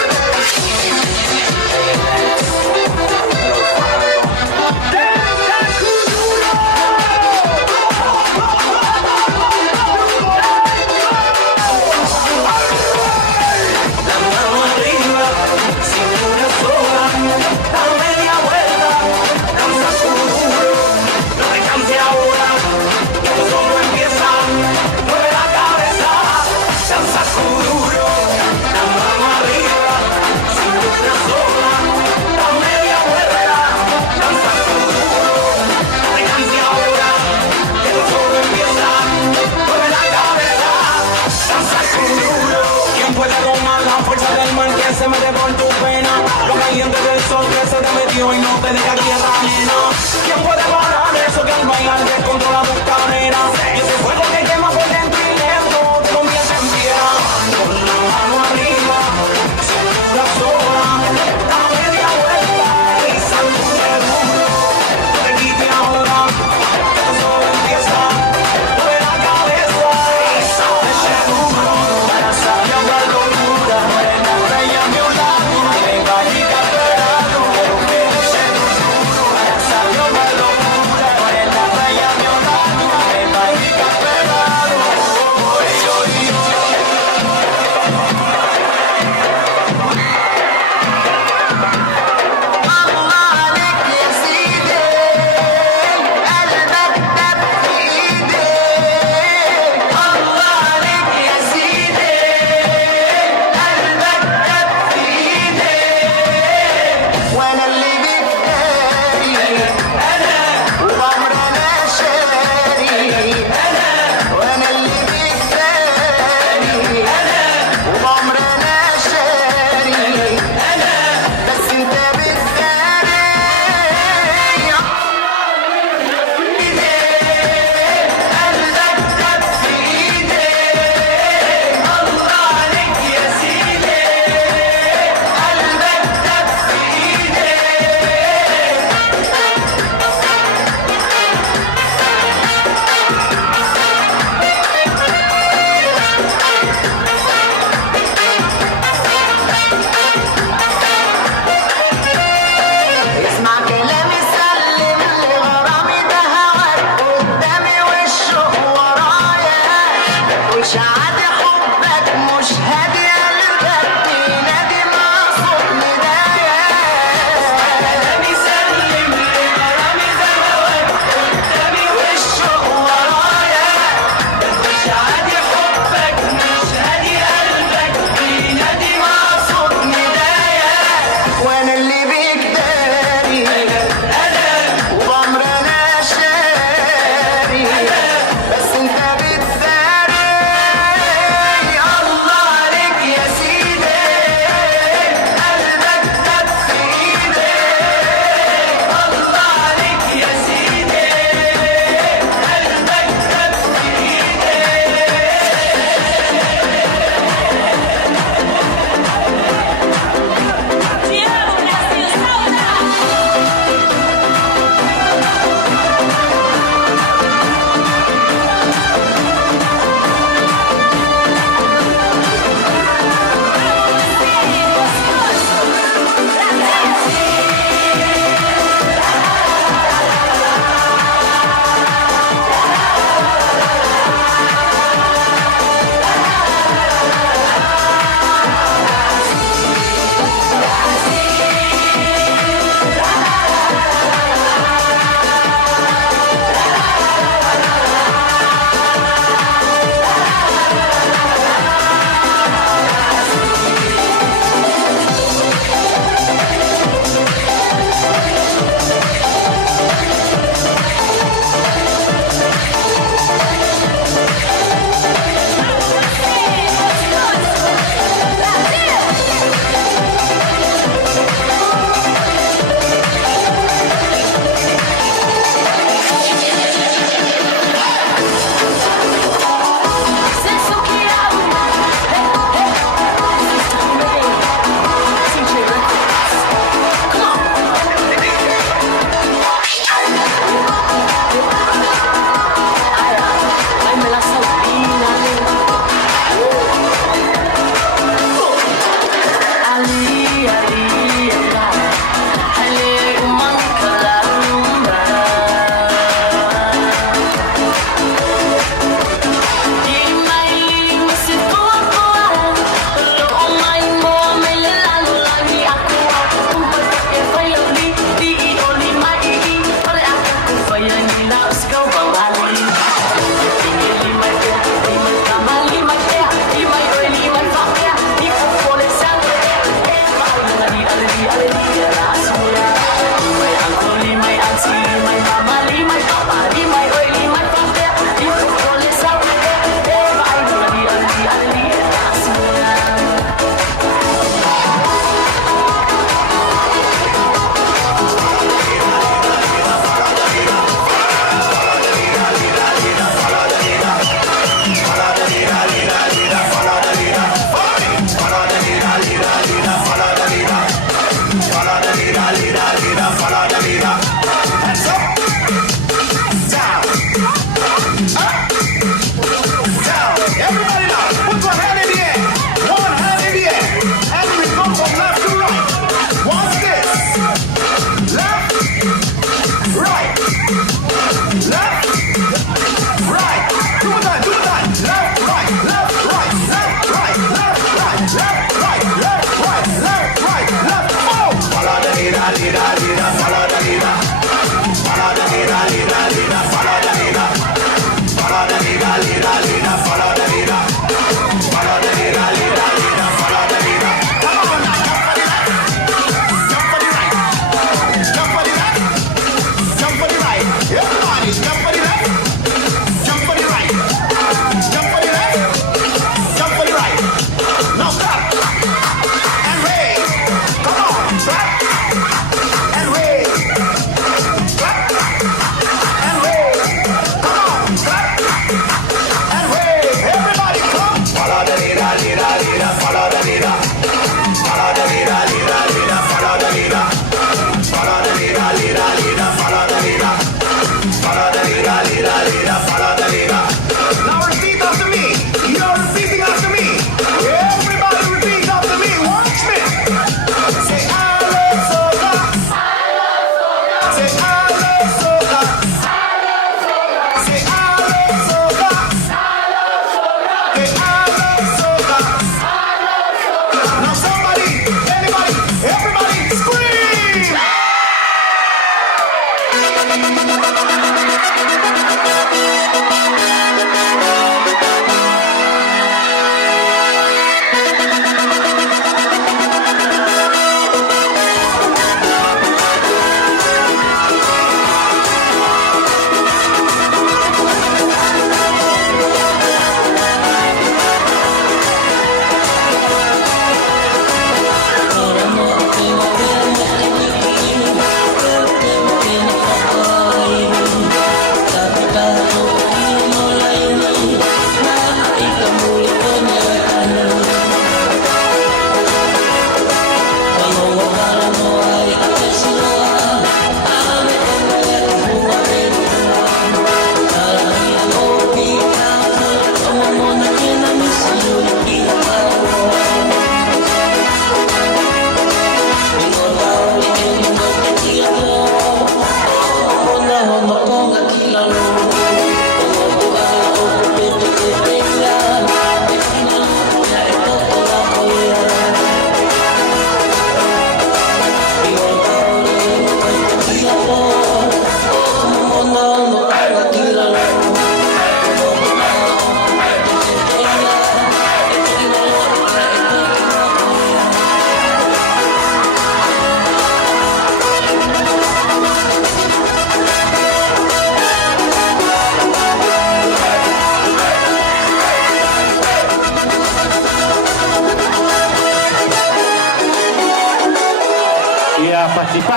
se mete por tu pena. Lo caliente del sol que se te metió y no te deja tierra ajena. ¿Quién puede parar eso que al bailar descontrola tus caderas? Y ese fuego que quema por dentro y lento te convierte en piedra. Con la mano arriba, cintura sola, da media vuelta y sacude duro. No te quites ahora, que esto solo empieza. Mueve la cabeza y eche duro. Para salir la locura, morena bella mi lado. Venga y caperado, pero que eche duro. Para salir la locura, morena bella mi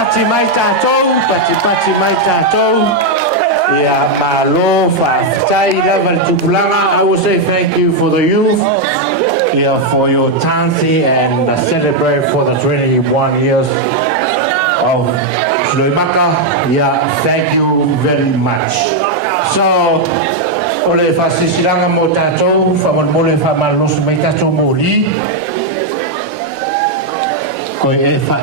pati mai tātou. Ia malo whaafitai lava le tupulanga. I will say thank you for the youth. Ia for your tansi and celebrate for the 21 years of Sloimaka. Ia, thank you very much. So, ole whaasisiranga mo tātou, whamamole whamalosu mai tātou mo li. Koe e wha.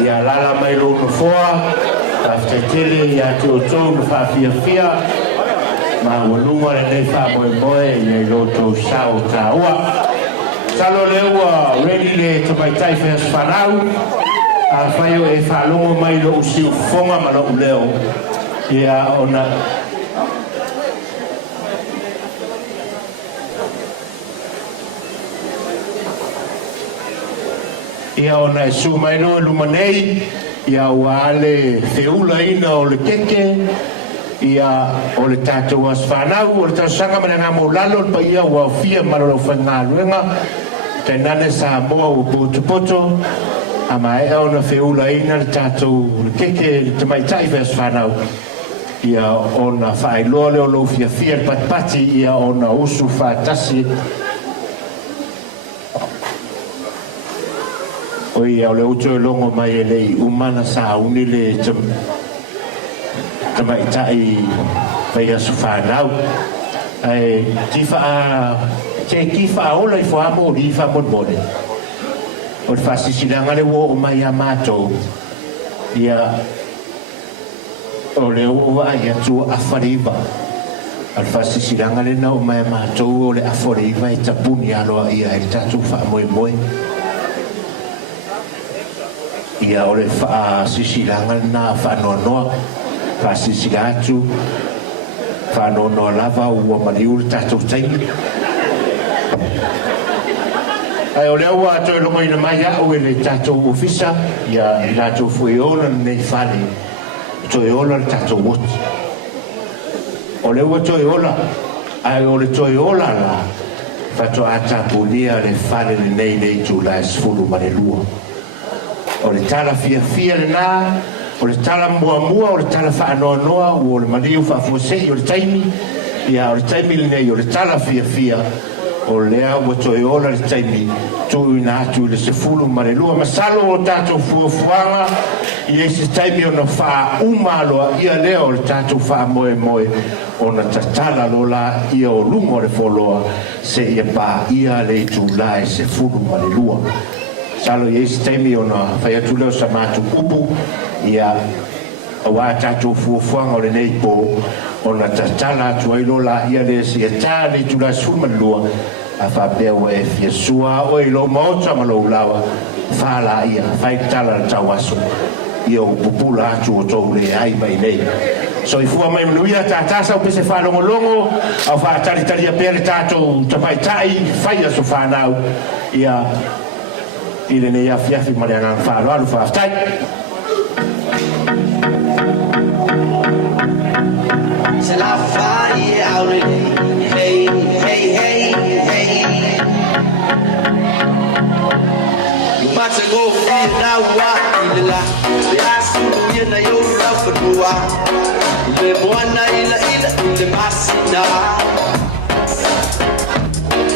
Ia lala mai lona foa, taftetele ia te o tau na whaafiafia, ma walunga le nei whaamoemoe ia i loto sao tā ua. Talo leua ready le tamaitai whias whanau, a whaio e whalongo mai lo usiu fonga ma lo uleo. Ia ona ia ona e sumaino e luma nei, ia ua ale whiula ina o le keke, ia o le tātou as whanau, o le tausanga mana ngā mō lalo, pa ia ua whia maroro whaingā luenga, te nane sa moa o poto, a mai e ona whiula ina le tātou le keke, le tamaitai whias whanau, ia ona whailoa leo lo whia whia patpati, ia ona usu whaatasi, oi au le uto longo mai e lei umana sa uni le tamaitai vai asu whanau ai kifa ola i whaamo li whamon o le whasisilanga le wo o mai a mātou ia o le o ai atu a whariva al whasisilanga le na o mai a mātou o le a whariva e tapuni aloa ia e tatu whaamoe ia o le whaasisilanga na whanoanoa whaasisila atu whanoanoa lava ua mariu le tātou taimi ai o lea ua atoe longa ina mai au e le tātou ofisa ia i tātou fueola nei whane toe ola le tātou wot o le ua toe ola ai o le toe ola la whato atapunia le whane nei tūla e sfuru mare lua o le tala fia le nā, o le tala mua, o le tala whaanoanoa, o le mariu whaafuasei, o le taimi, ia o le taimi le nei, o le tala fia, o lea ua toe ola le taimi, tū ina atu le sefulu marelua, masalo o tātou fuafuanga, i eisi taimi o na wha umaloa, ia lea o le tātou wha moe, o na tatala lola, ia o lungo le foloa, se ia pā ia le tu lai sefulu marelua. Salo i eisi taimi o na whaiatu leo sa mātu kupu, ia a wā tātou fuafuanga o le nei pō, o na tatala atu ailola, ia le si e tā le tu lai sumanlua, a whapea ua e fia sua, o i lo maota ma lo ulawa, whala ia, whaitala na tau aso, ia o pupula atu o tau le ai mai nei. So i fua mai manuia tātasa o pese whanongolongo, au whaatari a pere tātou tapaitai, whaia so whanau, ia i le nei afiafi marianga whalo alu whaatai. Se la fai aurele, hey, hey, hey, hey. You must go feel now what in la. We ask you to your love for dua. Le buona ila le masina.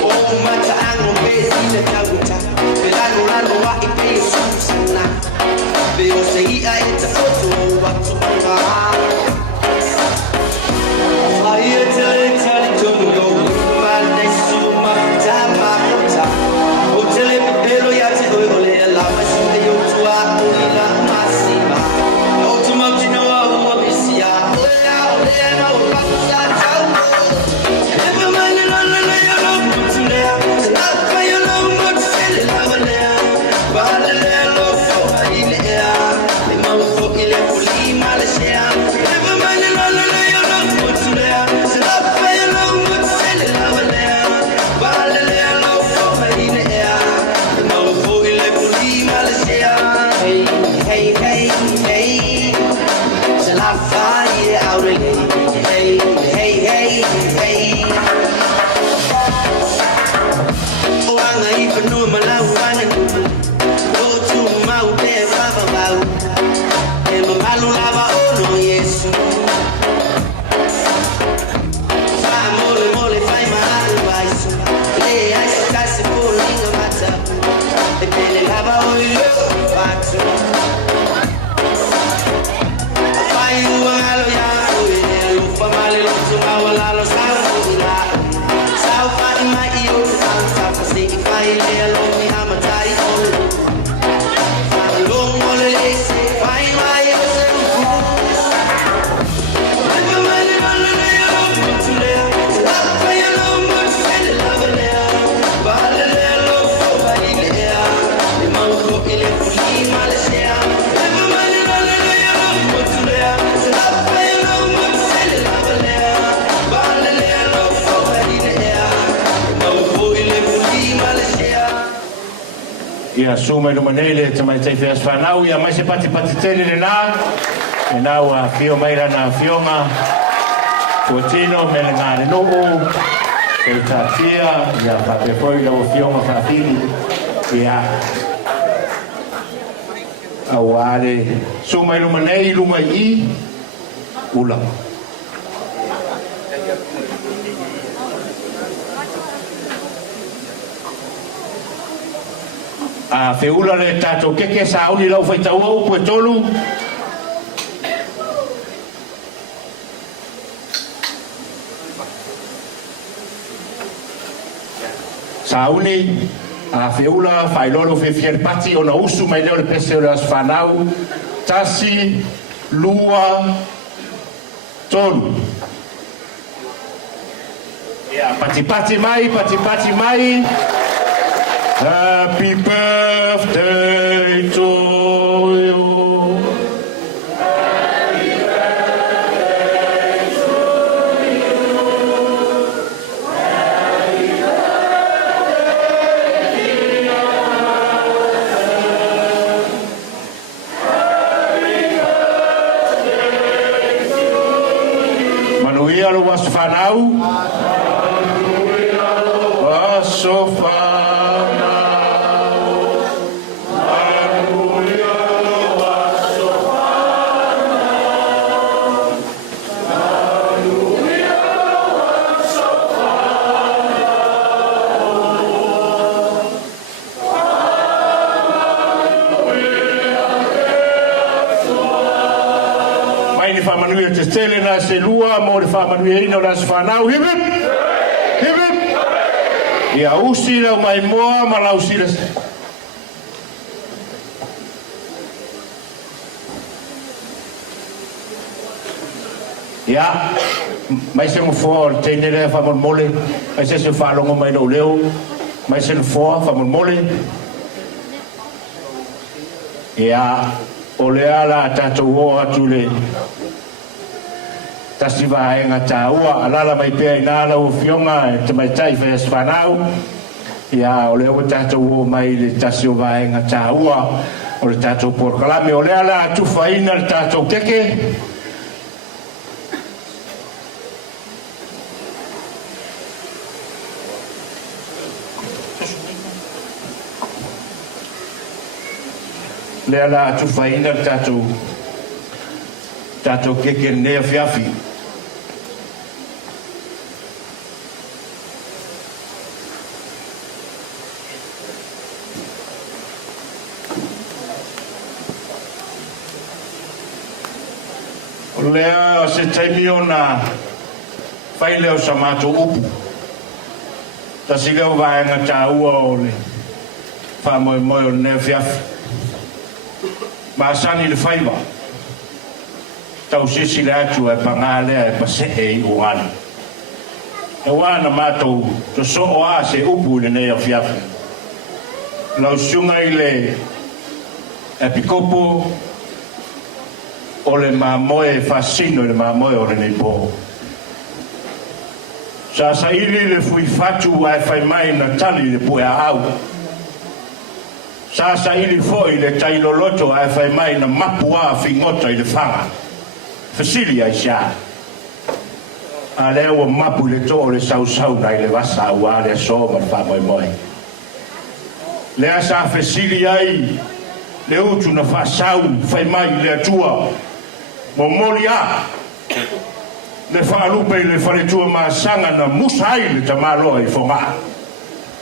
Oh mata ango bezi le taguta. Pelano lano wa ipe susana. Veo sei a ita foto wa tuka. o Yesu. Fai mole mole fai male vai su. Le ai so kasi polinga mata. E pele lava o ilo fatu. Fai ualo ya o ilo fa male lo so mawala lo sa ila. Sa fa mai io sa fa se fai le lo mi amatai o. Long mole le se fai mai o se ia suma i lumanele te mai te feas whanau ia mai se pati tele le nā e nau a fio mai rana fionga fuatino me le ngā le noo e tātia ia whake poi lau fionga whakini ia aware suma i lumanele lunga i ula a feula le tato keke sauni lau fai tau au pue tolu sauni a feula fai lolo fe fier pati ona usu mai leo le pese o le asfanau tasi lua tolu ia pati mai Happy birthday to you. Happy birthday to you. Happy birthday, dear Happy birthday to you. Manuia lo was fanau. Manuia lo was so far. Te tele na se lua mo le whamanuia ino la se whanau hibip ia usi lau mai moa ma lau si ia mai se mfoa o le teine lea whamolmole mai se whalongo mai lau leo mai se mfoa whamolmole ia o lea la tatou o atu le tasi vaenga taua alala mai pea ina lau fionga te mai tai feas whanau ia o leo tatou mai le tasi o vaenga taua o le tatou porkalame o lea la atufa ina le tatou keke lea la atufa ina le tatou keke nea fiafi lea se taimi ona fai leo sa matou upu tasi leo vaenga taua o le whamoemoe o le nea fiafi maasani le faiwa tau sisi le atu e pangālea e pase e i uana e wana matou to so o a se upu le nea fiafi lau siunga i le e pikopo o le mamoe fasino le mamoe o le neipo sa ili le fui fatu ai fai mai na tali le pue au sa ili foi le tailoloto ai fai mai na mapua fingota i le fanga fasili ai sa ale o mapu le to le sau na le vasa wa le so ma fa moi le asa fasili ai le utu na fa sau fai mai le tua mo molia le whaalupe le wharetua maasanga na musa ai le tamaloa I whonga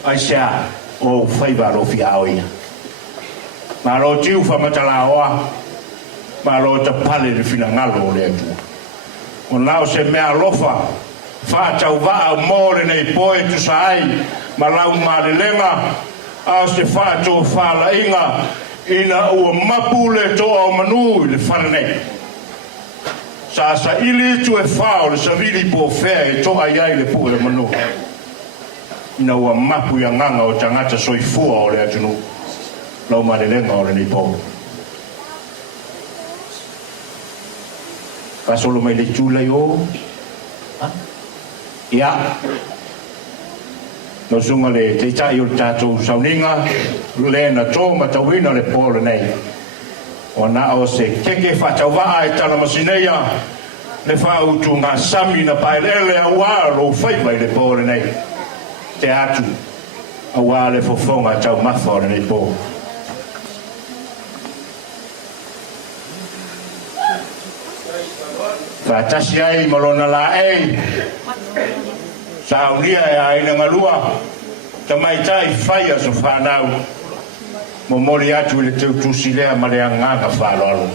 ai sea o whaiwaro fia oia ma lo tiu whamatala oa ma lo ta pale le fina ngalo o le atua o nao se mea lofa whaatau waa mo le nei poe tu sa ai ma lau ma le lenga a se whaatau whala inga ina ua mapu le toa o manu le whananei sa ili tu e whao le savili po whea e toa iai le pu le manu ina ua mapu ia nganga o tangata soifua o le atunu lau ma le lenga o le nei poe ka solo mai le tula yo ia no sunga le te tai o tatou sauninga le na tō matawina le pōle nei o na o se keke whatawaa e tala masineia le whautu ngā sami na paelele a wā lo whaiwai le pōle nei te atu a wā le fofonga tau mawha o le nei pō Whatasi ai malona la ei saunia e aina ngalua ta mai tai whaia so whanau mo mori atu le teu tusilea ma le anganga whalolo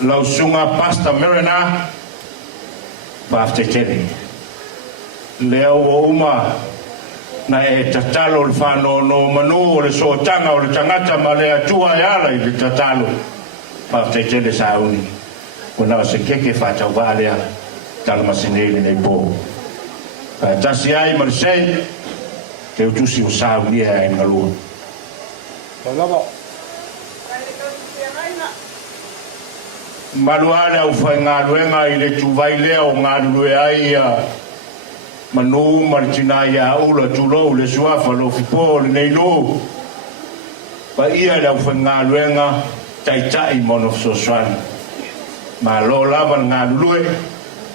lau sunga pasta merena whafteteri leo o uma na e tatalo le whano no manu o le sotanga o le tangata ma le atua e ala I le tatalo whaftetele sa uni o na se keke whatau waalea tala masinele nei po tasi ai ma le sei te utusi o sa uni e ngalua maluale au whai ngā ruenga I le tuvai leo ngā rue ai manu martina ya ula tulo le suafa lo fipo le nei lo pa ia la fanga luenga tai tai mono soswan ma lo lava nga lue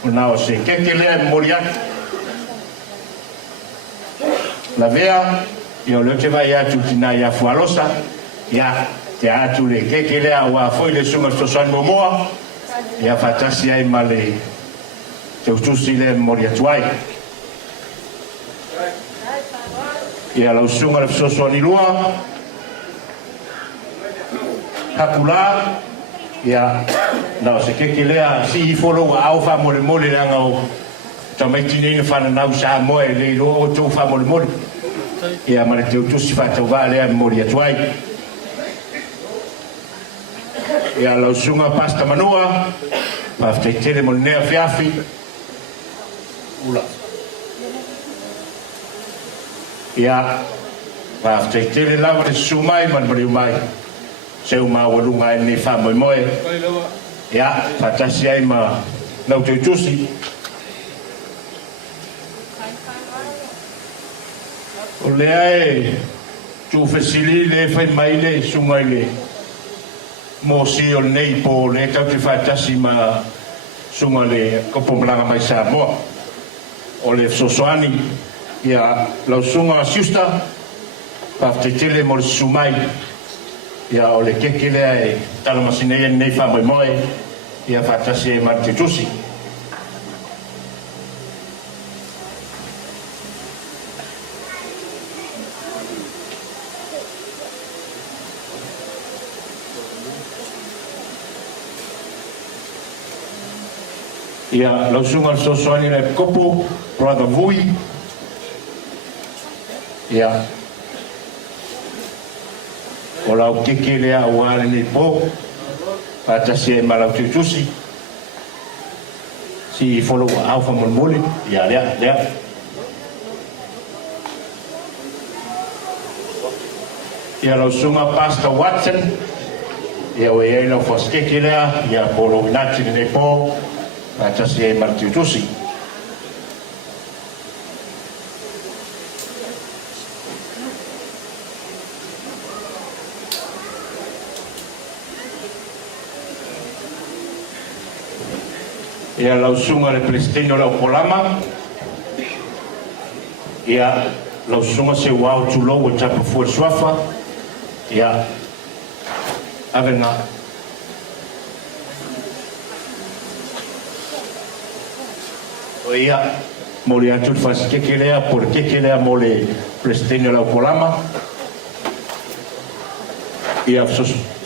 na o se kekele moriak la vea io le che vai a tutina ya fualosa ya te atu le kekele a wa foi le sunga soswan momoa ya fatasi ai male te utusi le moriatuai ia lau sunga le sosoani lua hakula ia na se keke lea si I folo au fa mole mole langa o tamaitini ne fana na usa mo e le lo o tu fa mole mole ia ma le teu tu si fa tau va le mori atuai ia lau sunga pasta manua pa ftetele mo nea fiafi ula ia pa ftetele lava le sumai man bari mai seu ma walunga ni fa moi moi ia fatasi ai ma nau te tusi o le ai tu fesili le fai mai le sumai le mo si o nei po le tau te fatasi ma sunga le kopo mlanga mai sa mo o le sosoani ia lau sunga siusta pa ftetele mo le sumai ia o le keke lea e tala masinei nei wha moi moi ia whatasi e marite tusi ia lau sunga sosoani le kopo brother Vui ia o lau keke lea o ale nei po patasi e malau tutusi si follow alfa mulmuli ia lea ia lau sunga Pastor Watson ia o e lau fos keke lea ia polo inati nei po patasi e malau tutusi ia lau sunga le Palestino lau polama ia lausuga se wao tulou e tapafua suafa ia avena o ia mo le atu fasikeke lea por keke lea mo le presidente o Laukolama ia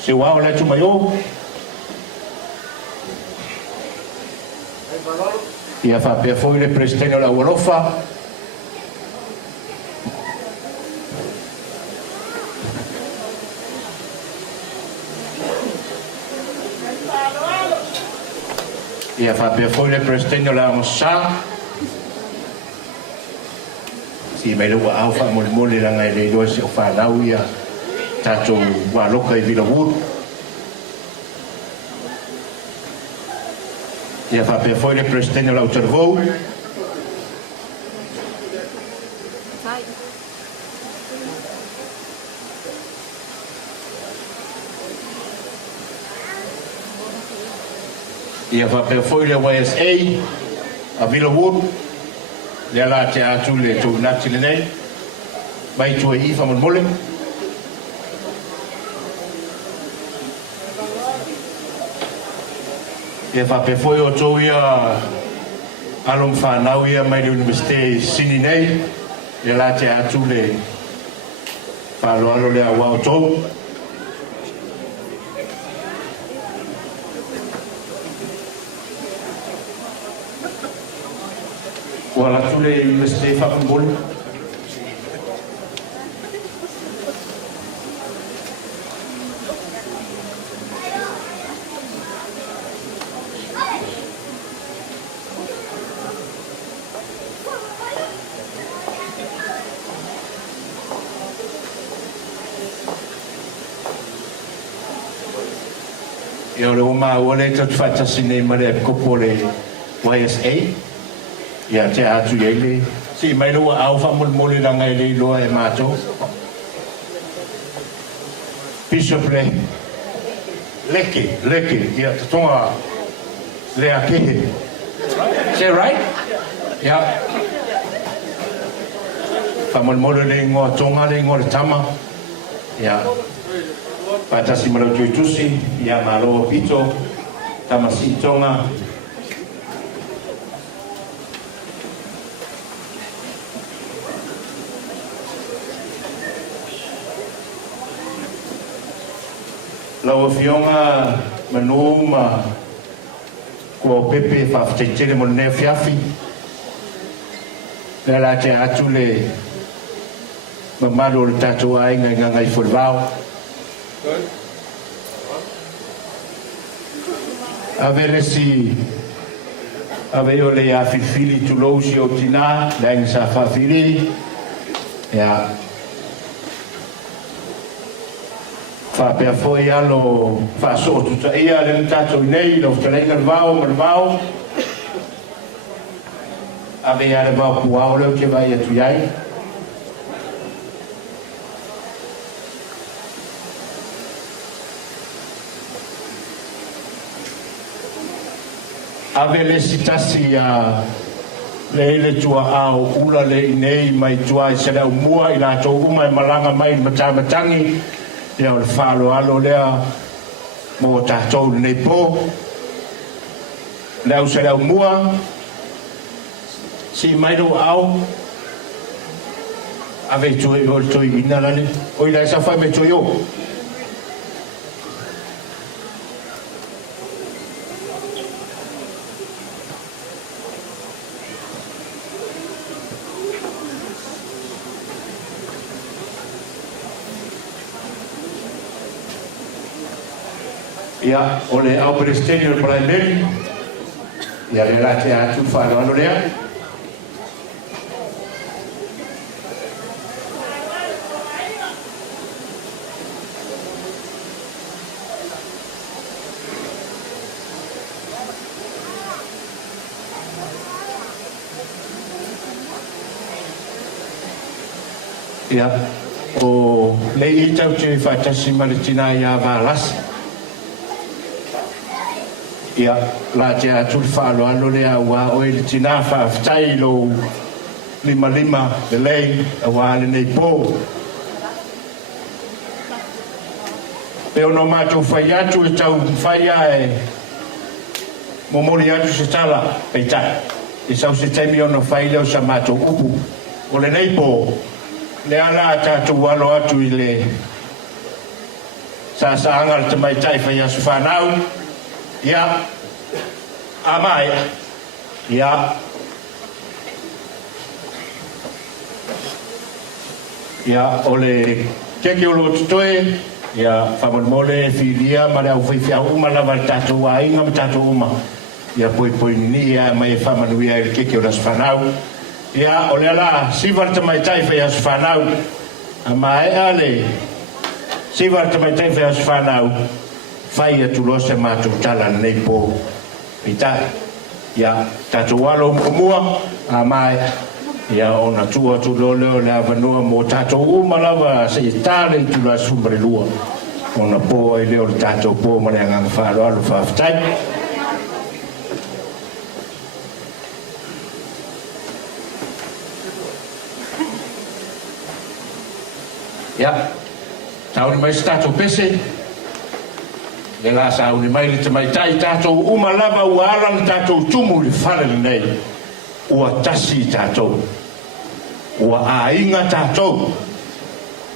se wao le atu mai o ia whapea foi le presidente o Laualofa ia whapea foi le presidente o Laumosa si mai lua au wha mole langa i le loa se o whanau ia tatou waloka i Vilawood ia whapea foi le presidente o Lautarvou ia whapea foi le YSA a Vilawood le ala te atu le tau nati le nei mai tua i whamon mole ia whapea foi o tau ia alum whanau ia mai le universite sini nei le ala te atu le whaloalo le awa o tau wala tule universite whakambol e ole o maa ole tatu whaitasi nei mare kopo le YSA ia te atu i ele si mai loa au whamolmole langa i le loa e mātou Bishop leke ia tatonga lea kehe is that right? ia whamolmole le ingoa tonga le ingoa le tama ia patasi marau tuitusi ia maroa pito tamasi tonga lau fionga manu ma ko pepe fa ftetele mo ne fiafi la te atu le mamalo le tatu ai nga i forvao avere si avevo le afifili tu losi o tina la sa fa fili ya fa pe foi alo fa so tuta ia le tato nei lo telenga vao ave ia le vao puao le che vai tu iai ave le sitasi a le tua au ula le nei mai tua i se le mua i la tau uma i malanga mai matamatangi ia o le whaaloalo lea mo tātou nei pō leo se leo mua si mairo au ave tui o le tui ina lani o ila sa whai me tui o ia o le au presteni o le praimeri ia le late atu whaaloalo lea ia o le i tau te whaitasi maritina ia vālasi ia la te atu whaaloalo lea ua o le tina whaaftai lo lima le lei wa le nei po pe ono matou fai atu e tau fai e momori atu se tala pe tai e sau se taimi ono fai leo sa matou upu o le nei po le ala tatou alo atu i le sa anga le tamai tai fai asu whanau ia amai ia ia ole keke o lo tutoe ia whamon filia ma le au whiwhia uma lava tatou a inga ma tatou uma ia poi ni ia mai e whamanuia e keke o las whanau ia ole ala sivar tamai tai whai as whanau a mai ale sivar tamai tai whai as whanau whai atu lose mātou tala nei po i tai ia tatou alo mua a mai ia ona tua tu loleo le avanua mo tatou uma lava se tale tu la sumbre lua ona po e leo tatou po ma le anga whalo alo whaftai ia tauni mai tatou pese le la sauni mai le tamai tai tatou uma lava ua ala le tatou tumu le whale nei ua tasi tatou ua ainga tatou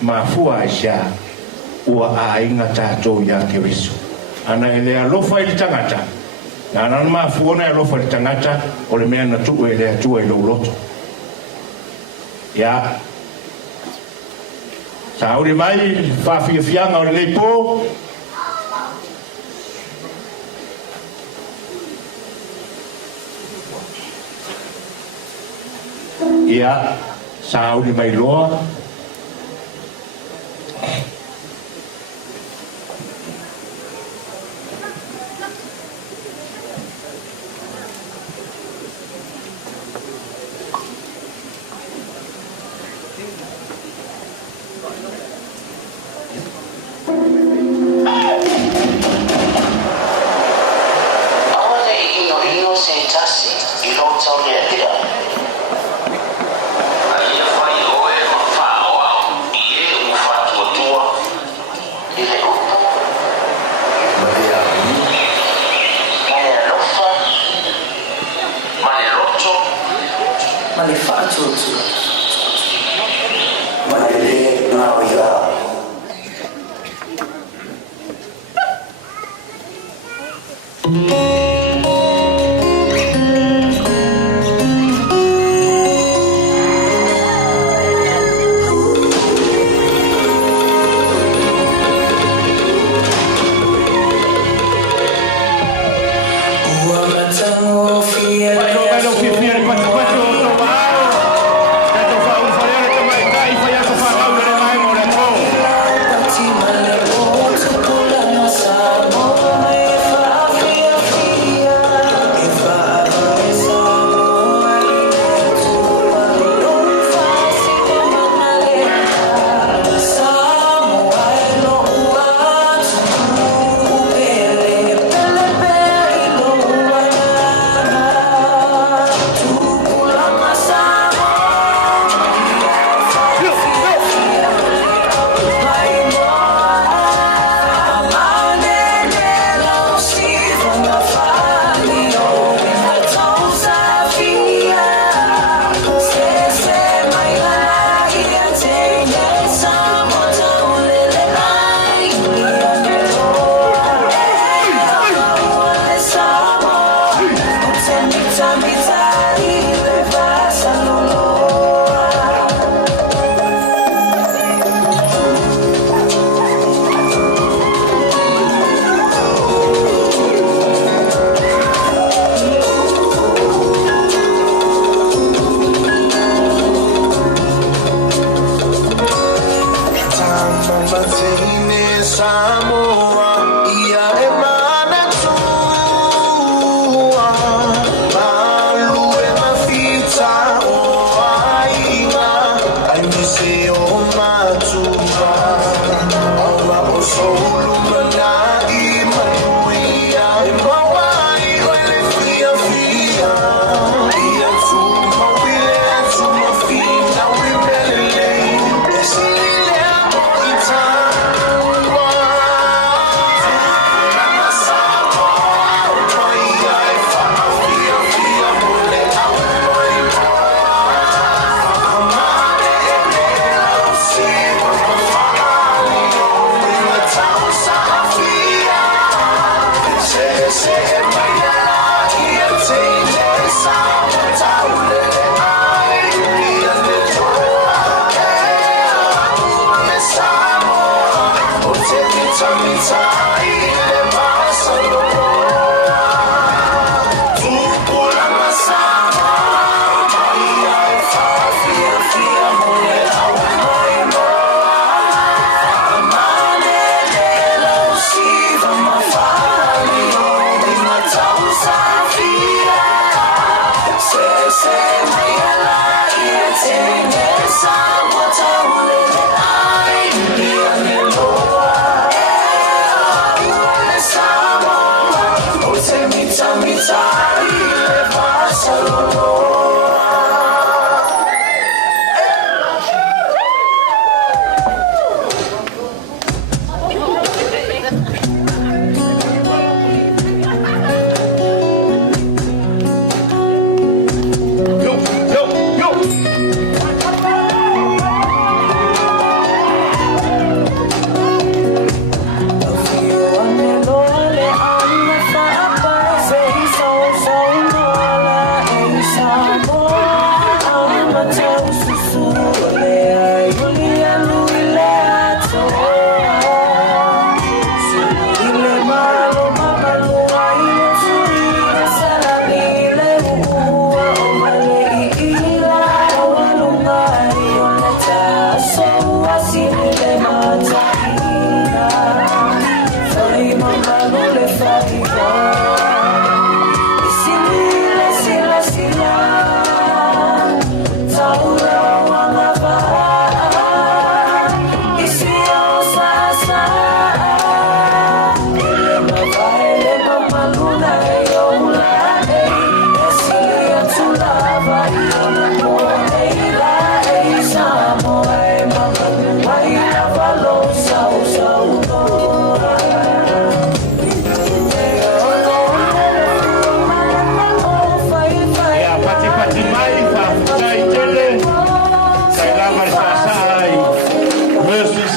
mafua aisha ua ainga tatou ia Keriso ana ele alofa i le tangata na ana mafua na alofa i le tangata o le mea na tuu e le atua i lo loto ia sauri mai whawhiawhianga o le leipo ia sauri mai loa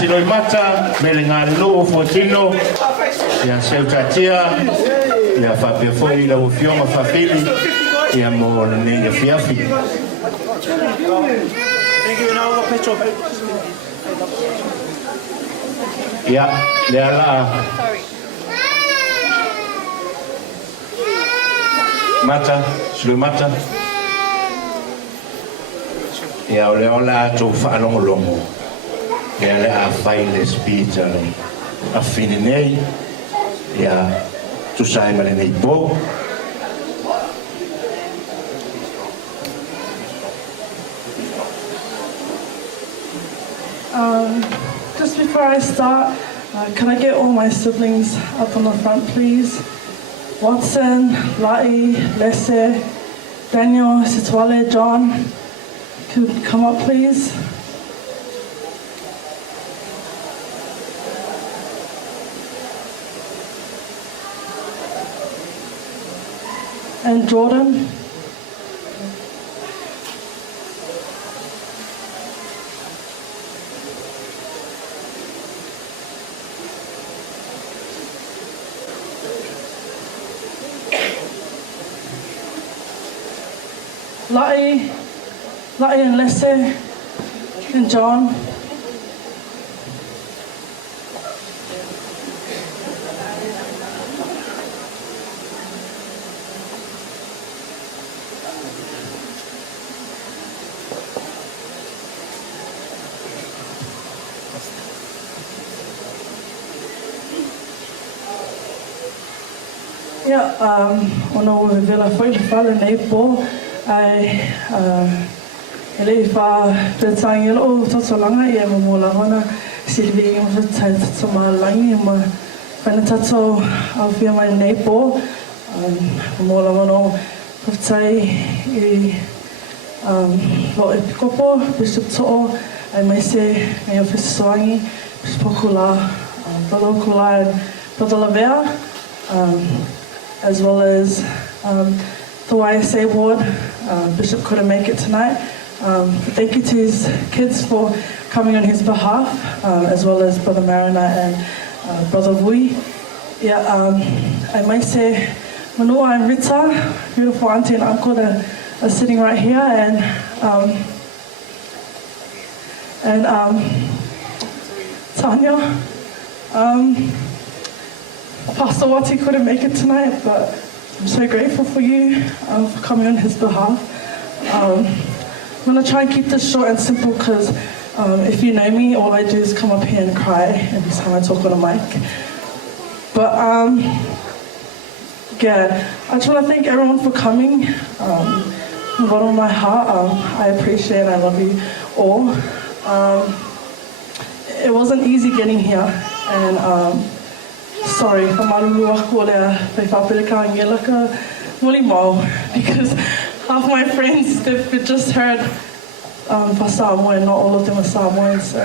siloi mata, me le ngāre loo fuatino, ia seutatia, ia whapea foi la ufionga whawhili, ia mo le nei a fiafi. Thank you, now petrol. Ia, le ala mata, siloi mata. Ia o le ola atu whaalongolongo. Ia le a whai le spita le a whine nei. Ia tu sai ma le nei pō. Just before I start, can I get all my siblings up on the front, please? Watson, Lai, Lesse, Daniel, Sitwale, John. Could come up, please? And Jordan. Lai and Lesse and John. Yeah, ono vela foi le fale nei po ai ele fa petang yelo to langa ye mo la hona silvi mo tai to ma langi ma fana tato au fia mai nei po mo la mono tai e lo epikopo bishop to ai mai se ai ofiswangi spokula and Lavea, as well as the YSA ward. Bishop couldn't make it tonight. Thank you to his kids for coming on his behalf, as well as Brother Marina and Brother Vui. Yeah, I might say, Manua and Rita, beautiful auntie and uncle that are sitting right here, and Tanya. Pastor Wati couldn't make it tonight, but I'm so grateful for you for coming on his behalf. I'm going to try and keep this short and simple because if you know me, all I do is come up here and cry every time I talk on a mic. But yeah, I just want to thank everyone for coming. From the bottom of my heart, I appreciate and I love you all. It wasn't easy getting here, and sorry for because half my friends, they've just heard Samoan, not all of them are Samoans. So,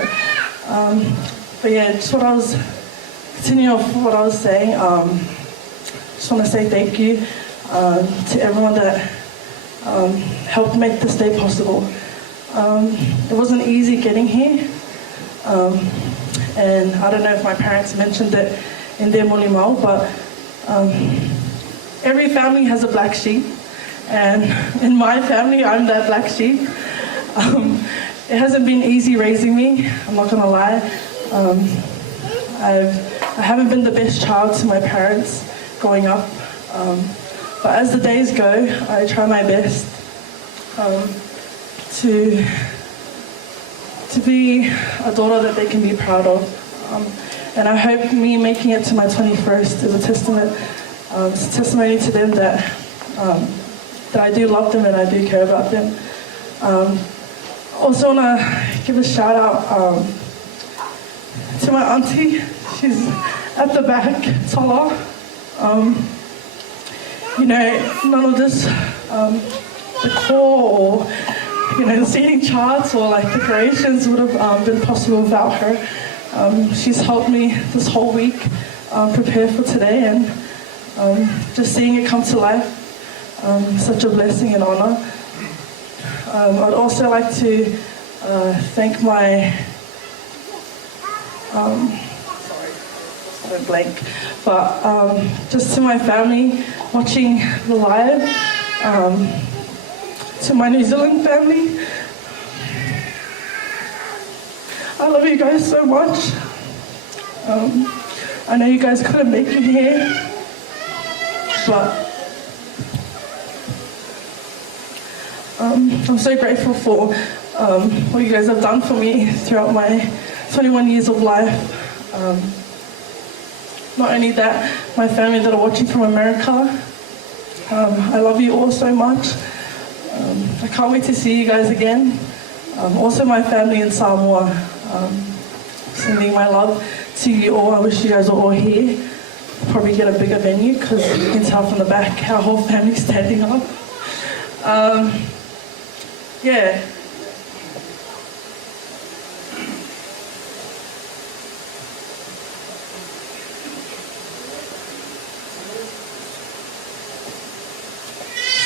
but yeah, just what I was continuing off what I was saying. Just want to say thank you to everyone that helped make this day possible. It wasn't easy getting here, and I don't know if my parents mentioned it in their molimau, but every family has a black sheep, and in my family, I'm that black sheep. It hasn't been easy raising me, I'm not gonna lie. I haven't been the best child to my parents growing up, but as the days go, I try my best to be a daughter that they can be proud of. And I hope me making it to my 21st is a testimony to them that I do love them and I do care about them. Also want to give a shout out to my auntie. She's at the back, Tola. You know, none of this decor or the seating charts or like decorations would have been possible without her. She's helped me this whole week prepare for today, and just seeing it come to life, such a blessing and honor. I'd also like to thank my Sorry, blank. But just to my family watching the live, to my New Zealand family, I love you guys so much. I know you guys couldn't make it here, but I'm so grateful for what you guys have done for me throughout my 21 years of life. Not only that, my family that are watching from America, I love you all so much. I can't wait to see you guys again. Also my family in Samoa, sending my love to you all. I wish you guys were all here. Probably get a bigger venue because you can tell from the back our whole family's standing up. Yeah.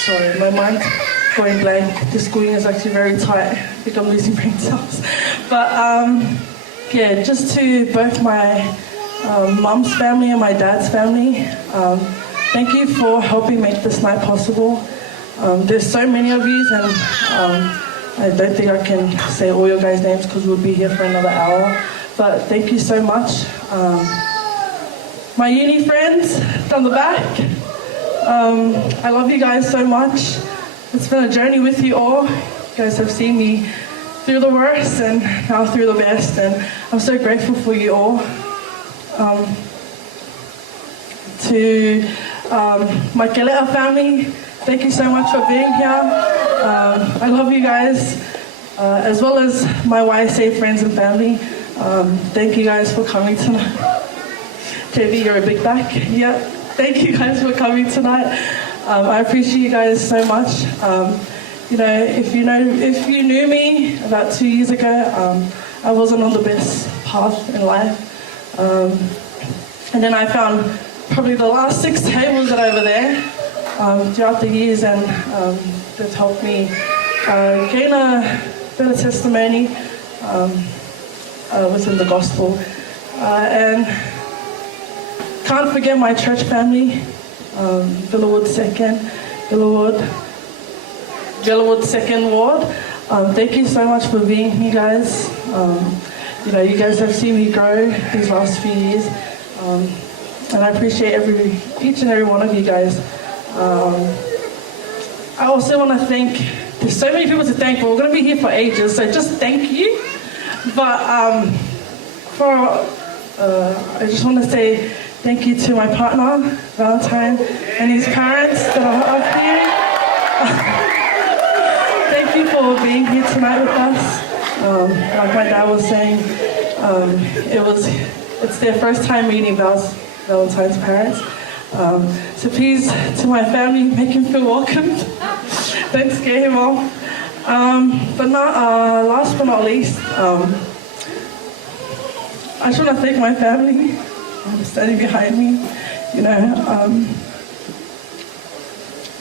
Sorry, my mind's going blank. The schooling is actually very tight. I think I'm losing brain cells. But yeah, just to both my mum's family and my dad's family, thank you for helping make this night possible. There's so many of you, and I don't think I can say all your guys' names because we'll be here for another hour. But thank you so much. My uni friends down the back, I love you guys so much. It's been a journey with you all. You guys have seen me through the worst and now through the best, and I'm so grateful for you all. To my Kelea family, thank you so much for being here. I love you guys, as well as my YSA friends and family. Thank you guys for coming tonight. JV, you're a big back. Yep. Thank you guys for coming tonight. I appreciate you guys so much. You know, if you knew me about 2 years ago, I wasn't on the best path in life. And then I found probably the last 6 tables that are over there throughout the years, and they've helped me gain a better testimony within the gospel. And can't forget my church family, Villawood 2nd Ward. Thank you so much for being here, guys. You know, you guys have seen me grow these last few years, and I appreciate each and every one of you guys. I also want to thank, there's so many people to thank, but we're going to be here for ages, so just thank you. But I just want to say thank you to my partner, Valentine, and his parents that are up here. Thank you for being here tonight with us. Like my dad was saying, it's their first time meeting Valentine's parents. So please, to my family, make him feel welcomed. Don't scare him off. But last but not least, I just want to thank my family standing behind me. You know,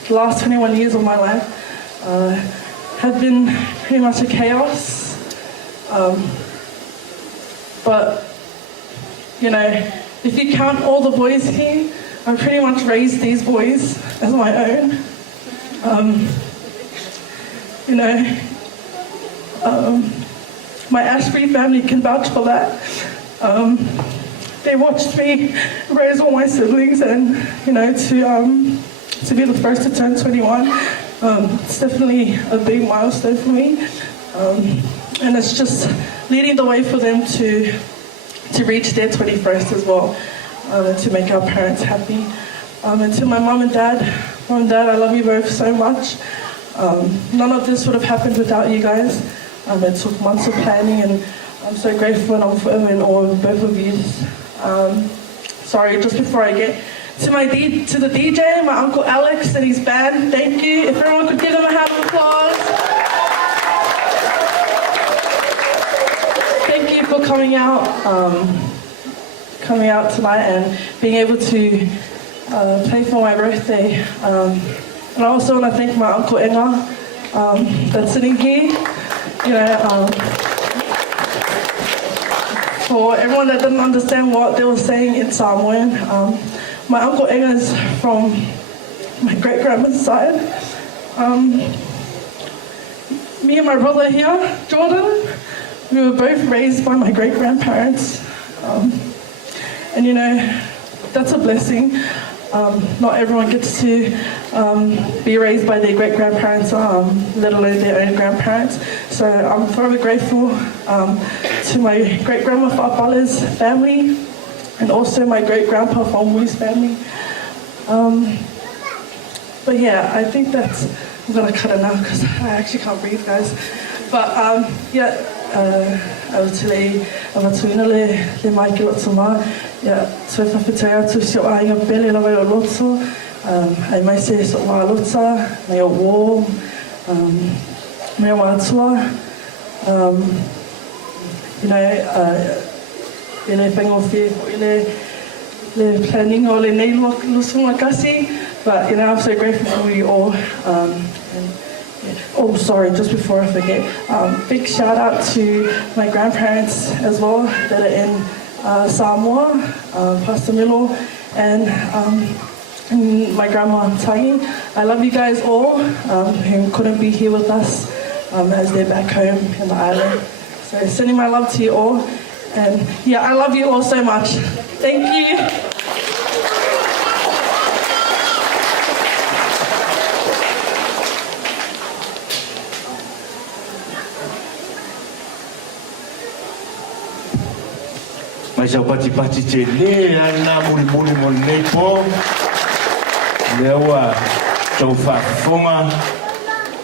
the last 21 years of my life have been pretty much a chaos. But, you know, if you count all the boys here, I pretty much raised these boys as my own. You know, my Ashbury family can vouch for that. They watched me raise all my siblings, and, you know, to be the first to turn 21, it's definitely a big milestone for me. And it's just leading the way for them to reach their 21st as well, and to make our parents happy. And to my mom and dad, I love you both so much. None of this would have happened without you guys. It took months of planning, and I'm so grateful, and I'm forever in awe of both of you. Sorry, just before I get to the DJ, my Uncle Alex and his band, thank you. If everyone could give them a hand of applause. Thank you for coming out tonight and being able to play for my birthday. And I also want to thank my Uncle Enga that's sitting here, you know, for everyone that didn't understand what they were saying in Samoan. My Uncle Enga is from my great-grandma's side. Me and my brother here, Jordan, we were both raised by my great-grandparents. And you know, that's a blessing. Not everyone gets to be raised by their great-grandparents, let alone their own grandparents. So I'm forever grateful to my great-grandma Whapala's family and also my great-grandpa Whamui's family. But yeah, I think that's, I'm gonna cut it now because I actually can't breathe, guys. But yeah, Autele, Avatuina le mai ki loto mā, ia tue whawhitai atu si o ainga pele lawa o loto, ai mai se so wā lota, mai o wō, mai o wātua, you know, i le whangawhi, i le planning o le nei lusunga kasi, but you know, I'm so grateful for you all. Oh, sorry, just before I forget, big shout out to my grandparents as well that are in Samoa, Pastor Milo and my grandma Tangi. I love you guys all who couldn't be here with us as they're back home in the island. So sending my love to you all, and yeah, I love you all so much. Thank you. Mai sa pati te le ana muri mo nei po le wa tau whafonga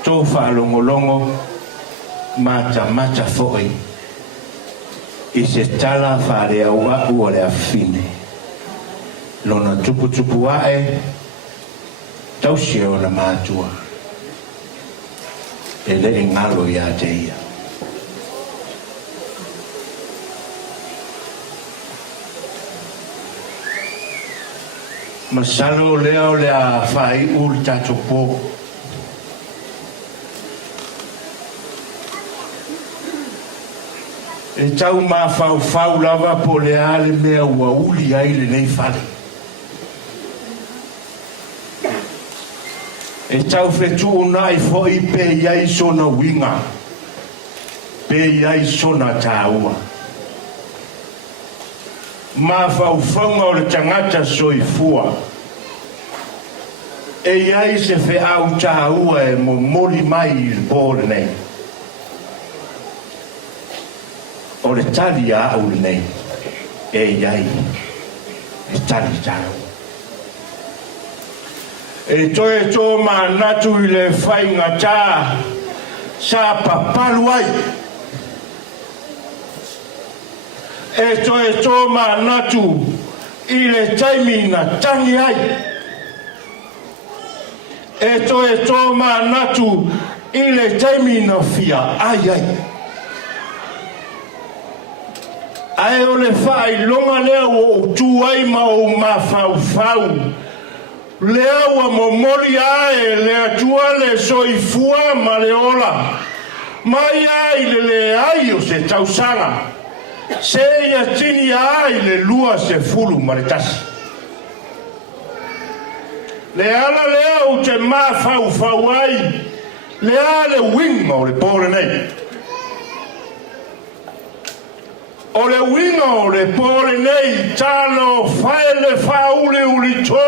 tau whalongolongo mata foi i se tala whare aua ua le awhine lona tupu ae tau se o na mātua e le ngalo ia te ia. Masalo leo le a whai uri tato po. E tau mā whau lava po le ale mea ua uli ai le nei whare. E tau whetu una i fhoi pe iai sona winga. Pe iai sona tāua. Ma whauwhaunga o le tangata soifua. E iai se whe au tāua e mo mori mai i le bōre nei. O le tali a au le nei. E iai. E tali tāua. E toe tō mā natu i le whainga tā. Sa papalu ai. E toe tō mā natu i le taimi na tangi ai. E toe tō mā natu i le taimi na fia ai ai. Ai o le whai longa lea o tū ai ma o mā whau. Lea ua momori ae lea tua le soifua ma le ola. Mai ai le ai o se tausanga. Se ia tini ai le lua se fulu maritasi. Le ala lea o te mā whau ai. Le ale winga o le pōre nei. O le winga o le pōre nei talo whae le whaule uli tō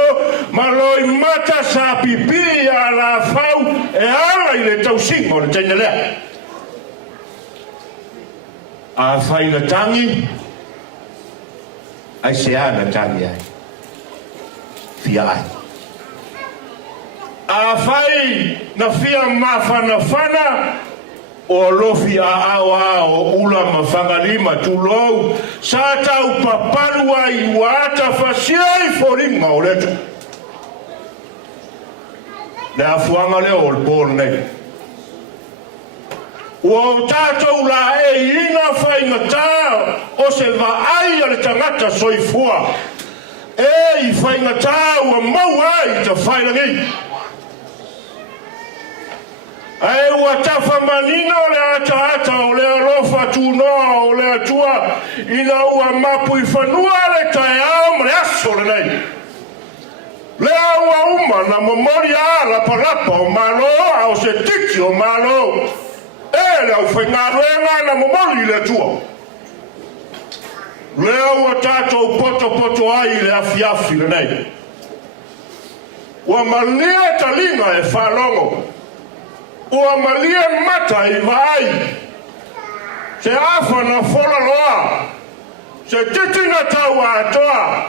ma loi mata sa pipi a la whau e ala i le tausinga o le teine lea. A whaina tangi, ai se ana tangi ai. Fia ai. A whai na fia mawhana o lofi a ao ula mawhangalima tūlou, sa tau paparu ai wata whasiai whoringa o letu. Le a fuanga leo o le pōr nei. Ua tātou la e ina whainga tā o se wa ai ale tangata soifua. E i whainga tā ua mau ai ta whainangi. Ai ua tafa manina o le ata o le alofa tunoa o le atua ina ua mapu I whanua le tae ao ma le aso le nei. Le ua uma na momori a lapa o malo au se tiki o malo. E le au whaingaruenga na momori le atua. Le ua tātou poto ai le afi le nei. Ua malia talinga e whalongo. Ua malia mata I vai. Se afa na fola loa. Se titinga tau atoa.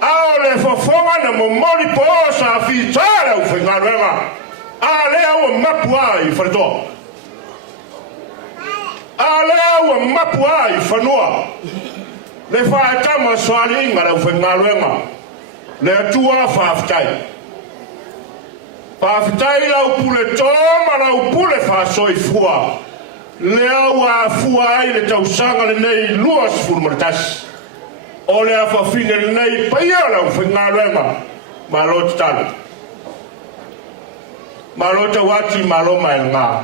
Ao le fofonga na momori po sa fitara u whaingaruenga. A lea ua mapua I wharetoa. A lea ua mapua I whanua. Le whaetama soari inga le u whaingaruenga. Le atua whaafitai. Whaafitai lau pule tōma lau pule whaasoifua. Lea ua fua ai le tausanga le nei lua sifuru maratasi. O le awhawhine le nei paia lau whaingaruenga. Malo titala. Malo ta wati malo mai ngā.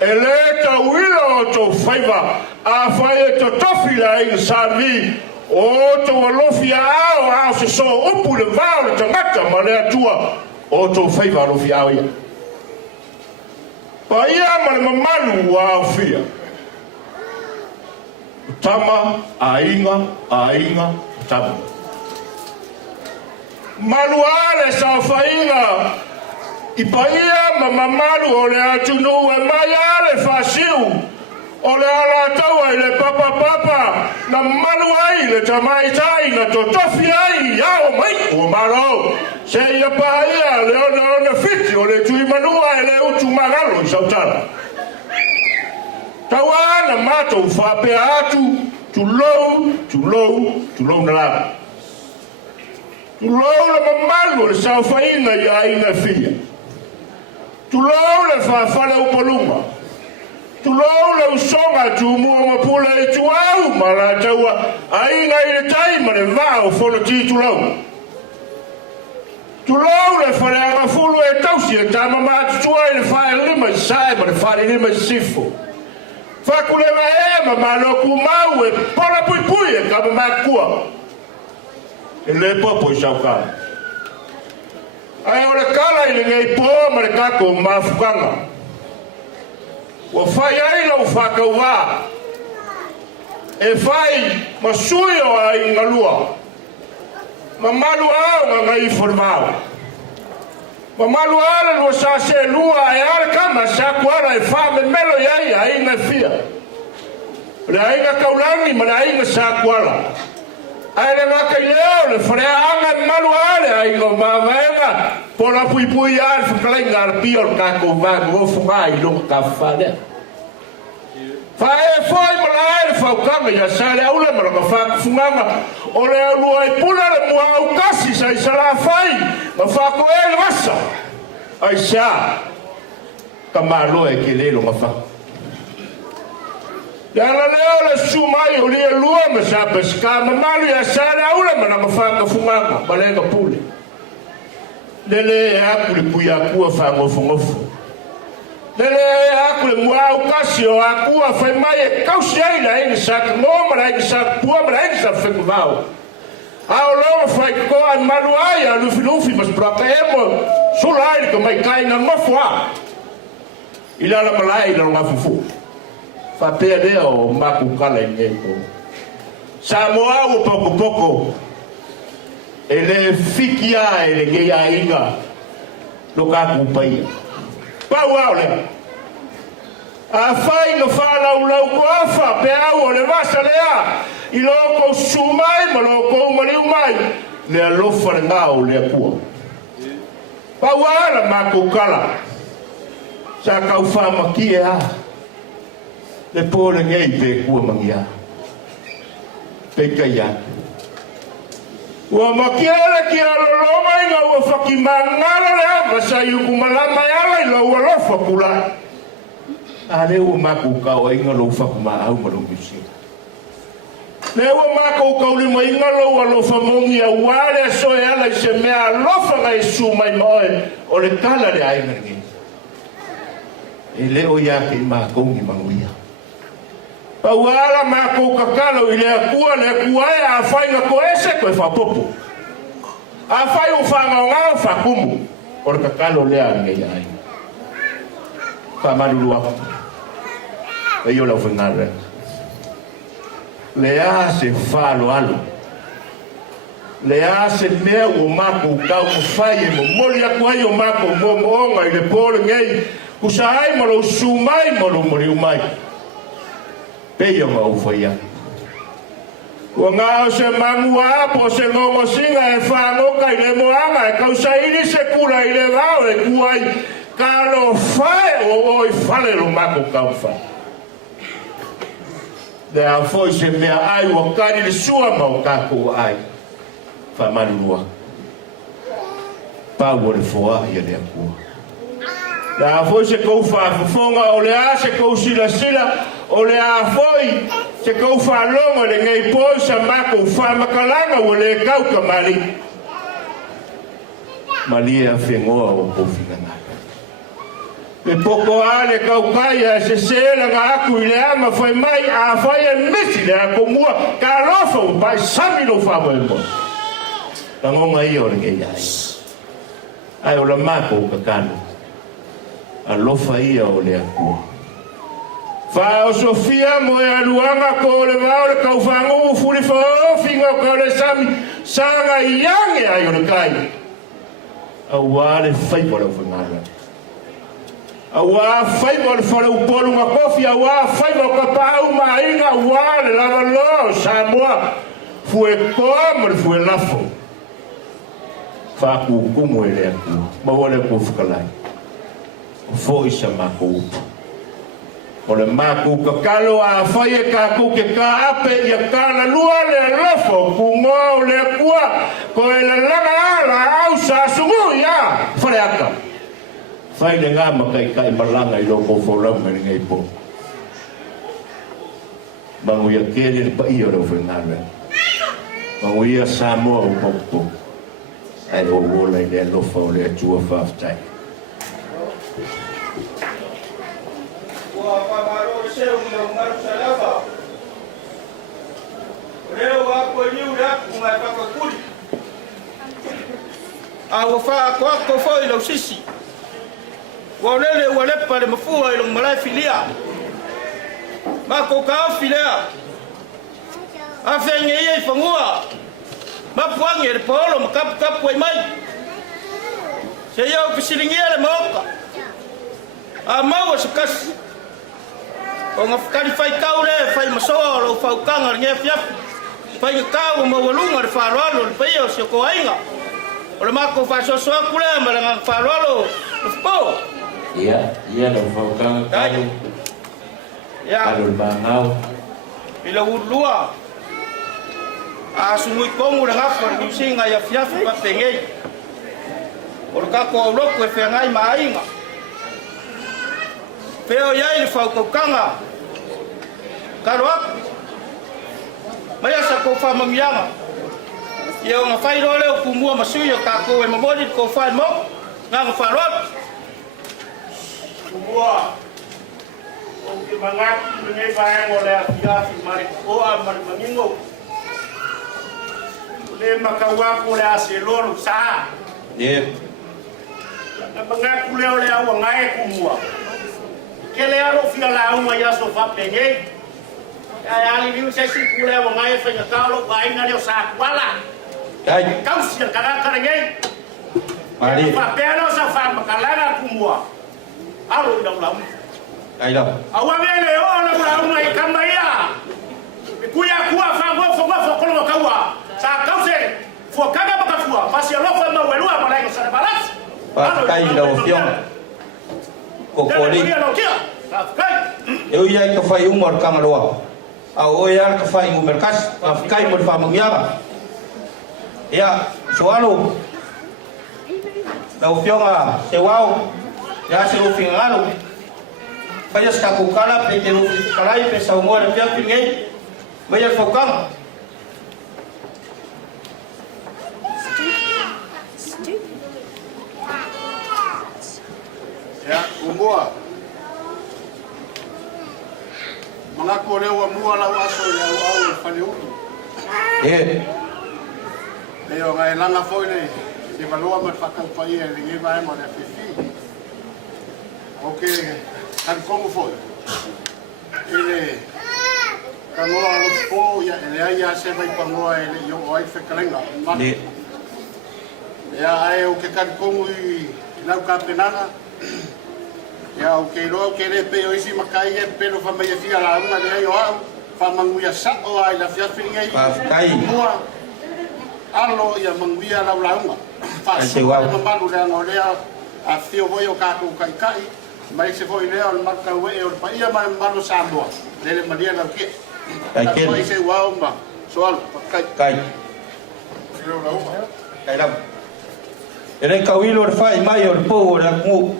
E le ta wila o tō whaiva. A whai e to tofi la inga sāvi. O tō walofi ao se so upu le vāo le tangata ma le atua. O tō whaiva alofi ao ia. Pa ia ma le mamalu wa au fia. Tama, ainga, tama. Malu ale sa whainga. I pa ia ma mamalu o le atunu e mai ale whasiu. O le ala taua I le papa. Na malu ai le tamaitai na to tofi ai iao mai o maro. Se ia pa ia le ona fiti o le tui manua e le utu magalo I sautara. Taua na mato whapea atu tulou na lava. Tulou le mamalu le sauwhaina I aina fia. Tulou le whawhale upalunga. Tulou le usonga tumua mapula I tuau ma la taua aina I le taima le vao whono ti tulou. Tulou le whareanga fulu e tausi e tama mātutua I le whae lima I sae ma le whae lima I sifo. Whakulewa e ma maloku mau e pola pui e kama makua. E le popo I saukana. Ai o le kala I le ngei po ma le kako mafukanga. Wa whai ai lau whakauwa. E whai masui o ai ngalua. Ma malu au ma ngai formao. Ma malu ala lua sa se lua e ala kama sa kuara e wha me melo iai a inga fia. Le a inga kaulangi ma le a inga sa kuara. Ai le waka I leo le wharea anga malu ala a inga mamaenga. Pona pui ala whakalai ngā pia o kako vago o funga I loko ka whanea. Whae whai ma la aere whaukanga ia sa le aule ma la whakafunganga. O le alua I puna le mua au kasi sa I sala whai. Ma whako e le wasa. Ai sa. Ka malo e ke lelo ma whaka. Ia la leo le sumai o lia lua ma sa peska. Ma malu ia sa le aule ma la whakafunganga. Ma le ka pule. Lele e aku le pui akua whangofongofo. Lele aku le mua au kasi o akua whai mai e kausi ai la inga sa ngoma la inga sa pua ma la inga sa whekuvau. Ao loa whai koa malu ai a lufi mas praka emo sula ai ka mai kaina ngofu a. Ila la malai la nga fufu. Whapea lea o maku kala I ngei po. Sa moa o poko. E le fikia e le ngei a inga. Lo kaku paia. Pau au le. A whai no whanau koafa pe au o le wasa lea. I loko sumai ma loko umariu mai. Le alofa le ngau le akua. Pau ala mako kala. Sa kau whamaki e a. Le pōle ngei pe kua mangia. Peka ia. Ua makiara ki aloloma inga ua whakimangara lea masa yuku malama ala I lau alofa kula. Ale ua maku kau inga lau whakuma au malu misi. Le ua maku kau lima inga lau alofa mongi a ware so e ala I se mea alofa ngai su mai moe o le kala le ainga ngi. e leo ia ke mākou i manguia. Pauala mākou kakalo i le kua e a whainga ko ese koe whapopo. A whai o whangau whakumu, o le kakalo lea ngei ai. Whamaruru aku. E io la whengare. Lea se whalo alo. Lea se mea o mākou kau whai e mo moli aku ai o mākou mo moonga i le pōle ngei. Kusa ai mo lo sumai mo lo mori umai. Pei o ngau whai aku. Ua ngā o se mangua apo se ngongo singa e whangoka i le moanga e kausaini se kura i le vau e kuai ka lo whae o oi whale lo mako kau whae. Le a foi se mea ai ua kari le sua mau kako ai. Whamanurua. Pau o le foa i le akua. Le a foi se kou whaafafonga o le a se kou sila o le a foi se kou whalonga le ngei poi sa mako whamakalanga o le kau ka mali. Mali e a whengoa o kowhina ngaka. Me poko a le kau kai a se sela ngā aku i le ama whai mai a whai e misi le a komua ka lofa o pai sami no whawa e mo. Ka ngonga i o le ngei ai. Ai o la mako o kakano. A lofa ia o le akua. Fa o Sofia mo e aluanga ko le vau le kau whangu furi whaofinga ko le sami sanga iange ai o le kai. A wale whai pora o whangara. A wā whai pora whare upolu ngā kofi, a wā whai pora ka pāu ma inga wale lava lo Samoa. Fue koa mo le fue lafo. Fa kukumu e le akua. Ma wale ko whakalai. Fo isa mako upu. O le mako kakalo a whai e ka kuke ka ape i a kāna lua le lofo ku ngō le kua ko e le langa ala au sa sungu ia whare aka. Whai le ngā makai kai malanga i loko whorama ni ngai po. Mangu ia kere le pa i o rau whenare. Mangu ia Samoa o popo. Ai o wola i le lofa o le atua whaftai. Whakaro seu no ngaru salava. Reo ako liu raku mai whakakuri. A whako whoi lau sisi. Waulele walepa le mafua i long malai filia. Mako kao filia. A whenge ia i whangua. Mapuangi e le paolo makapu ai mai. Se iau pisiringia le maoka. A maua se kasi. O ngā whakari whai kau re, whai masoa o whaukanga ngē whiapu. Whai ngā kau o mawalunga re wharoalo, le paia o si o ko ainga. O le mako whasosoa kule, ma le ngā wharoalo, le whapau. Ia le whaukanga kau. Karo le māngau. I la urlua. A sumui kongu le ngako le niusinga ia whiafu pa pengei. O le kako au loko e whengai ma ainga. Peo iai le whaukaukanga. Karo aku. Mai asa kou whamamianga. Ia o ngā whairo leo kumua masui o kako e mamori kou whai mo. Ngā ngā wharot. Kumua. O ke mangaki ngei whaengo le a whiafi mare koa mare mangingo. Le makawaku le a se loro saa. Yep. Na mangaku leo le awa ngai kumua. Kele aro fia la uma ya so fa pengei. Ya ali viu se si kule wa ngai fa ya talo ba ina le sa kwala. Ai. Kau si kara kara ngei. Mari. Fa pelo sa fa makalanga kumua. Aro ina ulam. Ai la. Awa vele o la ulam ai kamaya. Kuya kuwa fa go kolo kawa. Sa kause fo kaga baka fua. Pasi lo fa ma welu ma lai sa balas. Pa kai la ofion. Kokoli. Eu ia ka fai umar kangaloa. A o ia ka fai mu merkas, a kai mo fa mangiara. Ya, soalo. La ofionga se wao. Ya se o fingalo. Vaya sta kukala pe te no kalai pe sa umor pe pingei. Vaya fokang. Ya, umboa. Mga ko leo mua la aso le au fale uki. Leo ngai langa foi le se valua ma fakau pai e ngi vai mo le fifi. Okay, kan como foi. Ele kangoa lo po ya ele ai se vai pangoa ele yo ai fekalenga. Ya ai o que kan como i lau kapenanga. Ya o que lo que le peo isi makai e pelo fa mai fia la una de yo fa manguia sa o ai la fia finga i mua alo ya manguia la una fa se wa malu le ngole a fio voi o ka ku kai kai mai se foi le o marka we o pa ia mai malu sa mo le maria la ke kai ke se wa ma soal kai Kai. Kai lam. Ele kawilo fai mai o po la mu.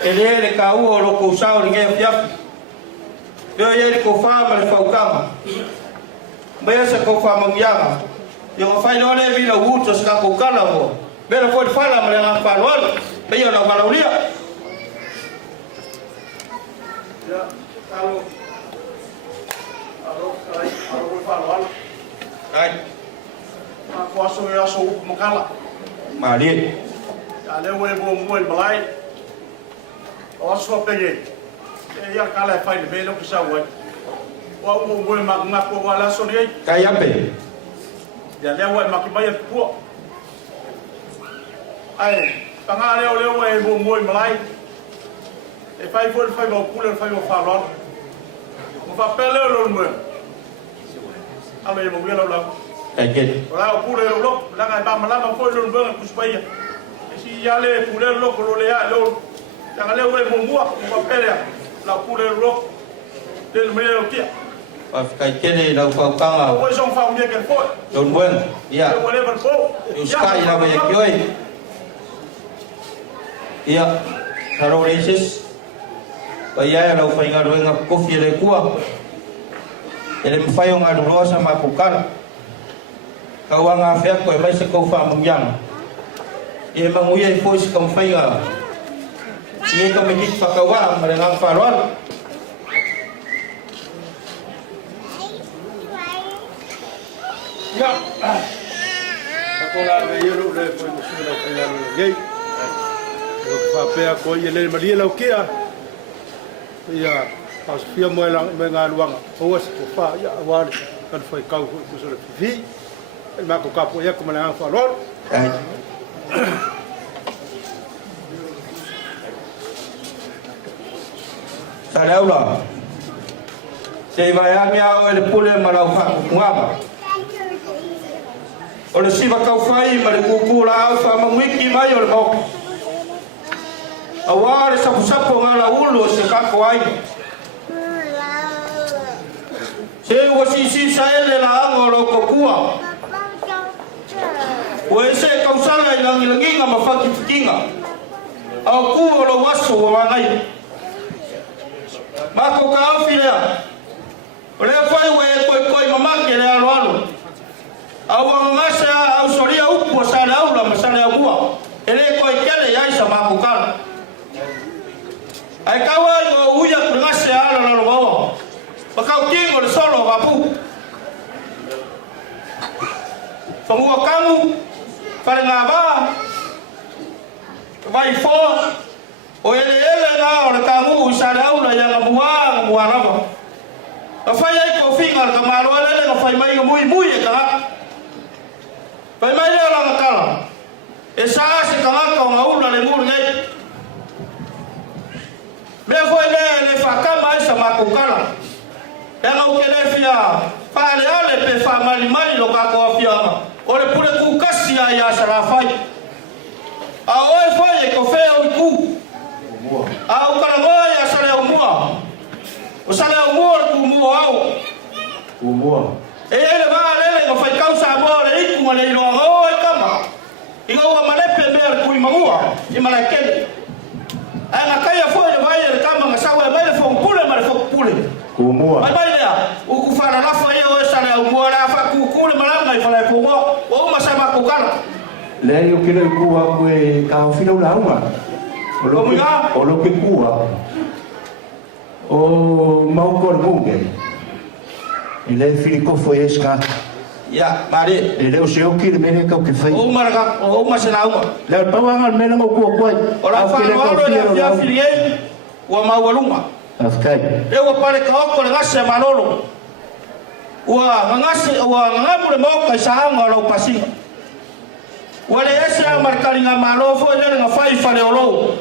Ele ka u o lo ko sa o nge fia. Yo ye ko fa ma le fa ukama. Mai se ko fa mangianga. Yo fa no le vi lo uto ska ko kala mo. Bela fo fa la ma le nga fa lo. Be yo na ba ulia. Ya, alo fa lo. Ai. Ma ko aso ya so makala. Ma li. Ya le we bo mo malai. O so pege. E ya kala fa le belo ko sa wa. Wa mo mo ma ko wala so ni. Kai ape. Ya le wa ma ki ba ya pu. Ai, panga le we bo mo malai. E fai mo pule fai mo fa lo. Mo fa pele lo mo. Ame mo wela lo. Kai ke. Ora pule lo, la ga ba mala ma foi lo mo ku spaya. Si ya le pule lo ko le ya lo. Ya le we mo mo fa pele. La pule lo. Del me o kia. Wa kai ke le la fa ka. Wo song fa mi ke foi. Don buen. Ya. Wo le po. Uskai la be kyoi. Ya. Karo resis. Paya la fa inga ruenga kofi le kua. Ele fai nga rosa ma kukala. Kawanga fia ko mai se ko fa mungyang. E manguya i foi se kom fai nga. Ie ko me dit fa kawa ma nga fa ron. Ya. Ako la ve yero le foi mo sino fa nga ngei. Ko fa pe ko ye le maria la kia. Ya. As fia mo la me nga luanga. O was ko fa ya wa kan foi kau ko so le vi. El ma ko kapo ya ko ma nga fa ron. Ai. Salaula. Se vai a mia o le pule ma la fa ngaba. O le siva kau fai ma le kukula au fa ma wiki mai o le mo. Aware sapu ngala ulo se ka ko ai. Se o si sa ele la angolo ko kua. O ese kausala ilangi nga mafaki kinga. Au ku o lo waso wa ngai. Mako ka afila. Ole fai we ko mama ke le alo. Au ngasa au soria upo sala aula masala bua. Ele ko kele ya isa mako ka. Ai kawa ngo uya ngasa ala lo bawa. Bakau kingo le solo bapu. Pangua kamu para ngaba. Vai fo. O ele na o kamu usara una yang buang buaraba. Afai ai ko finga ka maro ele ka fai mai muy ka. Fai mai la kala. Esa se ka ka ngaula le mur ngai. Me foi le fa ka mai sama ko kala. Ela o que le fia pale ale pe fa mali lo ka ko fia o le pure ku kasi ya sara fai a o foi ko fe o ku a o kala mo ya sara o mo o sara o mo ku mo au ku mo e ele va le ko fai causa mo le ku mo le lo o e kama i go ma le pe be ku i mamua i mala kele ana kaya foi vai le kama ngasawa mai le fo pule ma le fo pule kumua mai dia u ku fara la fa yo sala u mo la fa ku ku le malanga i fala ku mo o ma sa ma ku kala le yo kilo ku wa ku ka fino la uma o lo ke ku wa O mau munge. Ile fili ko foi esca. Ya, mari. Ele o seu que mene ka que fai. O marga, o masana uma. Le pawanga mena ngo ko ko. Ora fa no le ya fili wa mawaluma. Afkai. E o pare ka ko le ngase manolo. Wa ngase wa ngapure mo ka sa ngolo pasi. Wa le esa markari nga malo fo le nga fai fale olo.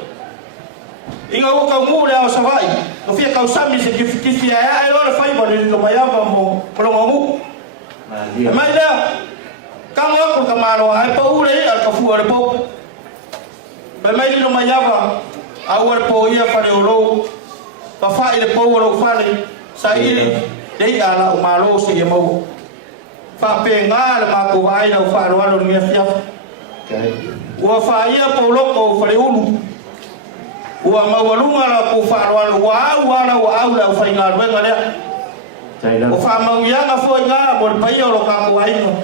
Inga o ka mure o sa vai. No fia ka usami se kifi ya ai lo fai ba le no mayava mo pro mo. Mai da kang o ka malo ai pa ure al ka fu al po. Ba mai no mayava awar po ia fale olo. Pa fa ile po olo fale sa ile dei ala malo se ye mo. Fa pe nga ma ko vai no fa ro alo ni fia. Wa fa ia po lo ko fale ulu. Wa mawalunga la ko fa ro wa la fa nga ro nga le. O fa mawia nga fo nga bol pa yo lo ka ko ai no.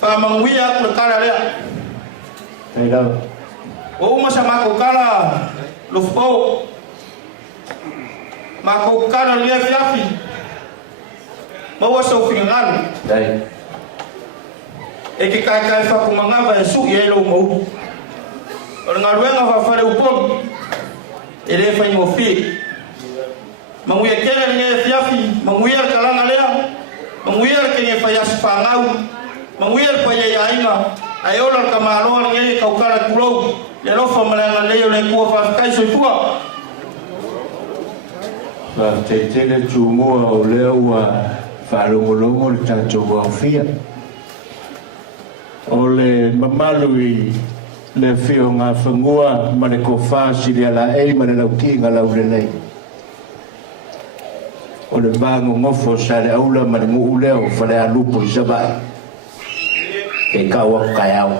Fa mawia ko kala le. O ma sama ko kala lo fo. Ma ko kala le fiafi. Ma wa so fingan. E ki kai fa ko mangava su ye lo mo. Ora nga ruenga fa fa le upon. Ele fa mo fi. Manguia kele nge fiafi, manguia kalanga lea. Manguia ke nge fa yas fa ngau. Manguia pa ye ainga. Ayola kamaro nge ka ukara kulo. Le lo fa malanga le le ko fa kai so tua. Fa te tele tumo o leo wa fa longo le tanto wa fia. Ole mamalui le fio nga fangua ma le ko fa si le ala e ma le lau kinga lau le nei. O le bango ngofo sa le aula ma le ngu leo fa le alupo i sabai. E kawa kayao.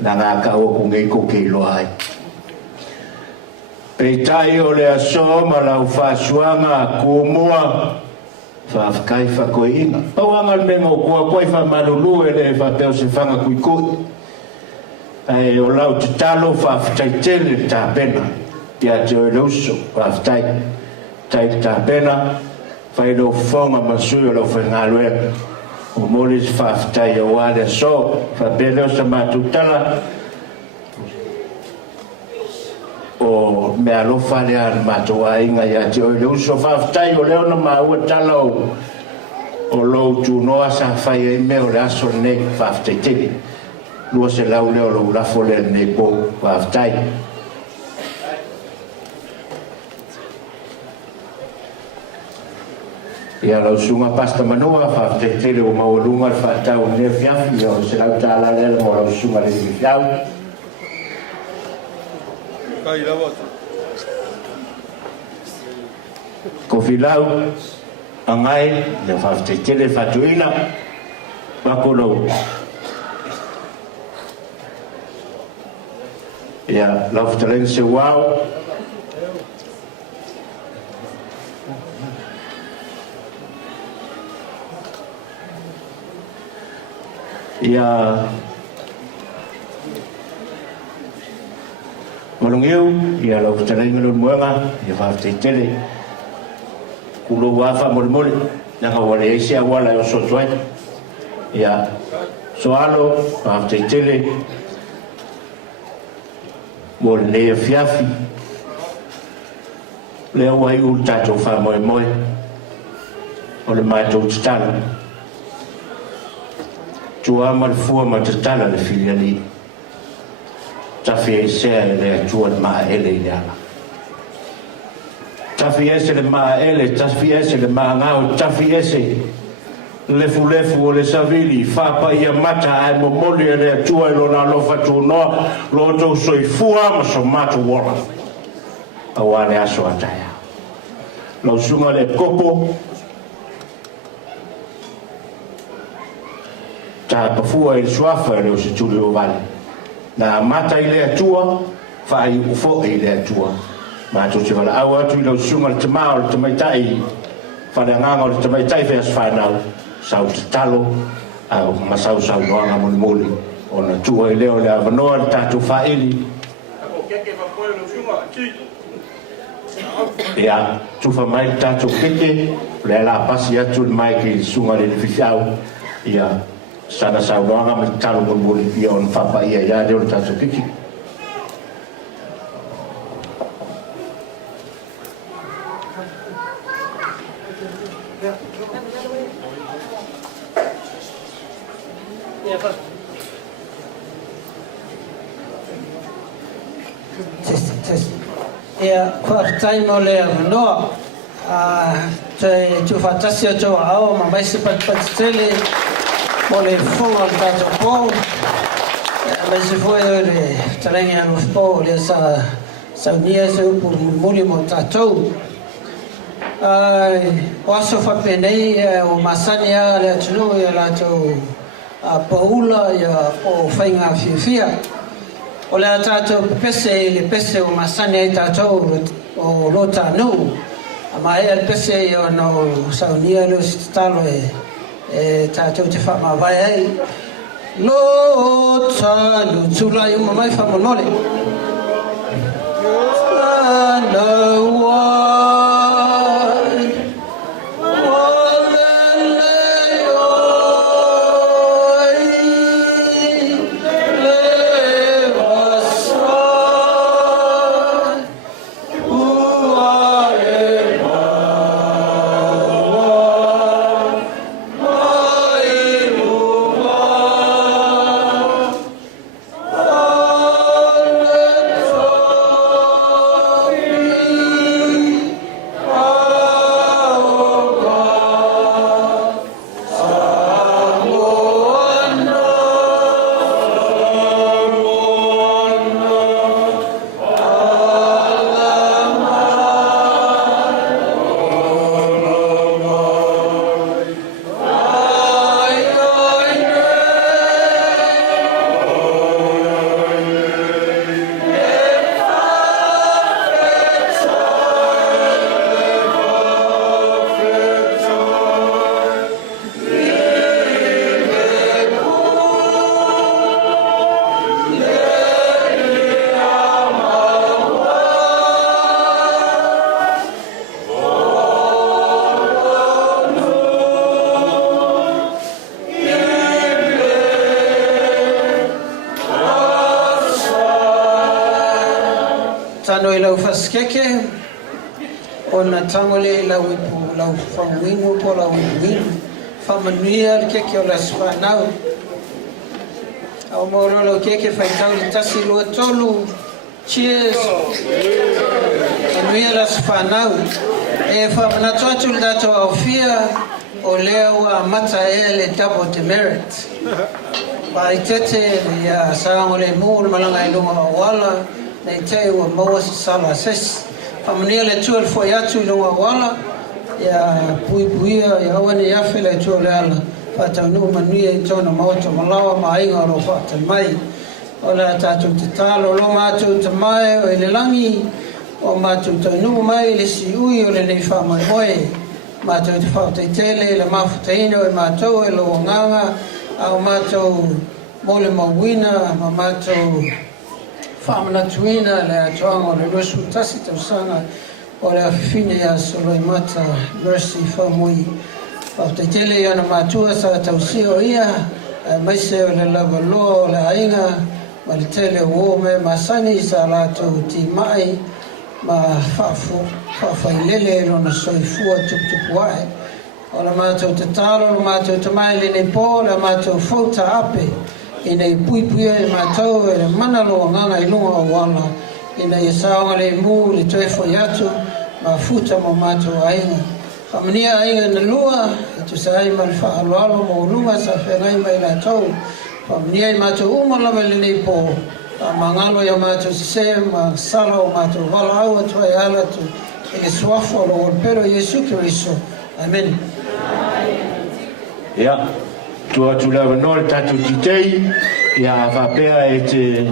Na ngā kawa kungei ko ke loai. Pe tai o le aso ma lau fa suanga kumua. Fa kai fa ko inga. Pawanga me ngo ko ko fa malulu e fa teo se fanga kui kui. Ai o lau te talo fa tai tele ta pena. Ia te o loso fa tai ta pena. Fa do fonga masu o fa ngaloe. O molis fa tai o wale so fa belo sa matutala. O me alo fale al matoa inga ya te o loso fa tai o leo na ma o talo. O lo tu no asa fa e me o aso ne fa tai tele. Lua se lau leo lo la fole ne po fa tai. Ia lau sunga pasta manua fa te tele o maulunga fa tau ne fiafi o se lau tala le mo lau sunga le fiau. Kai la vota. Ko filau angai le fa te tele fa tuina pa ko lo. Ia lau talen se wow. Ia malungiu ia lau talai ngalun muanga ia whafte tele kulo wafa molmol nanga wale eisi awala o sotuai ia soalo whafte tele mol ne fiafi lea wai utato wha moe moe o le mato utala tua mal fua ma te tala le filiali tafi e sea e le atua ma ele i ala tafi ese le ma ele tafi ese le ma ngau tafi ese lefu o le savili fa ia mata ai mo moli e le atua e lona alofa tu noa lo tau soifua ma so matu wala awane aso ataya lau sunga le kopo ta pafua il suafa le o se tuli o vale na mata ile atua fa i ufo ile atua ma tu te vala au atu ile o sunga le tamao le tamaitai fa le nganga le tamaitai fe as whanau sau te talo au masau sau noanga moli moli o na tua ile o le avanoa le tatu fa ili Ako keke fa poe lo sunga ki ia tufa mai tatou keke le la pasi atu le mai ke sunga le fisiau ia sana saunoanga ma talo molmoli ia on fapa ia le o tatou keke. Ia, whakatai mo lea manoa. Te tuwhatasi o tō ao, ma maise pati tele, mo le whonga o tātou pō. Maise fwoi o le tarangi anu pō, le sa nia se upu muli mo tātou. O aso whapenei o masani a le atunu i a lātou paula ia o whainga whiwhia. O le tātou pese le pese o masani ai tātou o lo tānu. A mai al pese i o no saunia lo stalo e tātou te whamawai ai. Lo tānu tūlai umamai whamonole. Tānu tano i lau whaskeke, o na tangole lau ipu, lau whanguinu po lau ipuinu, whamanuia le keke o la swanau. Au moro lau keke whaitau li tasi lua tolu, cheers, manuia la swanau. E whamanatu atu le dato au fia, o leo a mata e le double demerit. Pai tete ia saangole mu le malanga i lunga o wala, nei te ua maua sa sala ses. Whamania le tua le foi atu i lunga wala, ia puipuia, ia awane i awhi le tua le ala. Whatau nuu manuia i tōna maoto malawa ma inga ro whata mai. O le tātou te talo, lo mātou te mai o i le langi, o mātou tau nuu mai le si ui o le nei whamai moe. Mātou te whata i tele, le mawhataina o i mātou e lo nganga, au mātou mole mawina, ma mātou whamanatuina le atoanga o le rosu tasi tau sanga o le awhine a soloi mata mercy whamui. Whaftaitele i ana mātua sa tau sio ia, maise o le lava loa o le ainga, ma le tele o me masani sa lātou ti mai, ma whawhailele lona soifua tuputupu ai. O le mātou te talo, le mātou te mai le nei pō, le mātou fauta ape, i nei puipuia i mātou e le manalo o nganga i lunga o wala, i nei saonga le mū, le toefo i atu, ma futa mo mātou ainga. Whamania ainga na lua, e tu sa ai mali whaaloalo mo lunga sa whengai mai la tau. Whamania i mātou umalawa le nei pō, ma ngalo i a mātou se, ma sala o mātou wala au atu ai ala tu, e le suafo lo o pero Jesu Kiriso. Amen. Ia, tua tula wanoa le tātou titei, ia whapea e te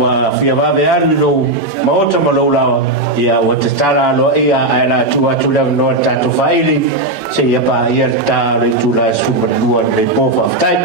wa fia wawe aru no maota malau lawa, ia wa te tala alo ia ai la tua tula wanoa le tātou whaili, se ia pa ia tā le tula sumanua le pōwha whtai.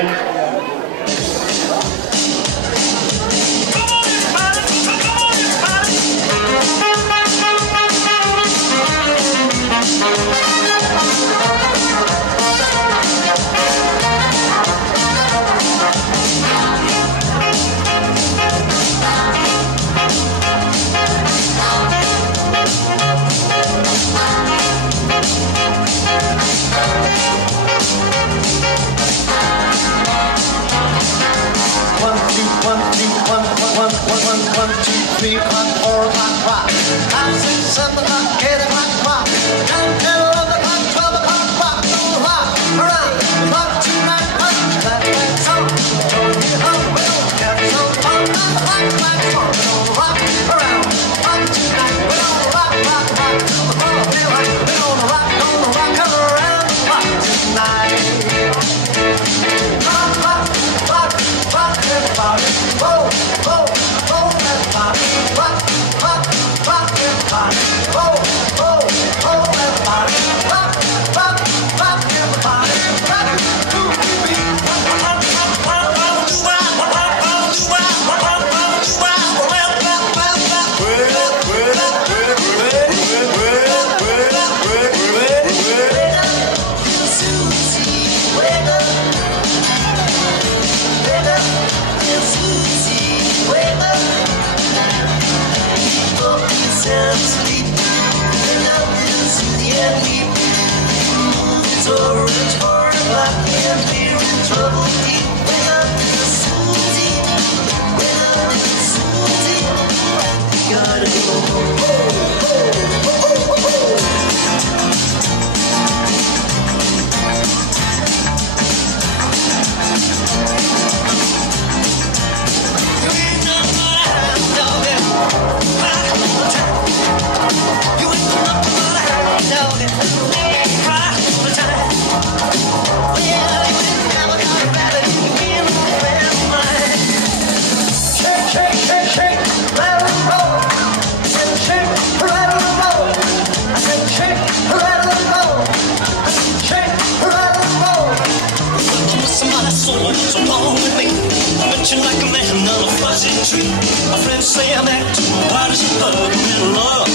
My friends say I'm acting wild as a bug. I'm in love.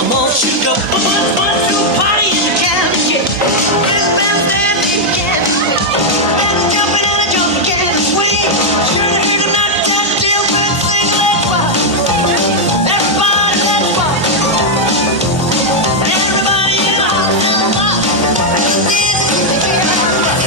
I'm all shook up. But to party in the county, yeah. This band standing again. And jumping and a jumping can swing. Sure to hear the night that deal with sing let's rock. Everybody let's rock. Everybody in the house let's rock. This is the year I rock.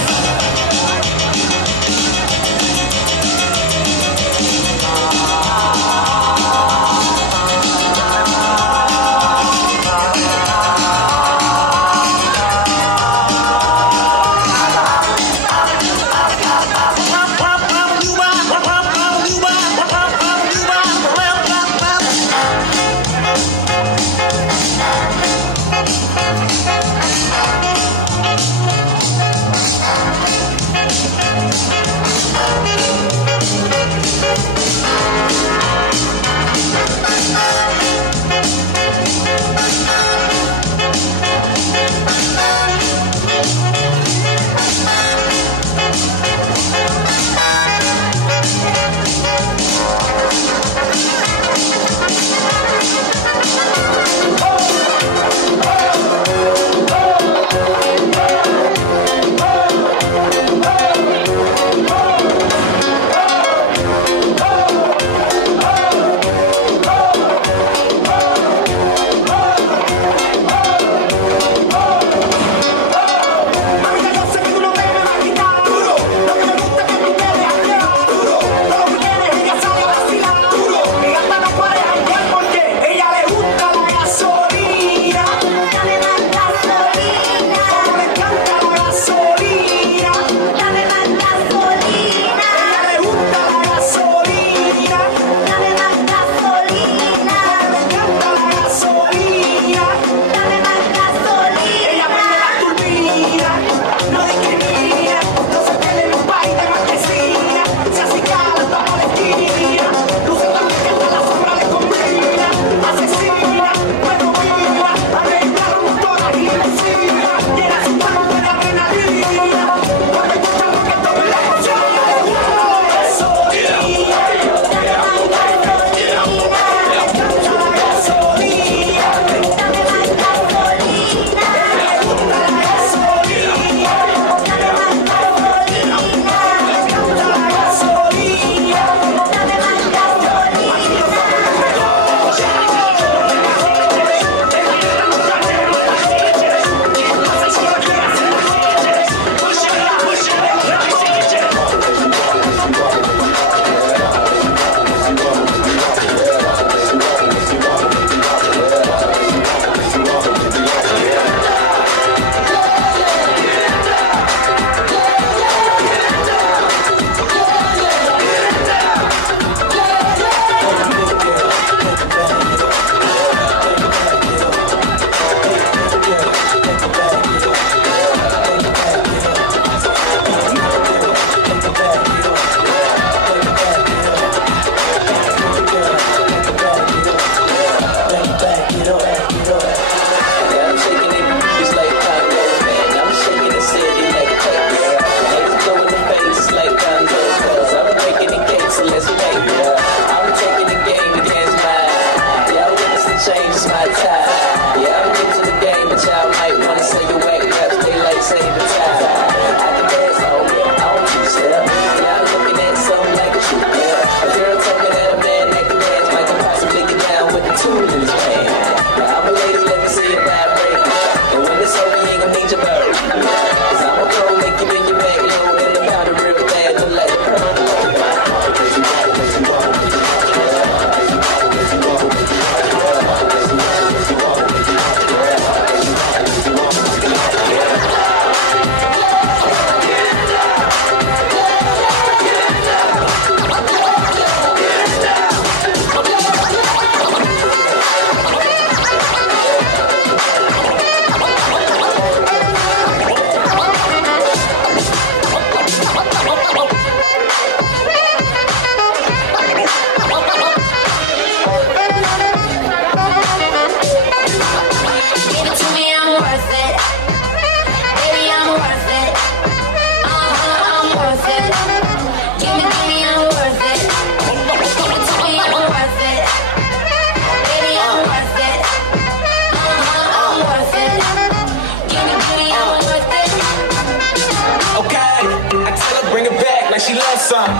she loves some.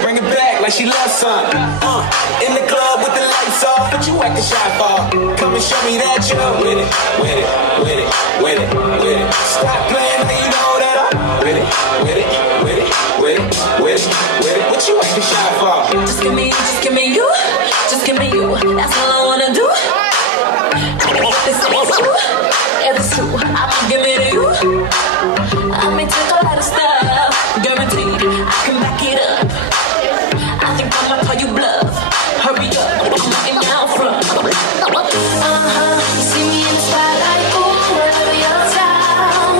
Bring it back like she loves some. In the club with the lights off, but you acting shy for. Come and show me that you're with it, with it, with it, with it, with it. Stop playing, now you know that I'm with it, with it, with it, with it, with it, with it. What you acting shy for? Just give me you, just give me you. That's all I wanna do. It's true, I'ma give it to you. I may take a lot of stuff, guaranteed I can back it up. I think I'ma call you bluff. Hurry up, I'm letting down front. See me in the spotlight, ooh, wherever you're down.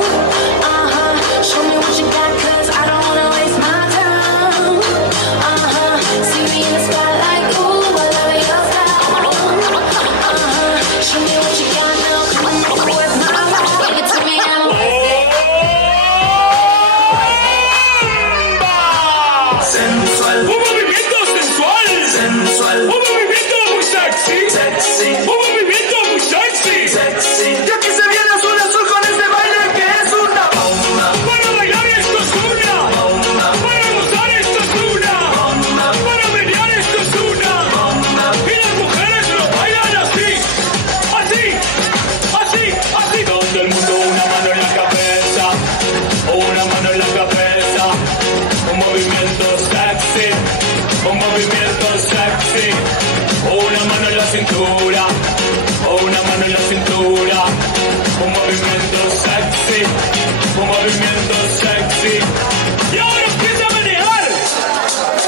Show me what you got, 'cause I don't wanna waste my time. See me in the spotlight, ooh, wherever you're down. Show me what you got now, come on, where's my life? Give it to me, I'm sensual, un movimiento sensual, sensual, un movimiento muy sexy, sexy, un movimiento muy sexy, sexy. Y aquí se viene azul azul con este baile que es una bomba. Para bailar esto es una bomba. Para gozar esto es una bomba. Para menear esto es una bomba. Y las mujeres lo bailan así, así, así, así. Todo el mundo una mano en la cabeza, una mano en la cabeza. Un movimiento sexy, un movimiento sexy. Una mano en la cintura, una mano en la cintura. Un movimiento sexy, un movimiento sexy. Y ahora empieza a manejar.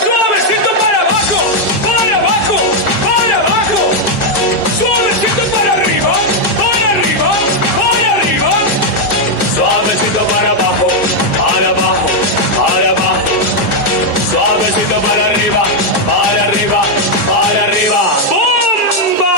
Suavecito para abajo, para abajo, para abajo. Suavecito para arriba, para arriba, para arriba. Suavecito para abajo, para abajo, para abajo. Suavecito para arriba, para arriba, para arriba. ¡Bomba!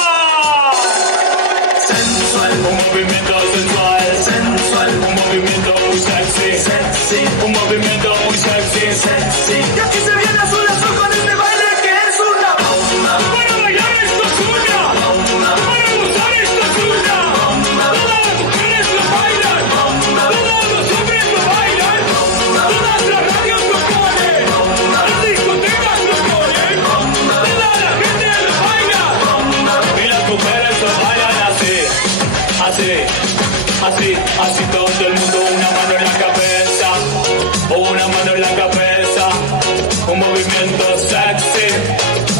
Sensual, un movimiento sensual, sensual, un movimiento muy sexy, sexy, un movimiento muy sexy, sexy. Y aquí se viene azul azul con este baile que es una bomba. Para bailar esto es una bomba. Para gozar esto es una bomba. Todas las mujeres lo bailan, bomba. Todos los hombres lo bailan, bomba. Todas las radios lo ponen, bomba. Las discotecas lo ponen, bomba. Toda la gente lo baila, bomba. Y las mujeres lo bailan así, así, así, así. Todo el mundo una mano en la cabeza, una mano en la cabeza. Un movimiento sexy,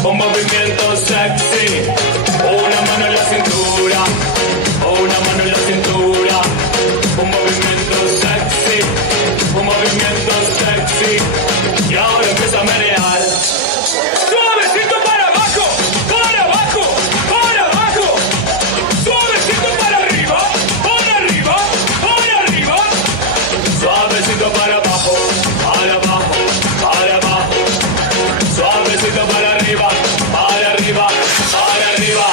un movimiento sexy. Una mano en la cintura, una mano en la cintura. Un movimiento sexy, un movimiento sexy. Y ahora empieza a manejar. Suavecito para abajo, para abajo, para abajo. Suavecito para arriba, para arriba, para arriba. Suavecito para abajo, para abajo, para abajo. Suavecito para arriba, para arriba, para arriba.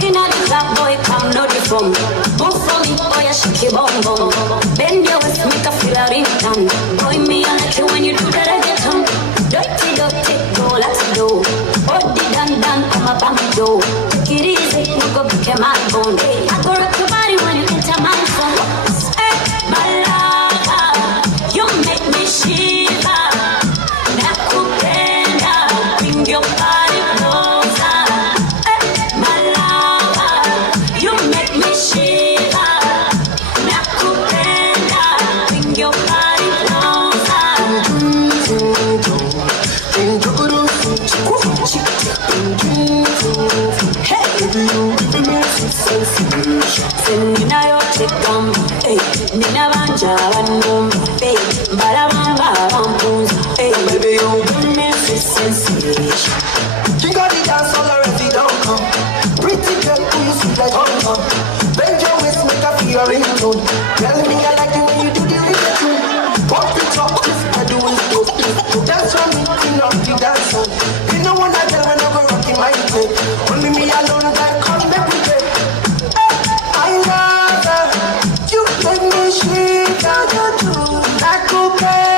You know the black boy come no different. Move for me, boy, I shake your bum bum. Bend your waist, make a feel a ring down. Boy, me I like you when you do that I get on. Dirty, dirty, go let's go. Body dan dan, I'm a bam do. Take it easy, you go pick your man bone. I go rock your body when you enter my phone. Hey, my love, you make me shiver. Nakupenda, bring your body closer. My love, you make me shiver. Nakupenda, bring your body closer. Hey, nina yote kamba, hey, nina banja banumba, hey, barabamba bampunza, hey, baby you give me this sensation. You got the dance all already, don't come. Pretty girl, who you see like home. Bend your waist, make a feel a ringtone. Tell me I like you when you do the reggaeton. Pump it up, if I do it, dance for me, clean up the dance. You know when I tell when I go rocking my play. Only me alone that come make me play. I love her, you make me sweet, how you do. Like okay.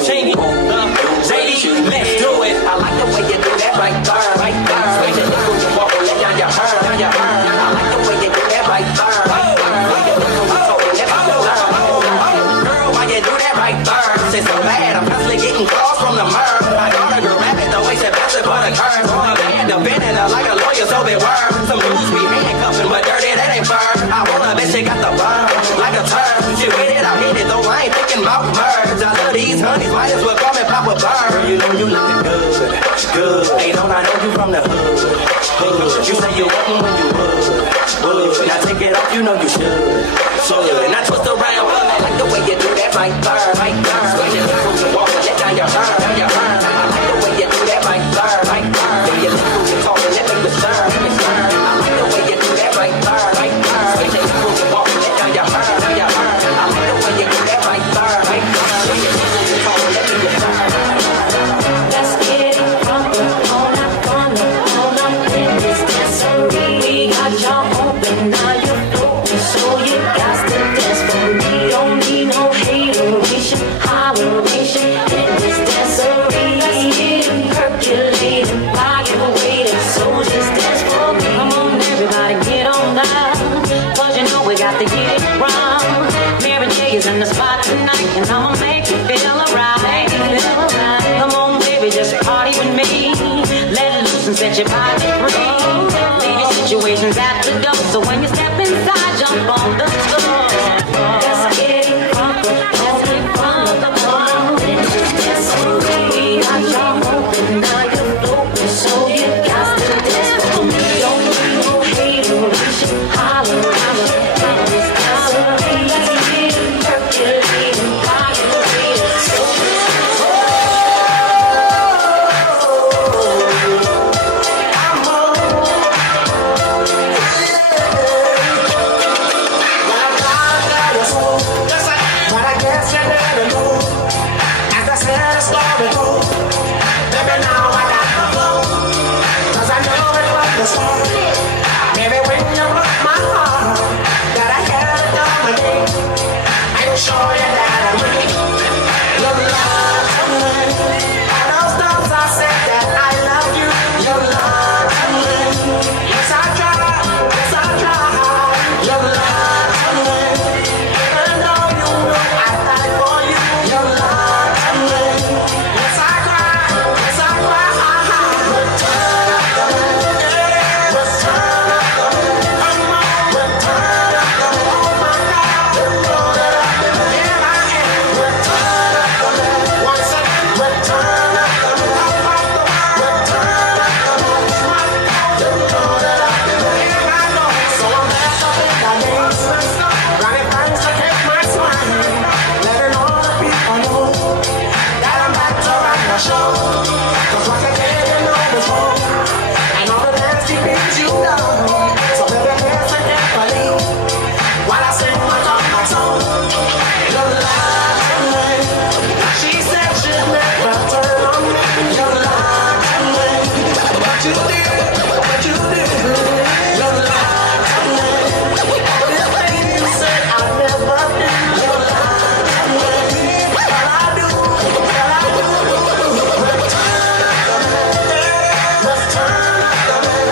Cheney, JD, let's do it. I like the way you do that right there, right there. Switch it, look you walk and let down your hair, down your hair. I like the way you do that right there, right there. Way you look when we talking, let me learn. Girl, why you do that right there? Say so bad, I'm constantly getting calls from the murder. I got a girl rabbit, the way she bounce it for the curve. On her bed, defending her like a lawyer, so they were. Some dudes be handcuffing, but dirty, that ain't burn. I wanna bet she got the burn, like a turn. She with it, I hit it, though I ain't thinking about merge. I love these honeys, might as well come and pop a bird. You know you looking good, good. Hey, don't I know you from the hood, hood. You say you want me when you would. Now take it off, you know you should. Now twist around, I like the way you do that right there, right there. Switch it, look you walk and let down your hair, down your hair. I like the way you do that right there, right there. When you look when you talking, let me discern, let me discern. I like the way you do that right there, right there. Switch it, look you walk and let down your hair, down your hair. I like the way you do that right there, right there. When you look when you talking, let me discern. Let's get it crumble on up in this dancery. We got y'all open, now you're floating, so you got to dance for me. Don't need no hateration, holleration in this dancery. Let's get it percolating, rocking, waiting, so just dance for me. Come on, everybody, get on down, 'cause you know we got to get it wrong. Mary J is in the spot tonight, and I'ma make you feel alright. Come on, baby, just party with me. Let it loose and set your body free. Leave your situations at the door, so when you step inside, jump on the floor. Let's get it crumble, let's get crumble. We got y'all open, now you're floating, so you got to dance for me. Don't need no hateration, holler, holler, in this dancery. Let's get it percolating, rockin', waiting, so Maybe when you broke my heart, that I can't dominate. I can show you that I'm weak. Your love to me. And those times I said that I love you. Your love to me. Yes, I try. Yes, I try. Your love to me. Even though you know I die for you. Your love to me. Yes, I cry. Yes, I cry. Return of the man. Return of the man. Return of the man. Oh my God. Return of the man. Here I am. Return of the man. Once again. Return of the man. Return of the man. Return of the man. Here I go. So I'm back up in the days. Running thanks to take my smile. Letting all the people know that I'm back to run the show. 'Cause what you didn't know before, and all the nasty things you know. So baby, listen carefully while I sing my song. Your love to me. She said she'd never turn on me. Your love to me. What you did, what you did. Your love to me. Everything you said I never did. Your love to me. But I do, but I do. Return of the man. Return of the man.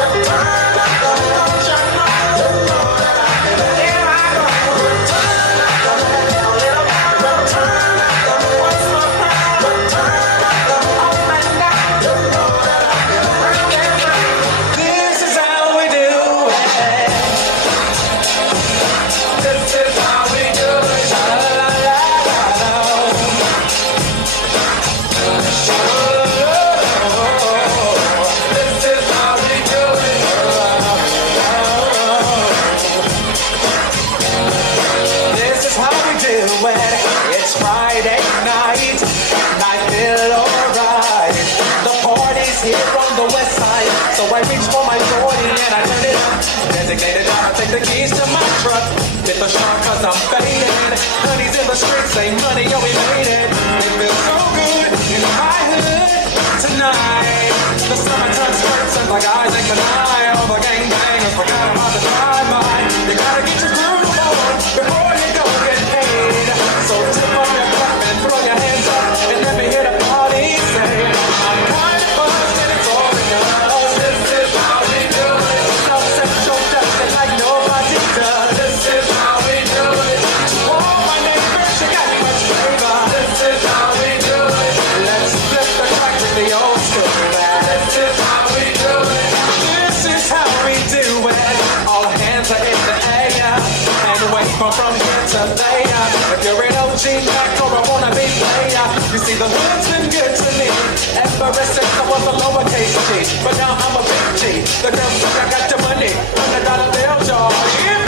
Return of the man. Don't you know? Here I go. Return of the man. A little bit. Return of the man. Once more time. Return of the man. Up and down. You know that I can break it down. This is how we do it. This is how we do it. Sha-la-la-la-la-la. This is how we do it. This is how we do it. It's Friday night. I feel alright. The party's here on the west side. So I reach for my 40 and I turn it up. Designated driver, take the keys to my truck. Hit the shop 'cause I'm faded. Honey's in the streets, say money, yo, we made it. It feels so good in my hood tonight. The summer turns skirts and the guys ain't tonight. All the gangbangers forgot about the drive-by. You gotta get your groove on before you go get paid. So tip up your cup and throw your See, the hood's been good to me. Ever since I was a lowercase G, but now I'm a big G. The girls think I got your money, $100 bills, y'all. Yeah.